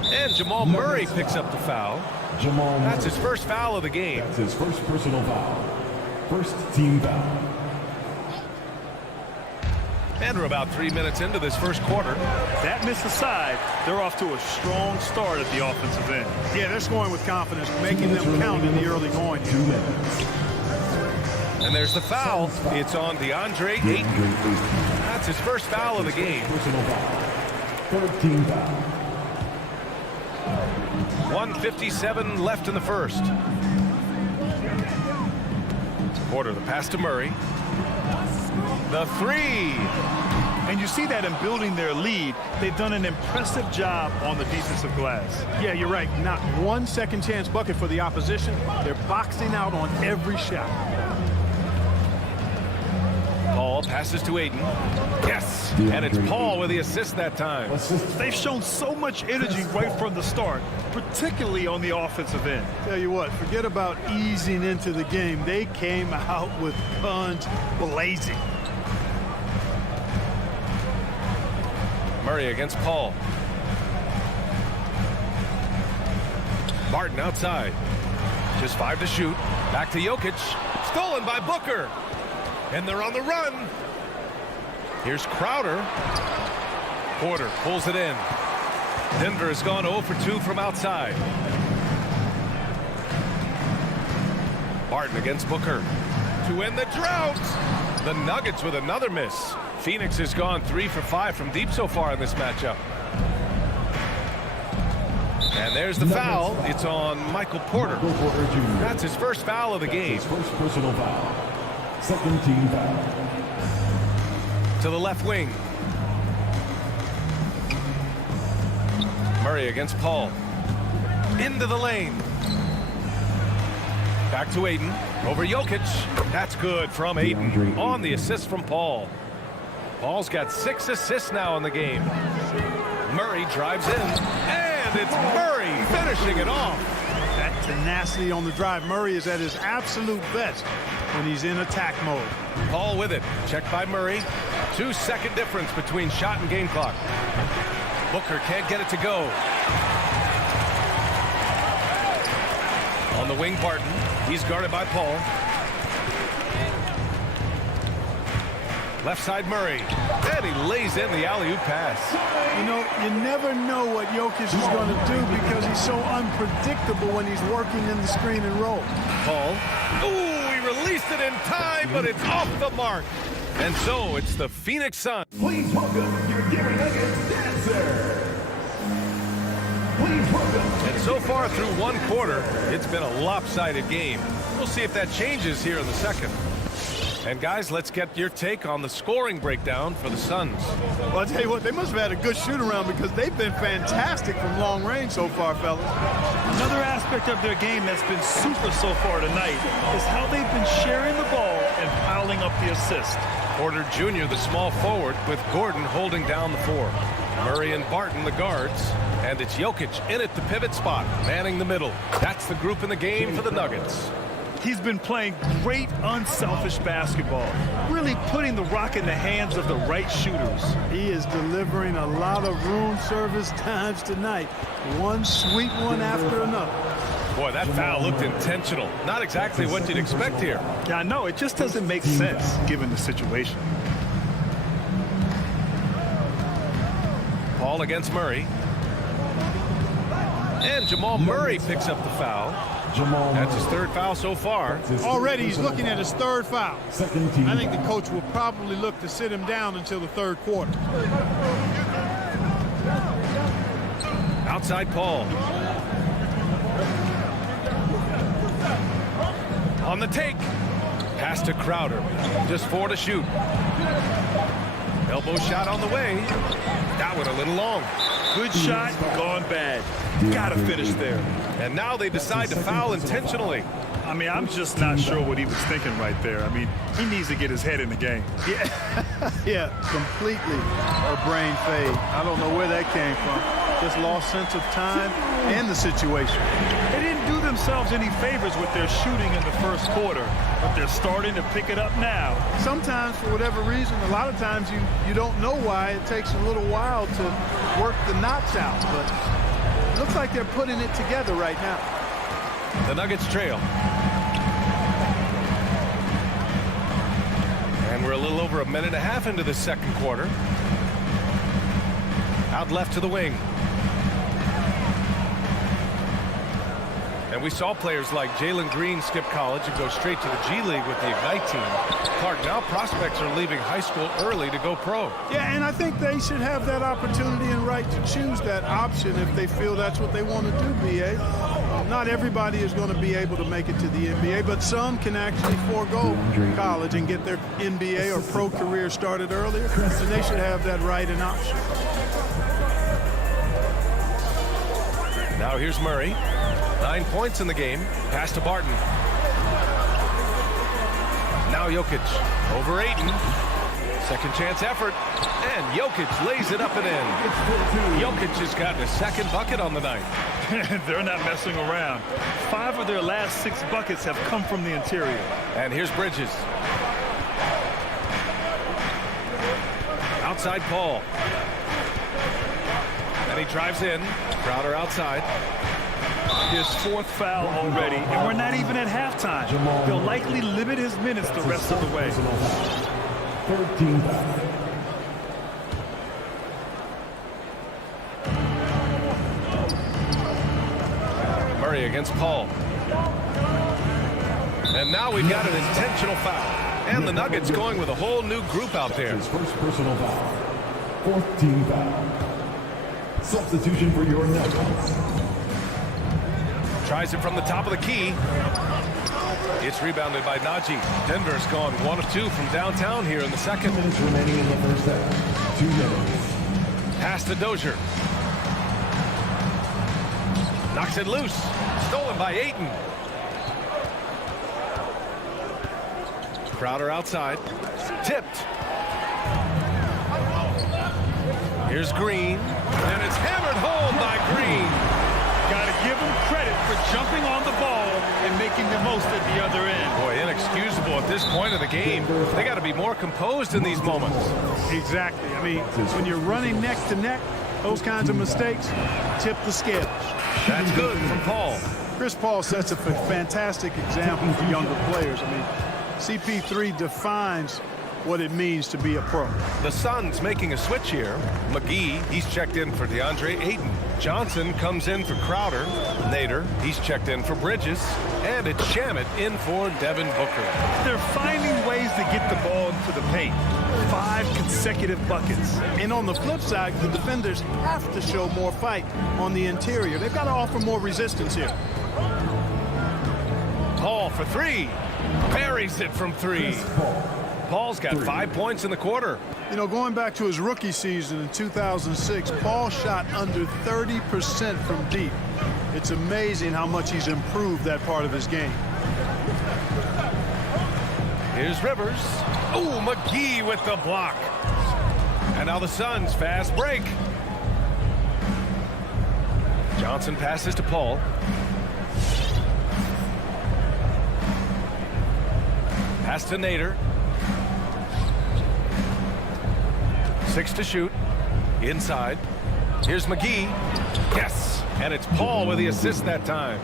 And Jamal Murray picks up the foul. That's his first foul of the game. That's his first personal foul. First team foul. And we're about 3 minutes into this first quarter. That miss aside, they're off to a strong start at the offensive end. Yeah, they're scoring with confidence, making them count in the early going. 2 minutes. And there's the foul. It's on DeAndre Ayton. That's his first foul of the game. Personal foul. Third team foul. 1:57 left in the first. Porter, the pass to Murray. The 3. And you see that in building their lead, they've done an impressive job on the defensive glass. Yeah, you're right. Not one second chance bucket for the opposition. They're boxing out on every shot. Paul passes to Ayton. Yes. And it's Paul with the assist that time. They've shown so much energy right from the start, particularly on the offensive end. Tell you what, forget about easing into the game. They came out with guns blazing. Murray against Paul. Barton outside. Just 5 to shoot. Back to Jokic. Stolen by Booker. And they're on the run. Here's Crowder. Porter pulls it in. Denver has gone 0 for 2 from outside. Barton against Booker. To end the drought. The Nuggets with another miss. Phoenix has gone 3 for 5 from deep so far in this matchup. And there's the foul. It's on Michael Porter. That's his first foul of the game. First personal foul. Second team foul. To the left wing. Murray against Paul. Into the lane. Back to Ayton. Over Jokic. That's good from Ayton. On the assist from Paul. Paul's got 6 assists now in the game. Murray drives in. And it's Murray finishing it off. That tenacity on the drive. Murray is at his absolute best when he's in attack mode. Paul with it. Checked by Murray. 2-second difference between shot and game clock. Booker can't get it to go. On the wing, Barton. He's guarded by Paul. Left side, Murray. And he lays in the alley-oop pass. You know, you never know what Jokic is going to do because he's so unpredictable when he's working in the screen and roll. Paul. Ooh, he released it in time, but it's off the mark. And so it's the Phoenix Suns. Please welcome your Denver Nuggets dancer. Please welcome. And so far through one quarter, it's been a lopsided game. We'll see if that changes here in the second. And guys, let's get your take on the scoring breakdown for the Suns. Well, I'll tell you what, they must have had a good shoot-around because they've been fantastic from long range so far, fellas. Another aspect of their game that's been super so far tonight is how they've been sharing the ball and piling up the assist. Porter Jr., the small forward, with Gordon holding down the 4. Murray and Barton, the guards. And it's Jokic in at the pivot spot, manning the middle. That's the group in the game for the Nuggets. He's been playing great, unselfish basketball, really putting the rock in the hands of the right shooters. He is delivering a lot of room service times tonight. One sweet one after another. Boy, that foul looked intentional. Not exactly what you'd expect here. Yeah, I know. It just doesn't make sense given the situation. Paul against Murray. And Jamal Murray picks up the foul. That's his 3rd foul so far. Already he's looking at his 3rd foul. Second team. I think the coach will probably look to sit him down until the 3rd quarter. Outside Paul. On the take. Pass to Crowder. Just 4 to shoot. Elbow shot on the way. That one a little long. Good shot, gone bad. Gotta finish there. And now they decide to foul intentionally. I mean, I'm just not sure what he was thinking right there. I mean, he needs to get his head in the game. Yeah, completely a brain fade. I don't know where that came from. Just lost sense of time and the situation. They didn't do themselves any favors with their shooting in the first quarter, but they're starting to pick it up now. Sometimes, for whatever reason, a lot of times you don't know why. It takes a little while to work the knots out, but it looks like they're putting it together right now. The Nuggets trail. And we're a little over a minute and a half into the second quarter. Out left to the wing. And we saw players like Jalen Green skip college and go straight to the G League with the Ignite team. Clark, now prospects are leaving high school early to go pro. Yeah, and I think they should have that opportunity and right to choose that option if they feel that's what they want to do, B.A. Not everybody is going to be able to make it to the NBA, but some can actually forego college and get their NBA or pro career started earlier, and they should have that right and option. Now here's Murray. 9 points in the game. Pass to Barton. Now Jokic over Ayton. Second chance effort. And Jokic lays it up and in. Jokic has gotten a 2nd bucket on the night. They're not messing around. 5 of their last 6 buckets have come from the interior. And here's Bridges. Outside Paul. And he drives in. Crowder outside. His 4th foul already, and we're not even at halftime. They'll likely limit his minutes the rest of the way. 13 foul. Murray against Paul. And now we've got an intentional foul. And the Nuggets going with a whole new group out there. His first personal foul. Fourth team foul. Substitution for your Nuggets. Tries it from the top of the key. It's rebounded by Najee. Denver's gone 1 of 2 from downtown here in the second. 2 minutes remaining in the first half. 2 minutes. Pass to Dozier. Knocks it loose. Stolen by Ayton. Crowder outside. Tipped. Here's Green. And it's hammered home by Green. Got to give him credit for jumping on the ball and making the most at the other end. Boy, inexcusable at this point of the game. They got to be more composed in these moments. Exactly. I mean, when you're running neck to neck, those kinds of mistakes tip the scales. That's good from Paul. Chris Paul sets a fantastic example for younger players. I mean, CP3 defines what it means to be a pro. The Suns making a switch here. McGee, he's checked in for DeAndre Ayton. Johnson comes in for Crowder. Nader, he's checked in for Bridges. And it's Shamet in for Devin Booker. They're finding ways to get the ball into the paint. 5 consecutive buckets. And on the flip side, the defenders have to show more fight on the interior. They've got to offer more resistance here. Paul for 3. Buries it from 3. Paul's got 5 points in the quarter. You know, going back to his rookie season in 2006, Paul shot under 30% from deep. It's amazing how much he's improved that part of his game. Here's Rivers. Oh, McGee with the block. And now the Suns fast break. Johnson passes to Paul. Pass to Nader. 6 to shoot. Inside. Here's McGee. Yes. And it's Paul with the assist that time.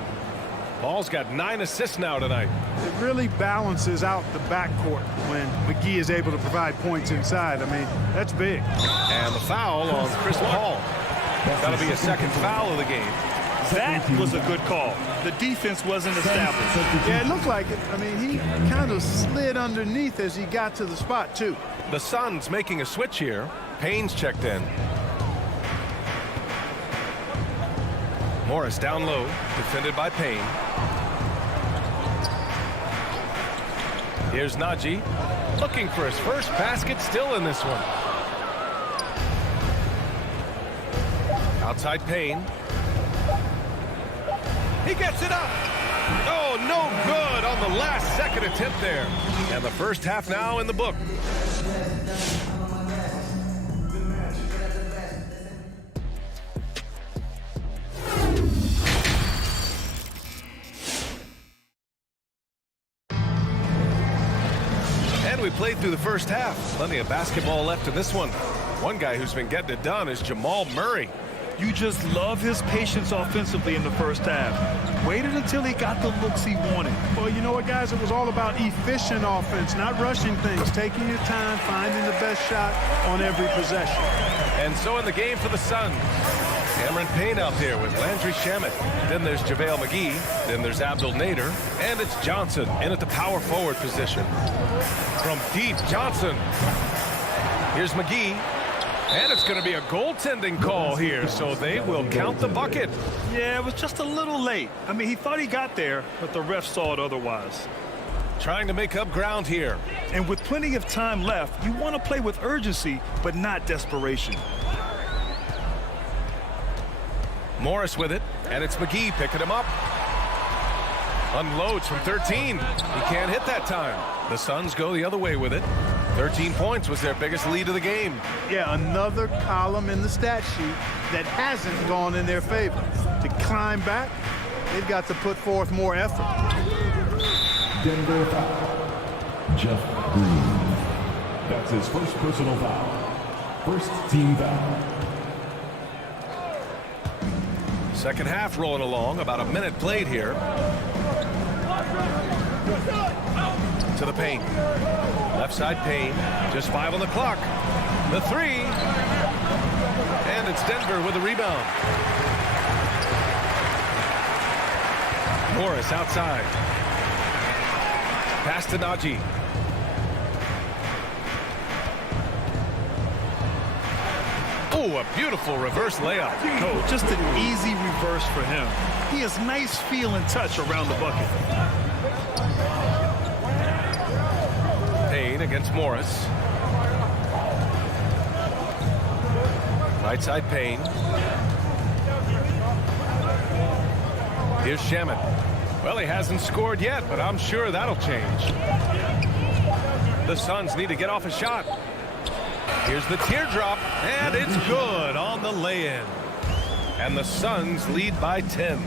Paul's got 9 assists now tonight. It really balances out the backcourt when McGee is able to provide points inside. I mean, that's big. And the foul on Chris Paul. That'll be a second foul of the game. That was a good call. The defense wasn't established. Yeah, it looked like it. I mean, he kind of slid underneath as he got to the spot, too. The Suns making a switch here. Payne's checked in. Morris down low, defended by Payne. Here's Najee, looking for his first basket, still in this one. Outside Payne. He gets it up. Oh, no good on the last second attempt there. And the first half now in the book. And we played through the first half. Plenty of basketball left in this one. One guy who's been getting it done is Jamal Murray. You just love his patience offensively in the first half. Waited until he got the looks he wanted. Well, you know what, guys? It was all about efficient offense, not rushing things, taking your time, finding the best shot on every possession. And so in the game for the Suns, Cameron Payne out there with Landry Shamet. Then there's JaVale McGee. Then there's Abdel Nader. And it's Johnson in at the power forward position. From deep, Johnson. Here's McGee. And it's going to be a goaltending call here, so they will count the bucket. Yeah, it was just a little late. I mean, he thought he got there, but the ref saw it otherwise. Trying to make up ground here. And with plenty of time left, you want to play with urgency, but not desperation. Morris with it, and it's McGee picking him up. Unloads from 13. He can't hit that time. The Suns go the other way with it. 13 points was their biggest lead of the game. Yeah, another column in the stat sheet that hasn't gone in their favor. To climb back, they've got to put forth more effort. Denver foul. Jeff Green. That's his first personal foul. First team foul. Second half rolling along, about a minute played here. To the paint. Left side Payne, just 5 on the clock. The 3. And it's Denver with the rebound. Morris outside. Pass to Najee. Ooh, a beautiful reverse layup. No, just an easy reverse for him. He has nice feel and touch around the bucket. Payne against Morris. Right side Payne. Here's Shaman. Well, he hasn't scored yet, but I'm sure that'll change. The Suns need to get off a shot. Here's the teardrop, and it's good on the lay-in. And the Suns lead by 10.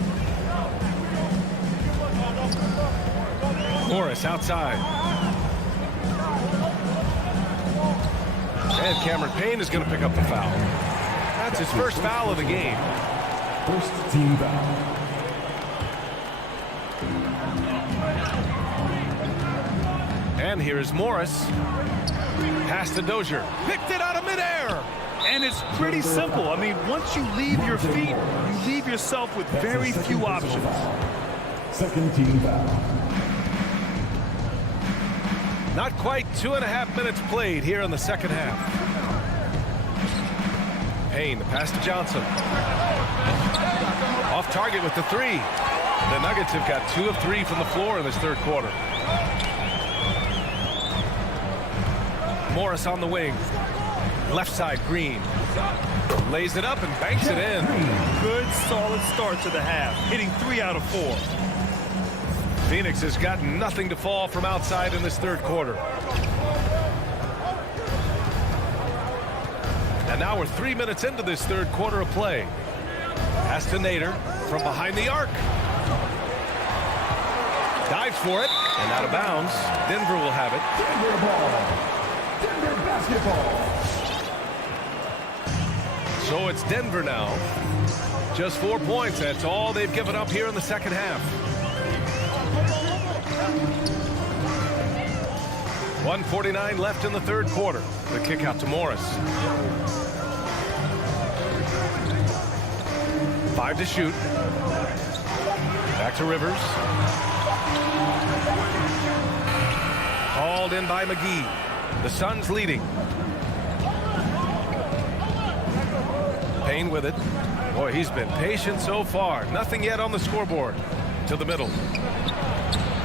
Morris outside. And Cameron Payne is going to pick up the foul. That's his first foul of the game. First team foul. And here's Morris. Pass to Dozier. Picked it out of midair. And it's pretty simple. I mean, once you leave your feet, you leave yourself with very few options. Second team foul. Not quite 2.5 minutes played here in the second half. Payne, the pass to Johnson. Off target with the three. The Nuggets have got 2 of 3 from the floor in this third quarter. Morris on the wing. Left side, Green. Lays it up and banks it in. Good, solid start to the half. Hitting 3 out of 4. Phoenix has got nothing to fall from outside in this third quarter. And now we're 3 minutes into this third quarter of play. Pass to Nader from behind the arc. Dives for it and out of bounds. Denver will have it. Denver ball. Denver basketball. So it's Denver now. Just 4 points. That's all they've given up here in the second half. 1:49 left in the third quarter. The kick out to Morris. 5 to shoot. Back to Rivers. Called in by McGee. The Suns leading. Payne with it. Boy, he's been patient so far. Nothing yet on the scoreboard. To the middle.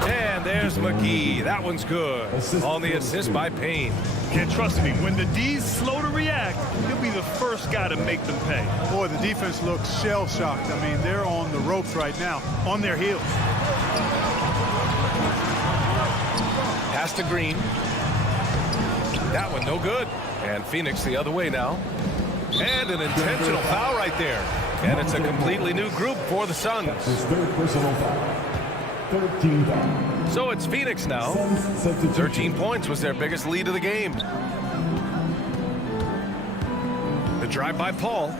And there's McGee. That one's good. On the assist by Payne. And trust me, when the D's slow to react, he'll be the first guy to make them pay. Boy, the defense looks shell-shocked. I mean, they're on the ropes right now, on their heels. Pass to Green. That one no good. And Phoenix the other way now. And an intentional foul right there. And it's a completely new group for the Suns. His third personal foul. 13 foul. So it's Phoenix now. 13 points was their biggest lead of the game. The drive by Paul.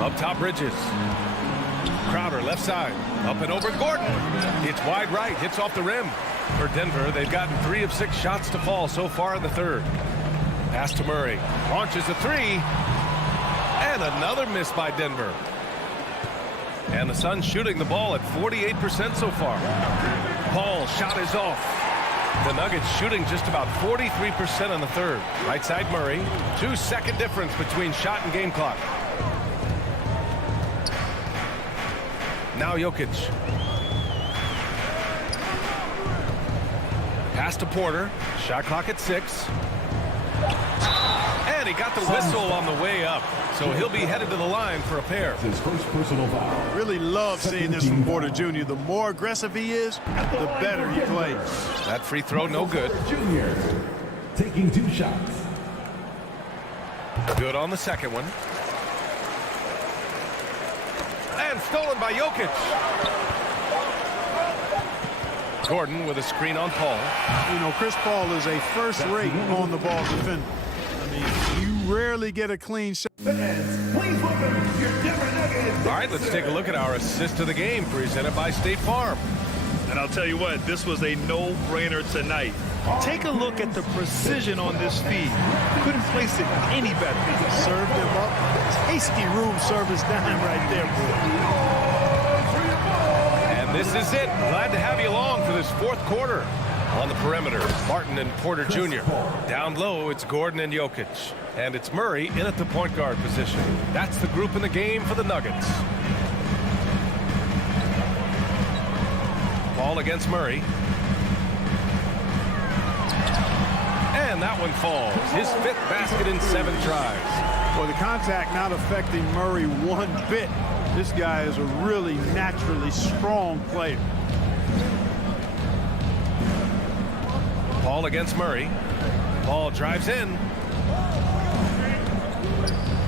Up top, Bridges. Crowder left side. Up and over Gordon. It's wide right. Hits off the rim. For Denver, they've gotten 3 of 6 shots to fall so far in the third. Pass to Murray. Launches a 3. And another miss by Denver. And the Suns shooting the ball at 48% so far. Paul shot is off. The Nuggets shooting just about 43% in the third. Right side Murray. 2-second difference between shot and game clock. Now Jokic. Pass to Porter. Shot clock at 6. And he got the whistle on the way up. So he'll be headed to the line for a pair. His first personal foul. Really love seeing this from Porter Jr. The more aggressive he is, the better he plays. That free throw no good. Junior taking 2 shots. Good on the second one. And stolen by Jokic. Gordon with a screen on Paul. You know, Chris Paul is a first-rate on-the-ball defender. I mean, you rarely get a clean shot. All right, let's take a look at our assist of the game presented by State Farm. And I'll tell you what, this was a no-brainer tonight. Take a look at the precision on this feed. Couldn't place it any better. Served him up. Tasty room service dime right there, boy. And this is it. Glad to have you along for this fourth quarter. On the perimeter, Barton and Porter Jr. Down low, it's Gordon and Jokic. And it's Murray in at the point guard position. That's the group in the game for the Nuggets. Ball against Murray. And that one falls. His 5th basket in 7 tries. Well, the contact not affecting Murray one bit. This guy is a really naturally strong player. Paul against Murray. Paul drives in.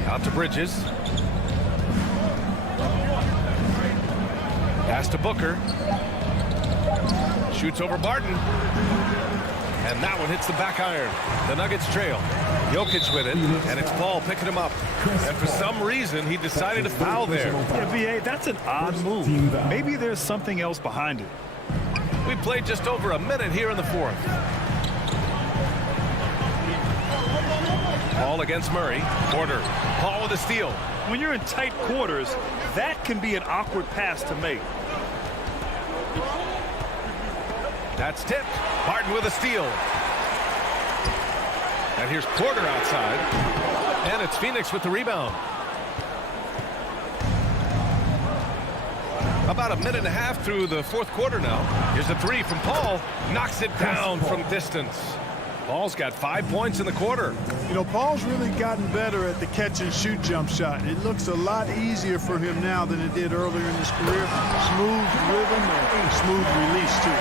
Out to Bridges. Pass to Booker. Shoots over Barton. And that one hits the back iron. The Nuggets trail. Jokic with it, and it's Paul picking him up. And for some reason, he decided to foul there. Yeah, V.A., that's an odd move. Maybe there's something else behind it. We played just over a minute here in the 4th. Paul against Murray. Porter. Paul with a steal. When you're in tight quarters, that can be an awkward pass to make. That's tipped. Barton with a steal. And here's Porter outside. And it's Phoenix with the rebound. About a minute and a half through the 4th quarter now. Here's a 3 from Paul. Knocks it down from distance. Paul's got 5 points in the quarter. You know, Paul's really gotten better at the catch-and-shoot jump shot. It looks a lot easier for him now than it did earlier in his career. Smooth rhythm and smooth release, too.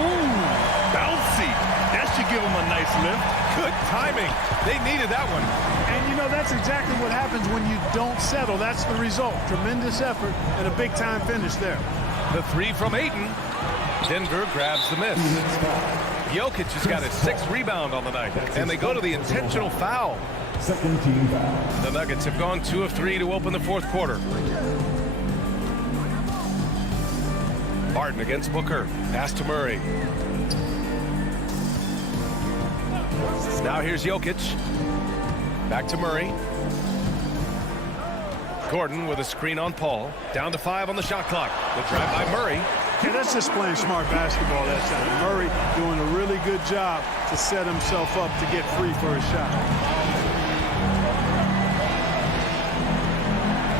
Ooh, bouncy. That should give him a nice lift. Good timing. They needed that one. And, you know, that's exactly what happens when you don't settle. That's the result. Tremendous effort and a big-time finish there. The 3 from Ayton. Denver grabs the miss. Jokic has got his 6th rebound on the night, and they go to the intentional foul. Second team foul. The Nuggets have gone 2 of 3 to open the 4th quarter. Barton against Booker. Pass to Murray. Now here's Jokic. Back to Murray. Gordon with a screen on Paul. Down to 5 on the shot clock. The drive by Murray. Yeah, that's just playing smart basketball that time. Murray doing a really good job to set himself up to get free for his shot.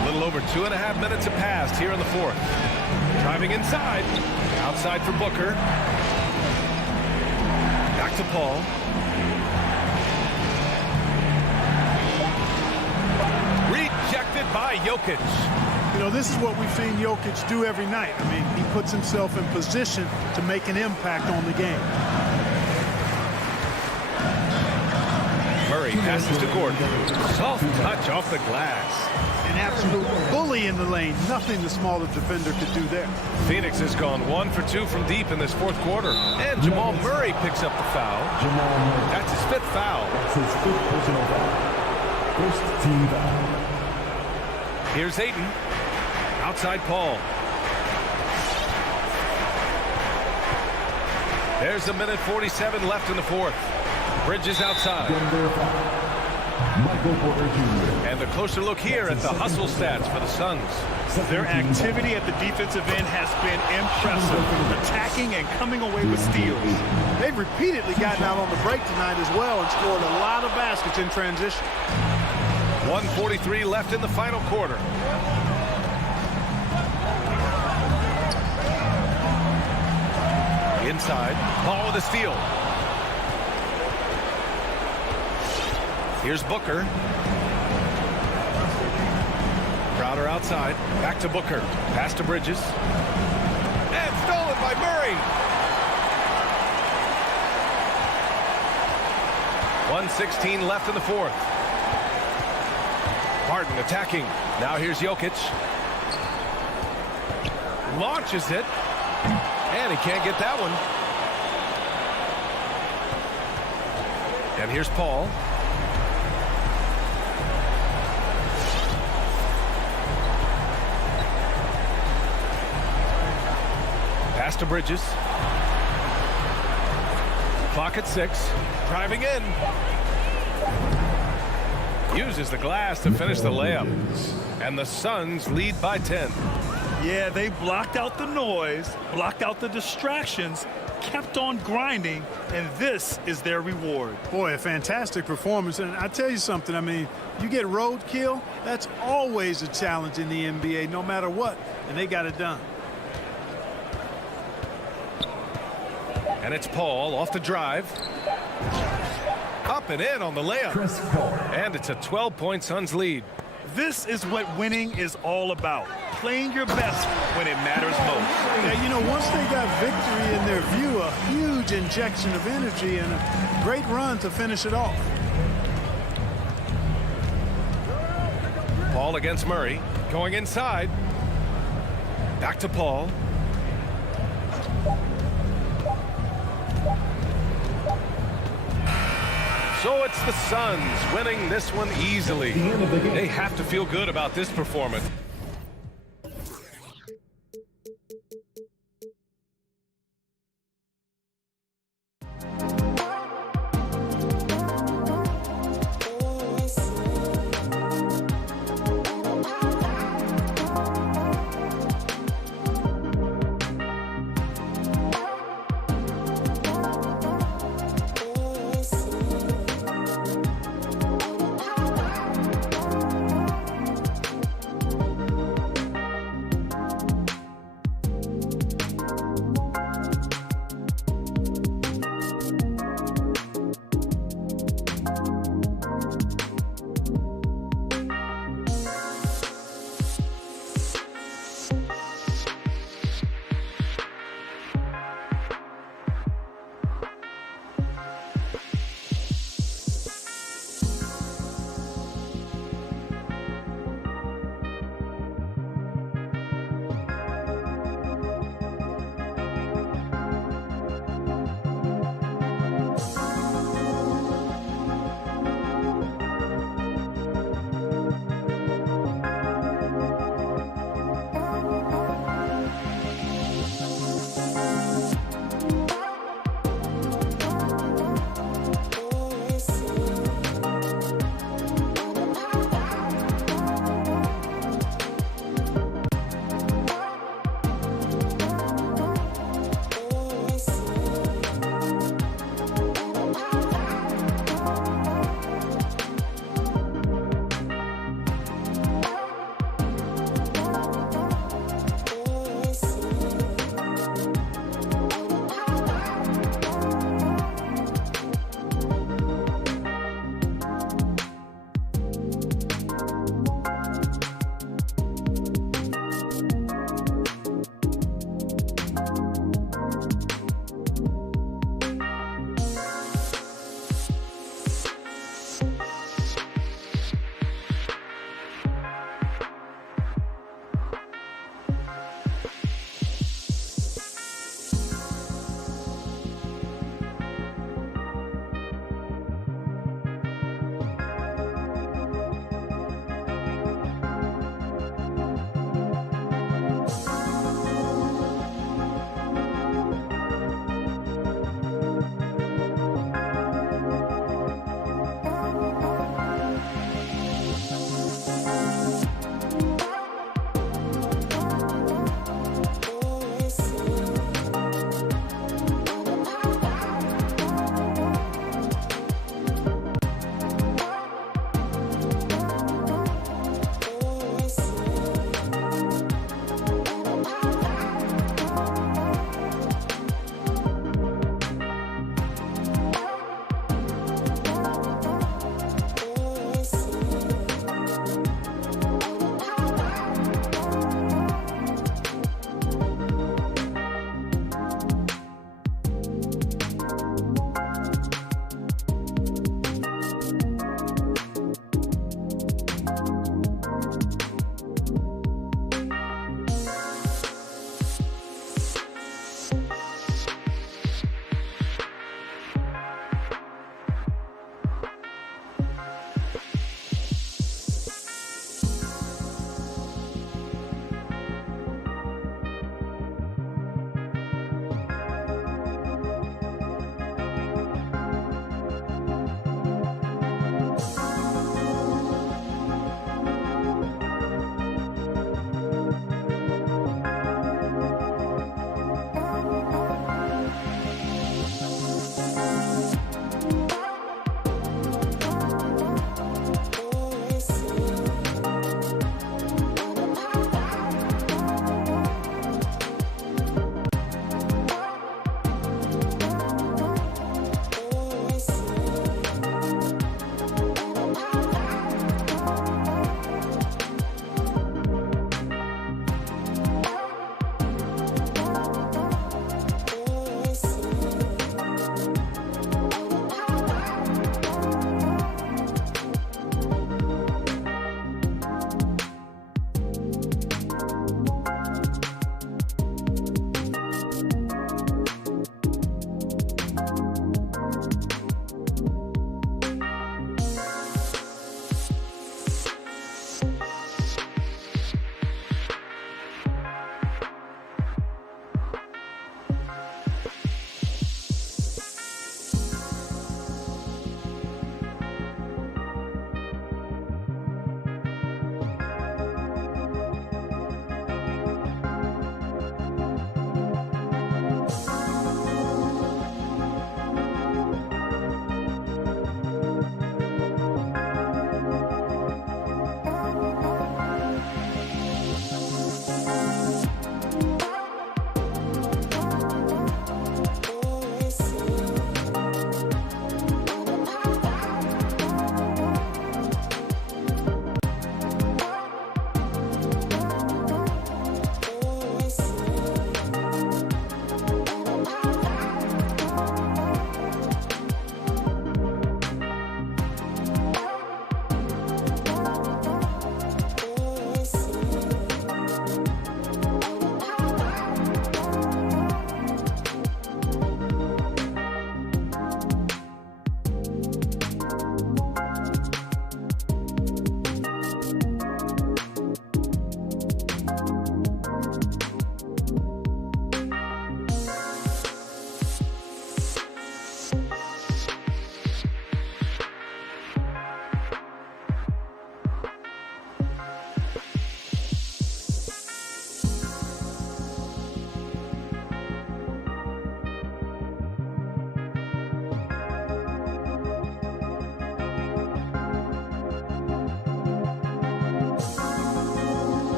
A little over 2.5 minutes have passed here in the 4th. Driving inside. Outside for Booker. Back to Paul. Rejected by Jokic. You know, this is what we've seen Jokic do every night. I mean, he puts himself in position to make an impact on the game. Murray passes to Gordon. Soft touch off the glass. An absolute bully in the lane. Nothing the smaller defender could do there. Phoenix has gone 1 for 2 from deep in this 4th quarter. And Jamal Murray picks up the foul. Jamal Murray. That's his 5th foul. That's his 5th personal foul. First team foul. Here's Ayton. Outside Paul. There's a minute 47 left in the 4th. Bridges outside. Michael Porter Jr. And a closer look here at the hustle stats for the Suns. Their activity at the defensive end has been impressive, attacking and coming away with steals. They've repeatedly gotten out on the break tonight as well and scored a lot of baskets in transition. 1:43 left in the final quarter. Inside, Paul with a steal. Here's Booker. Crowder outside. Back to Booker. Pass to Bridges. And stolen by Murray. 1:16 left in the 4th. Barton attacking. Now here's Jokic. Launches it. And he can't get that one. And here's Paul. Pass to Bridges. Clock at 6. Driving in. Uses the glass to finish the layup. And the Suns lead by 10. Yeah, they blocked out the noise, blocked out the distractions, kept on grinding, and this is their reward. Boy, a fantastic performance. And I tell you something, I mean, you get roadkill, that's always a challenge in the NBA, no matter what, and they got it done. And it's Paul off the drive. Up and in on the layup. And it's a 12-point Suns lead. This is what winning is all about. Playing your best when it matters most. Yeah, you know, once they got victory in their view, a huge injection of energy and a great run to finish it off. Paul against Murray. Going inside. Back to Paul. So it's the Suns winning this one easily. They have to feel good about this performance.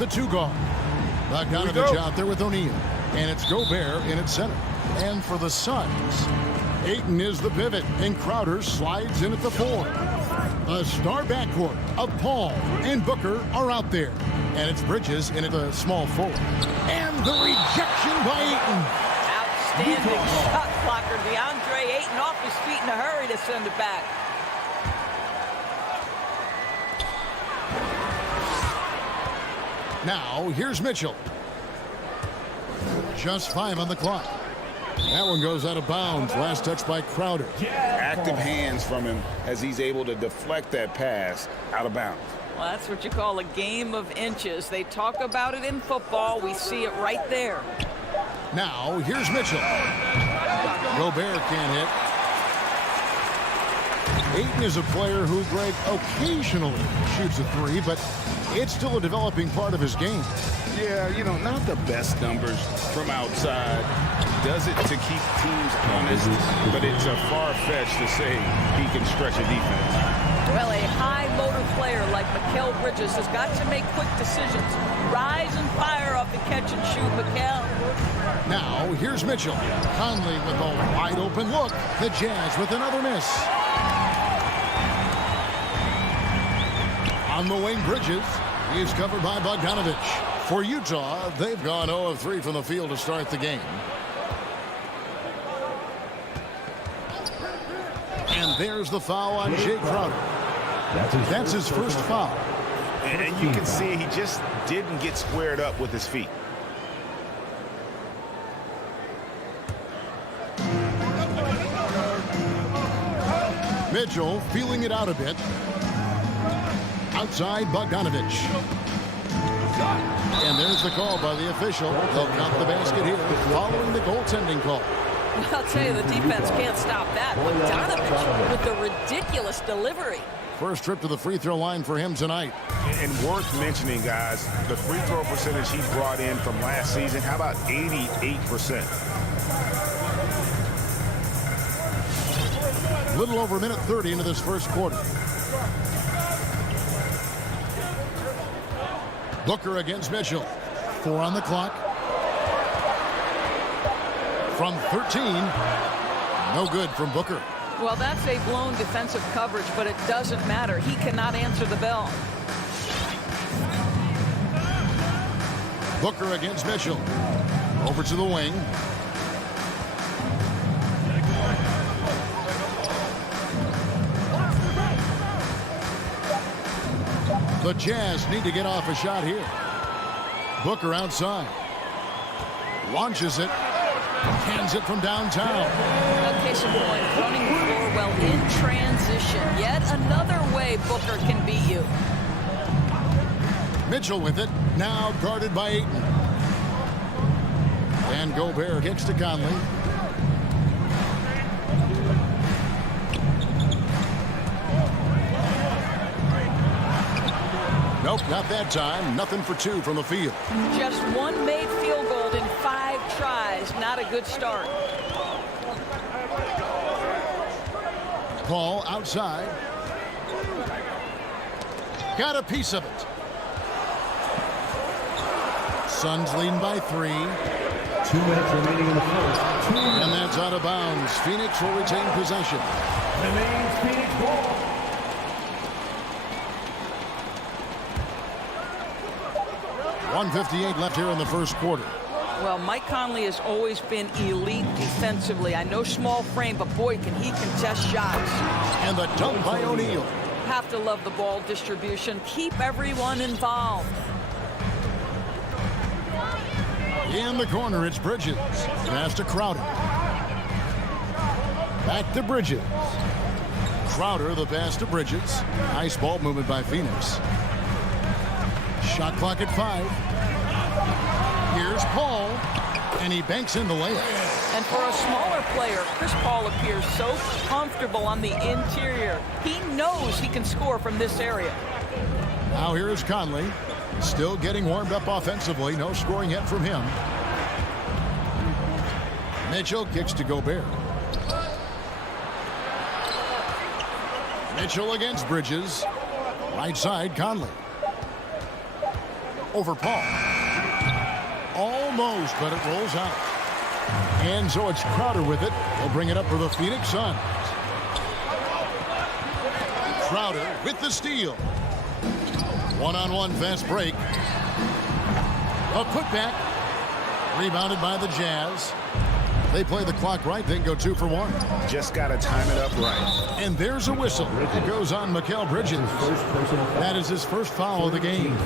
the 2 guard. Bogdanovich out there with O'Neal. And it's Gobert in at center. And for the Suns, Ayton is the pivot, and Crowder slides in at the 4. The star backcourt of Paul and Booker are out there. And it's Bridges in at the small forward. And the rejection by Ayton. Outstanding shot blocker. DeAndre Ayton off his feet in a hurry to send it back. Now, here's Mitchell. Just 5 on the clock. That one goes out of bounds. Last touch by Crowder. Active hands from him as he's able to deflect that pass out of bounds. Well, that's what you call a game of inches. They talk about it in football. We see it right there. Now, here's Mitchell. Gobert can't hit. Ayton is a player who, Greg, occasionally shoots a 3, but it's still a developing part of his game. Yeah, you know, not the best numbers from outside. Does it to keep teams honest, but it's a far-fetched to say he can stretch a defense. Well, a high-motor player like Mikal Bridges has got to make quick decisions. Rise and fire off the catch and shoot, Mikal. Now, here's Mitchell. Conley with a wide-open look. The Jazz with another miss. On the wing, Bridges. He's covered by Bogdanovich. For Utah, they've gone 0 of 3 from the field to start the game. And there's the foul on Jay Crowder. That's his first foul. And you can see he just didn't get squared up with his feet. Mitchell feeling it out a bit. Outside Bogdanovich. And there's the call by the official. They'll count the basket here following the goaltending call. I'll tell you, the defense can't stop that. Bogdanovich with the ridiculous delivery. First trip to the free throw line for him tonight. And worth mentioning, guys, the free throw percentage he brought in from last season, how about 88%? Little over a minute 30 into this first quarter. Booker against Mitchell. 4 on the clock. From 13. No good from Booker. Well, that's a blown defensive coverage, but it doesn't matter. He cannot answer the bell. Booker against Mitchell. Over to the wing. The Jazz need to get off a shot here. Booker outside. Launches it. Hands it from downtown. Okay, so point, running the floor well in transition. Yet another way Booker can beat you. Mitchell with it. Now guarded by Ayton. And Gobert kicks to Conley. Nope, not that time. Nothing for 2 from the field. Just one made field goal in 5 tries. Not a good start. Paul outside. Got a piece of it. Suns leading by 3. 2 minutes remaining in the first. And that's out of bounds. Phoenix will retain possession. Remains Phoenix ball. .158 left here in the first quarter. Well, Mike Conley has always been elite defensively. I know small frame, but boy, can he contest shots. And the dunk by O'Neal. Have to love the ball distribution. Keep everyone involved. In the corner, it's Bridges. Pass to Crowder. Back to Bridges. Crowder, the pass to Bridges. Nice ball movement by Phoenix. Shot clock at 5. Here's Paul, and he banks in the layup. And for a smaller player, Chris Paul appears so comfortable on the interior. He knows he can score from this area. Now here is Conley, still getting warmed up offensively. No scoring yet from him. Mitchell kicks to Gobert. Mitchell against Bridges. Right side, Conley. over Paul. Almost, but it rolls out. And so it's Crowder with it. He'll bring it up for the Phoenix Suns. Crowder with the steal. One-on-one fast break. A putback. Rebounded by the Jazz. They play the clock right, then go 2 for 1. Just got to time it up right. And there's a whistle. It goes on Mikal Bridges. That is his first foul of the game.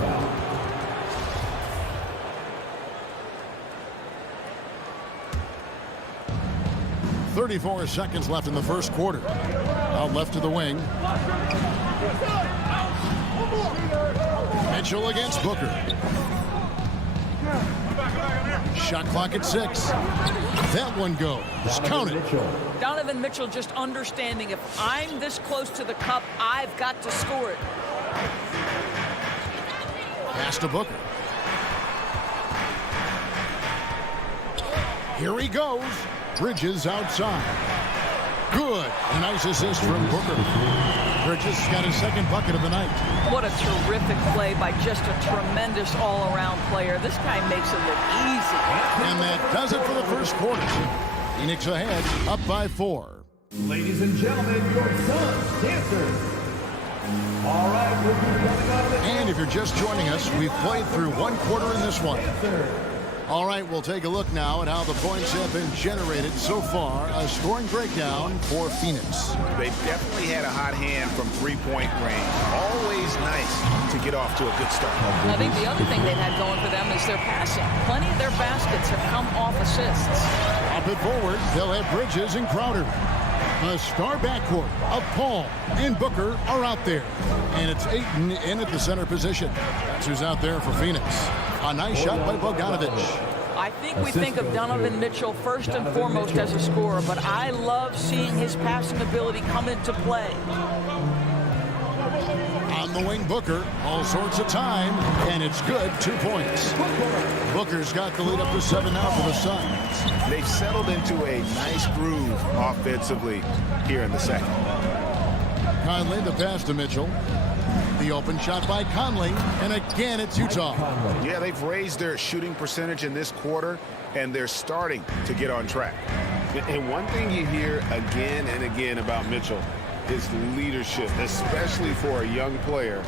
.34 seconds left in the first quarter. Out left to the wing. Mitchell against Booker. Shot clock at 6. That one goes. Counted. Donovan Mitchell just understanding if I'm this close to the cup, I've got to score it. Pass to Booker. Here he goes. Bridges outside. Good. A nice assist from Booker. Bridges got his second bucket of the night. What a terrific play by just a tremendous all-around player. This guy makes it look easy. And that does it for the first quarter. Phoenix ahead, up by 4. Ladies and gentlemen, your Suns dancers. All right, we'll be coming up. And if you're just joining us, we've played through 1 quarter in this one. All right, we'll take a look now at how the points have been generated so far. A scoring breakdown for Phoenix. They've definitely had a hot hand from three-point range. Always nice to get off to a good start. I think the other thing they've had going for them is their passing. Plenty of their baskets have come off assists. Up and forward, they'll have Bridges and Crowder. The star backcourt of Paul and Booker are out there. And it's Ayton in at the center position. That's who's out there for Phoenix. A nice shot by Bogdanovich. I think we think of Donovan Mitchell first and foremost as a scorer, but I love seeing his passing ability come into play. On the wing, Booker, all sorts of time, and it's good, 2 points. Booker's got the lead up to 7 now for the Suns. They've settled into a nice groove offensively here in the second. Conley, the pass to Mitchell. The open shot by Conley, and again it's Utah. Yeah, they've raised their shooting percentage in this quarter, and they're starting to get on track. And one thing you hear again and again about Mitchell, his leadership, especially for a young player,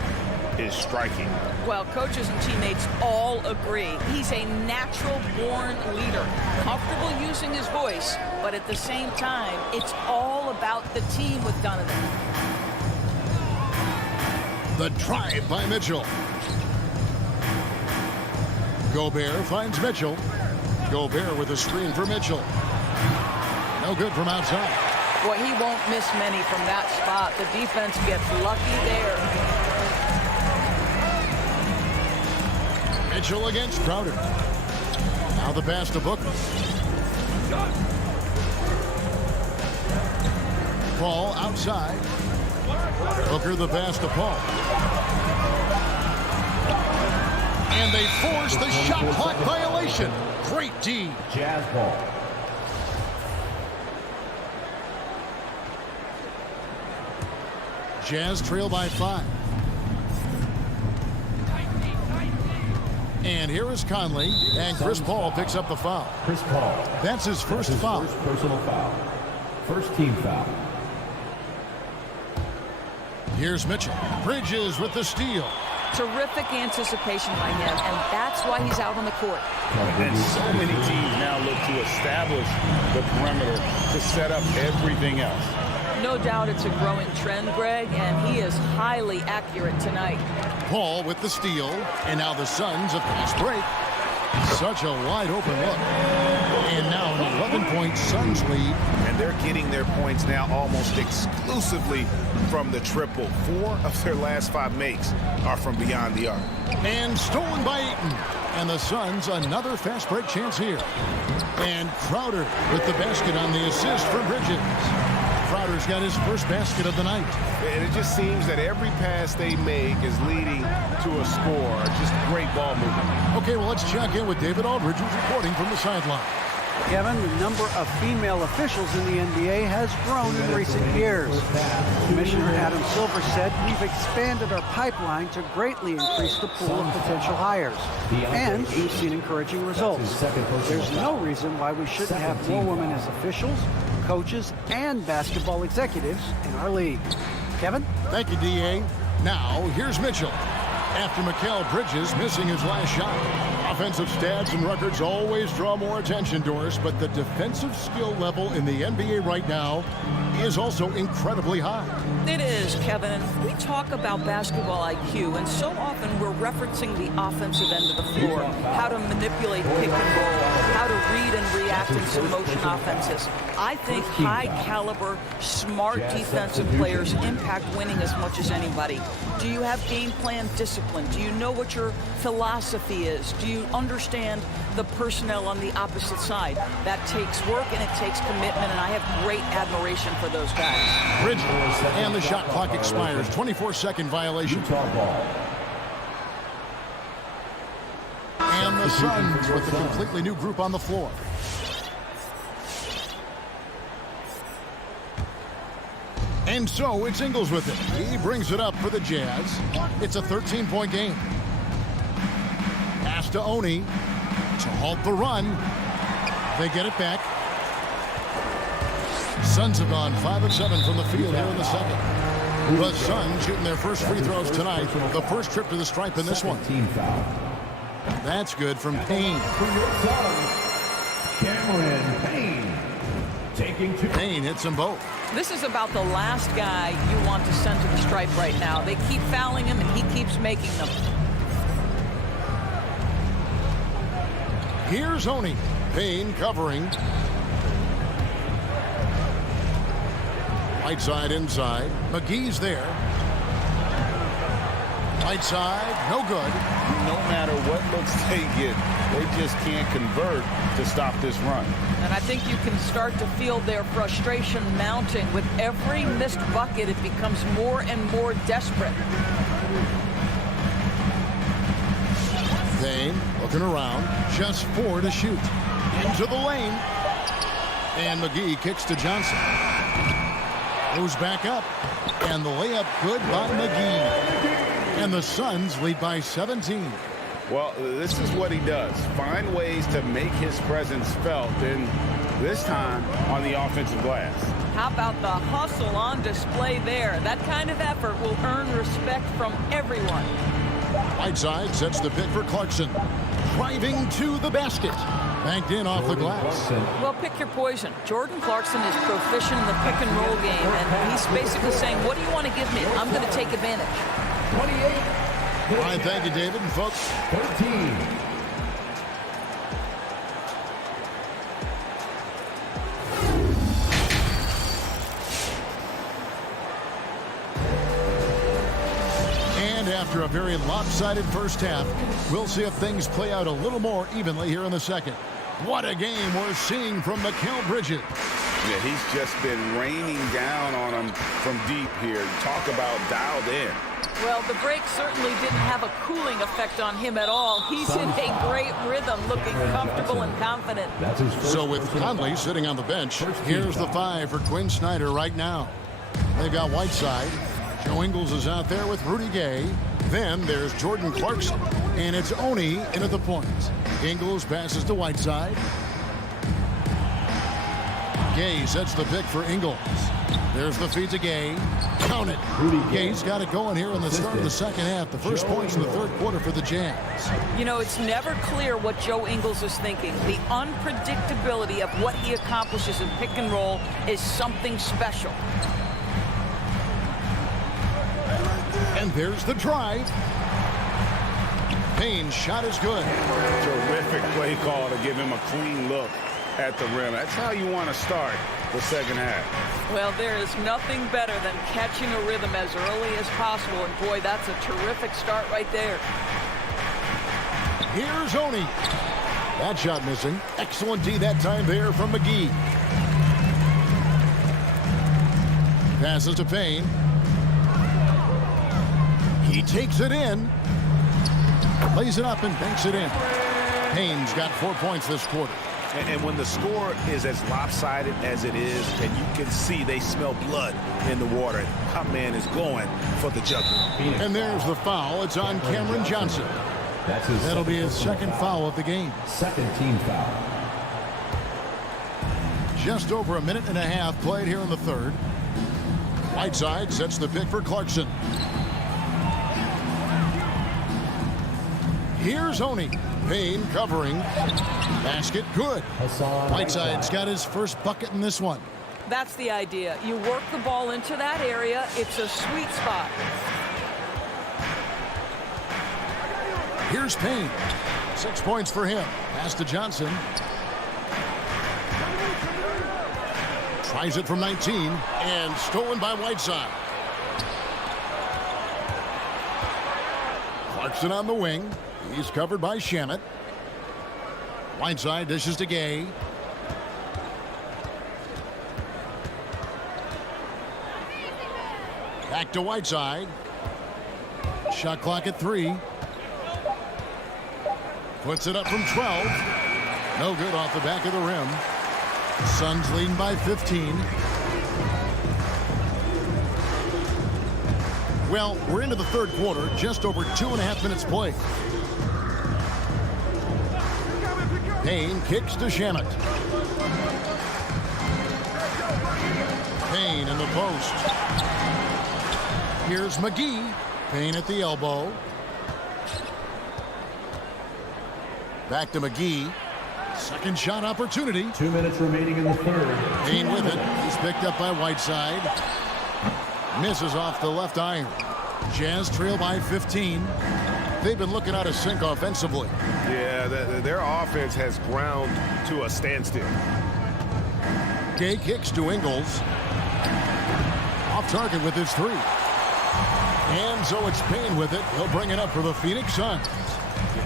is striking. Well, coaches and teammates all agree. He's a natural-born leader, comfortable using his voice, but at the same time, it's all about the team with Donovan. The drive by Mitchell. Gobert finds Mitchell. Gobert with a screen for Mitchell. No good from outside. Boy, he won't miss many from that spot. The defense gets lucky there. Mitchell against Crowder. Now the pass to Booker. Paul outside. Booker the pass to Paul. And they force the shot clock violation. Great D. Jazz ball. Jazz trail by 5. And here is Conley, and Chris Paul picks up the foul. Chris Paul. That's his first foul. First personal foul. First team foul. Here's Mitchell. Bridges with the steal. Terrific anticipation by him, and that's why he's out on the court. And so many teams now look to establish the perimeter to set up everything else. No doubt it's a growing trend, Greg, and he is highly accurate tonight. Paul with the steal, and now the Suns a fast break. Such a wide open look. And now an 11-point Suns lead. And they're getting their points now almost exclusively from the triple. 4 of their last 5 makes are from beyond the arc. And stolen by Ayton. And the Suns another fast break chance here. And Crowder with the basket on the assist for Bridges. Crowder's got his first basket of the night. And it just seems that every pass they make is leading to a score. Just great ball movement. Okay, well, let's check in with David Aldridge, who's reporting from the sideline. Kevin, the number of female officials in the NBA has grown in recent years. Commissioner Adam Silver said, we've expanded our pipeline to greatly increase the pool of potential hires. And we've seen encouraging results. There's no reason why we shouldn't have more women as officials, coaches, and basketball executives in our league. Kevin? Thank you, D.A. Now, here's Mitchell. After Mikal Bridges missing his last shot. Offensive stats and records always draw more attention, Doris, but the defensive skill level in the NBA right now is also incredibly high. It is, Kevin. We talk about basketball IQ, and so often we're referencing the offensive end of the floor, how to manipulate pick and roll, how to read and react in some motion offenses. I think high-caliber, smart defensive players impact winning as much as anybody. Do you have game plan discipline? Do you know what your philosophy is? Do you understand the personnel on the opposite side? That takes work and it takes commitment, and I have great admiration for those guys. Bridges, and the shot clock expires. 24-second violation. And the Suns with a completely new group on the floor. And so it's Ingles with it. He brings it up for the Jazz. It's a 13-point game. Pass to Oni to halt the run. They get it back. Suns have gone 5 of 7 from the field here in the second. The Suns shooting their first free throws tonight. The first trip to the stripe in this one. That's good from Payne. Cameron Payne. Payne hits them both. This is about the last guy you want to send to the stripe right now. They keep fouling him, and he keeps making them. Here's Oni. Payne covering. Whiteside inside. McGee's there. Right side, no good. No matter what looks they get, they just can't convert to stop this run. And I think you can start to feel their frustration mounting. With every missed bucket, it becomes more and more desperate. Payne looking around, just 4 to shoot. Into the lane. And McGee kicks to Johnson. Goes back up. And the layup good by McGee. And the Suns lead by 17. Well, this is what he does. Find ways to make his presence felt, and this time on the offensive glass. How about the hustle on display there? That kind of effort will earn respect from everyone. Whiteside sets the pick for Clarkson. Driving to the basket. Banked in off the glass. Well, pick your poison. Jordan Clarkson is proficient in the pick and roll game, and he's basically saying, what do you want to give me? I'm going to take advantage. 28. All right, thank you, David. And folks, 13. And after a very lopsided first half, we'll see if things play out a little more evenly here in the second. What a game we're seeing from Mikal Bridges. Yeah, he's just been raining down on him from deep here. Talk about dialed in. Well, the break certainly didn't have a cooling effect on him at all. He's in a great rhythm, looking comfortable and confident. So with Conley sitting on the bench, here's the 5 for Quinn Snyder right now. They've got Whiteside. Joe Ingles is out there with Rudy Gay. Then there's Jordan Clarkson. And it's Oni in at the point. Ingles passes to Whiteside. Gay sets the pick for Ingles. There's the feed to Gay. Count it. Gay's got it going here in the start of the second half. The first points in the third quarter for the Jazz. You know, it's never clear what Joe Ingles is thinking. The unpredictability of what he accomplishes in pick and roll is something special. And there's the drive. Payne's shot is good. Terrific play call to give him a clean look at the rim. That's how you want to start the second half. Well, there is nothing better than catching a rhythm as early as possible. And boy, that's a terrific start right there. Here's Oni. That shot missing. Excellent D that time there from McGee. Passes to Payne. He takes it in. Lays it up and banks it in. Payne's got 4 points this quarter. And when the score is as lopsided as it is, and you can see they smell blood in the water, our man is going for the jugular. And there's the foul. It's on Cameron Johnson. That'll be his second foul of the game. Second team foul. Just over a minute and a half played here in the third. Whiteside sets the pick for Clarkson. Here's Oni. Payne covering. Basket good. Whiteside's got his first bucket in this one. That's the idea. You work the ball into that area. It's a sweet spot. Here's Payne. 6 points for him. Pass to Johnson. Tries it from 19 and stolen by Whiteside. Clarkson on the wing. He's covered by Shamet. Whiteside dishes to Gay. Back to Whiteside. Shot clock at 3. Puts it up from 12. No good off the back of the rim. Suns leading by 15. Well, we're into the third quarter, just over 2.5 minutes played. Payne kicks to Shamet. Payne in the post. Here's McGee. Payne at the elbow. Back to McGee. Second shot opportunity. 2 minutes remaining in the third. Payne with it. He's picked up by Whiteside. Misses off the left iron. Jazz trail by 15. They've been looking out of sync offensively. Yeah, their offense has ground to a standstill. Gay kicks to Ingles. Off target with his 3. And so it's Payne with it. He'll bring it up for the Phoenix Suns.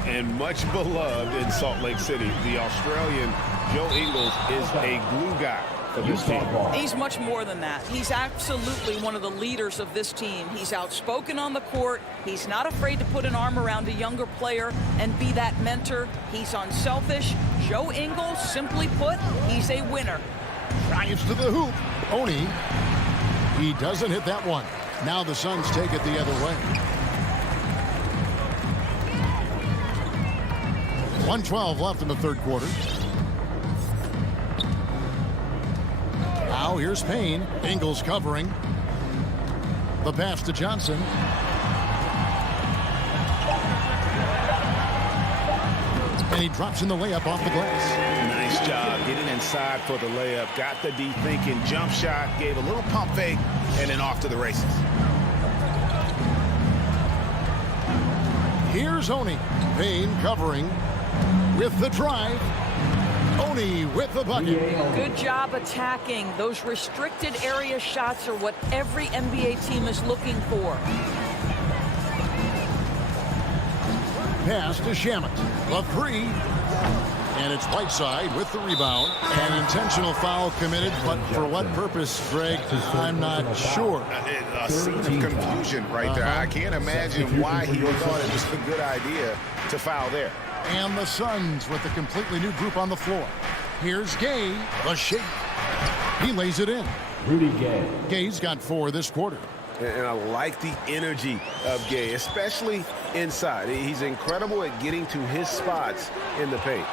And much beloved in Salt Lake City, the Australian Joe Ingles is a glue guy for this team. He's much more than that. He's absolutely one of the leaders of this team. He's outspoken on the court. He's not afraid to put an arm around a younger player and be that mentor. He's unselfish. Joe Ingles, simply put, he's a winner. Drives to the hoop. Oni. He doesn't hit that one. Now the Suns take it the other way. 1:12 left in the third quarter. Now here's Payne. Ingles covering. The pass to Johnson. And he drops in the layup off the glass. Nice job getting inside for the layup. Got the D thinking. Jump shot. Gave a little pump fake. And then off to the races. Here's Oni. Payne covering. With the drive. Oni with the bucket. Good job attacking. Those restricted area shots are what every NBA team is looking for. Pass to Shamet. The 3. And it's Whiteside with the rebound. An intentional foul committed, but for what purpose, Greg, I'm not sure. A scene of confusion right there. I can't imagine why he thought it was a good idea to foul there. And the Suns with a completely new group on the floor. Here's Gay, the shape. He lays it in. Rudy Gay. Gay's got 4 this quarter. And I like the energy of Gay, especially inside. He's incredible at getting to his spots in the paint.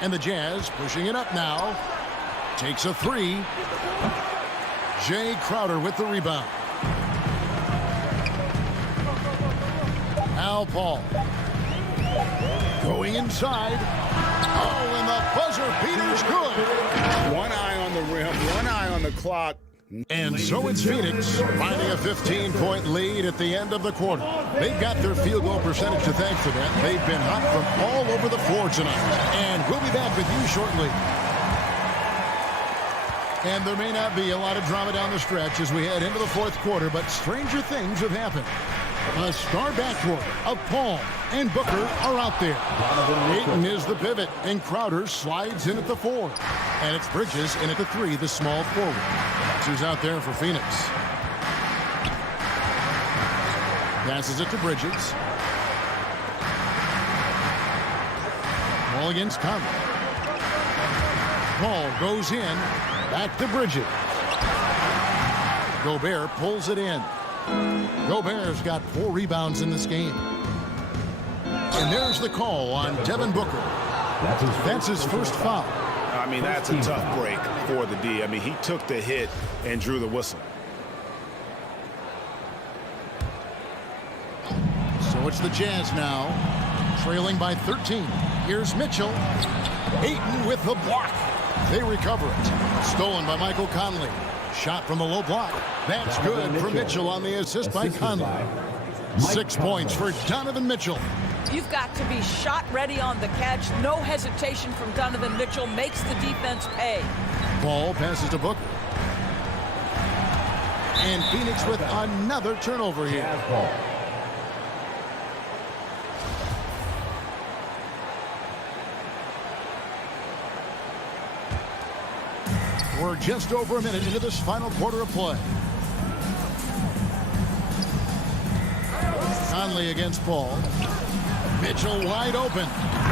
And the Jazz pushing it up now. Takes a 3. Jay Crowder with the rebound. Al Paul. Going inside. Oh, and the buzzer beater's good. One eye on the rim, one eye on the clock. And so it's Phoenix finding a 15-point lead at the end of the quarter. They've got their field goal percentage to thank for that. They've been hot from all over the floor tonight. And we'll be back with you shortly. And there may not be a lot of drama down the stretch as we head into the fourth quarter, but stranger things have happened. A star backcourt of Paul and Booker are out there. Ayton is the pivot, and Crowder slides in at the 4. And it's Bridges in at the 3, the small forward. That's who's out there for Phoenix. Passes it to Bridges. Ball against Conley. Paul goes in. Back to Bridges. Gobert pulls it in. Gobert's got 4 rebounds in this game. And there's the call on Devin Booker. That's his first foul. I mean, that's a tough break for the D. I mean, he took the hit and drew the whistle. So it's the Jazz now, trailing by 13. Here's Mitchell. Ayton with the block. They recover it. Stolen by Michael Conley. Shot from the low block. That's good for Mitchell on the assist by Conley. 6 points for Donovan Mitchell. You've got to be shot ready on the catch. No hesitation from Donovan Mitchell. Makes the defense pay. Ball passes to Booker. And Phoenix with another turnover here. We're just over a minute into this final quarter of play. Conley against Paul. Mitchell wide open.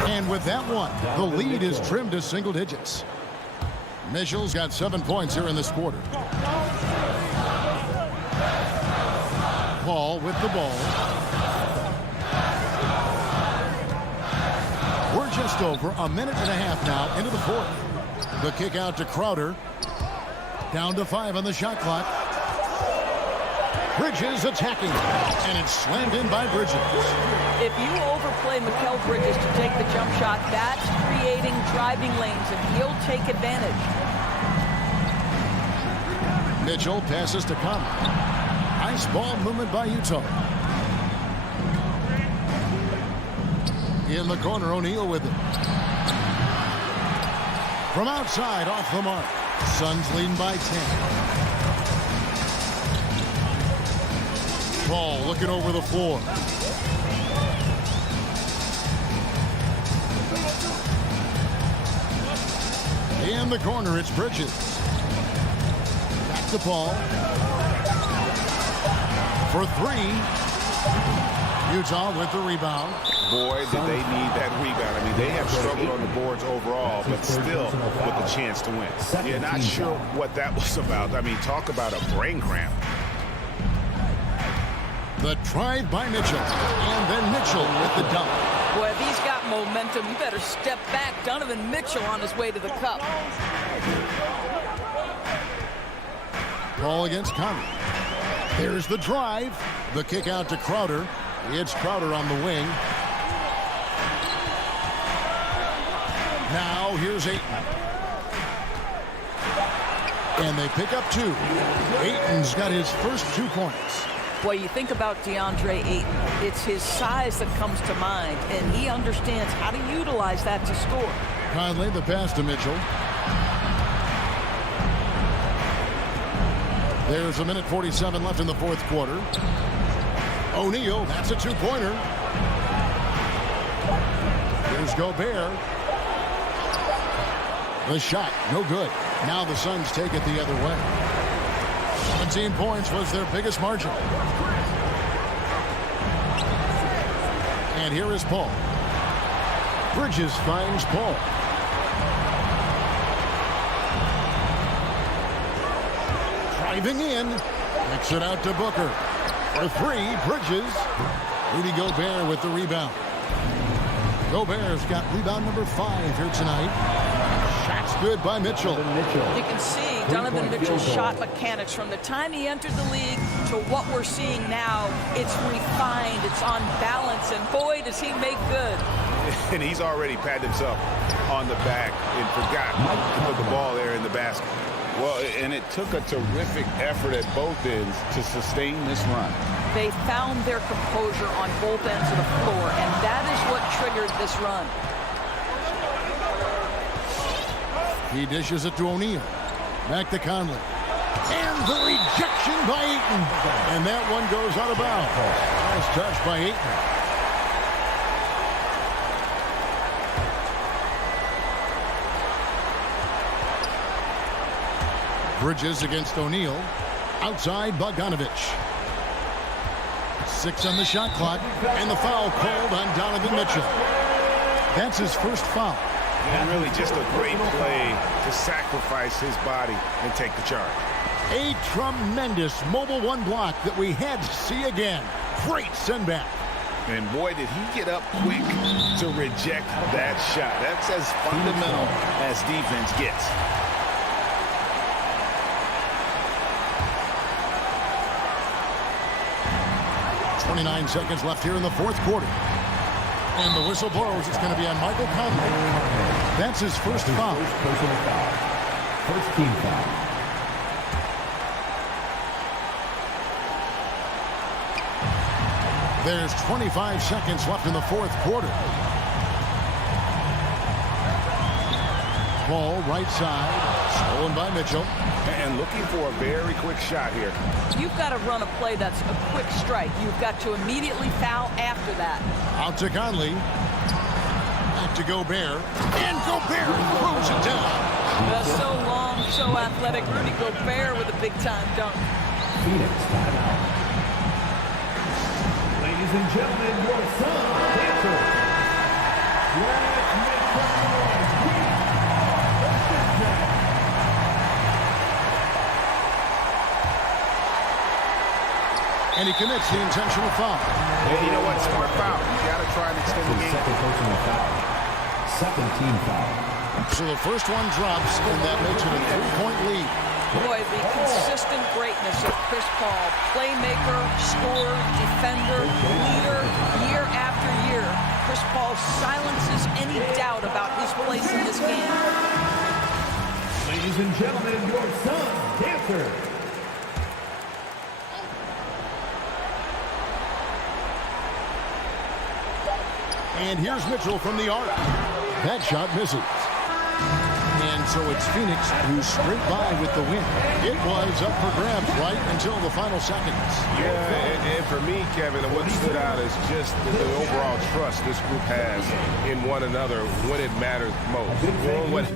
And with that one, the lead is trimmed to single digits. Mitchell's got 7 points here in this quarter. Paul with the ball. We're just over a minute and a half now into the fourth. The kick out to Crowder. Down to 5 on the shot clock. Bridges attacking, and it's slammed in by Bridges. If you overplay Mikal Bridges to take the jump shot, that's creating driving lanes, and he'll take advantage. Mitchell passes to Conley. Nice ball movement by Utah. In the corner, O'Neal with it. From outside, off the mark. Suns leading by 10. Ball looking over the floor. In the corner, it's Bridges. Back to Paul. For 3. Utah with the rebound. Boy, did they need that rebound. I mean, they have struggled on the boards overall, but still with a chance to win. Yeah, not sure what that was about. I mean, talk about a brain cramp. The drive by Mitchell, and then Mitchell with the dunk. Boy, if he's got momentum, you better step back. Donovan Mitchell on his way to the cup. Ball against Conley. There's the drive. The kick out to Crowder. It's Crowder on the wing. Now here's Ayton. And they pick up 2. Ayton's got his first 2 points. Boy, you think about DeAndre Ayton. It's his size that comes to mind, and he understands how to utilize that to score. Conley, the pass to Mitchell. There's a minute 47 left in the fourth quarter. O'Neal, that's a 2-pointer. Here's Gobert. The shot, no good. Now the Suns take it the other way. 17 points was their biggest margin. And here is Paul. Bridges finds Paul. Driving in. Kicks it out to Booker. For 3, Bridges. Rudy Gobert with the rebound. Gobert's got rebound number 5 here tonight. Shot's good by Mitchell. You can see Donovan Mitchell's shot mechanics from the time he entered the league to what we're seeing now. It's refined, it's on balance, and boy, does he make good. And he's already patted himself on the back and forgot to put the ball there in the basket. Well, and it took a terrific effort at both ends to sustain this run. They found their composure on both ends of the floor, and that is what triggered this run. He dishes it to O'Neal. Back to Conley. And the rejection by Ayton. And that one goes out of bounds. Nice touch by Ayton. Bridges against O'Neal. Outside Bogdanovich. 6 on the shot clock. And the foul called on Donovan Mitchell. That's his first foul. And really just a great play to sacrifice his body and take the charge. A tremendous Mobile One block that we had to see again. Great send back. And boy, did he get up quick to reject that shot. That's as fundamental as defense gets. .29 seconds left here in the fourth quarter. And the whistle blows. It's going to be on Michael Conley. That's his first foul. Personal foul. First team foul. There's 25 seconds left in the fourth quarter. Ball right side, stolen by Mitchell. And looking for a very quick shot here. You've got to run a play that's a quick strike. You've got to immediately foul after that. Out to Conley. Back to Gobert. And Gobert throws it down. So long, so athletic. Rudy Gobert with a big-time dunk. Phoenix timeout. Ladies and gentlemen, your son, dancer. Let's make some noise. And he commits the intentional foul. And you know what? Smart foul. You got to try and extend the game. Second personal foul. Second team foul. So the first one drops, and that makes it a 3-point lead. Boy, the consistent greatness of Chris Paul. Playmaker, scorer, defender, leader, year after year. Chris Paul silences any doubt about his place in this game. Ladies and gentlemen, your son, dancer. And here's Mitchell from the arc. That shot misses. And so it's Phoenix who scraped by with the win. It was up for grabs right until the final seconds. Yeah, and for me, Kevin, what stood out is just the overall trust this group has in one another when it matters most.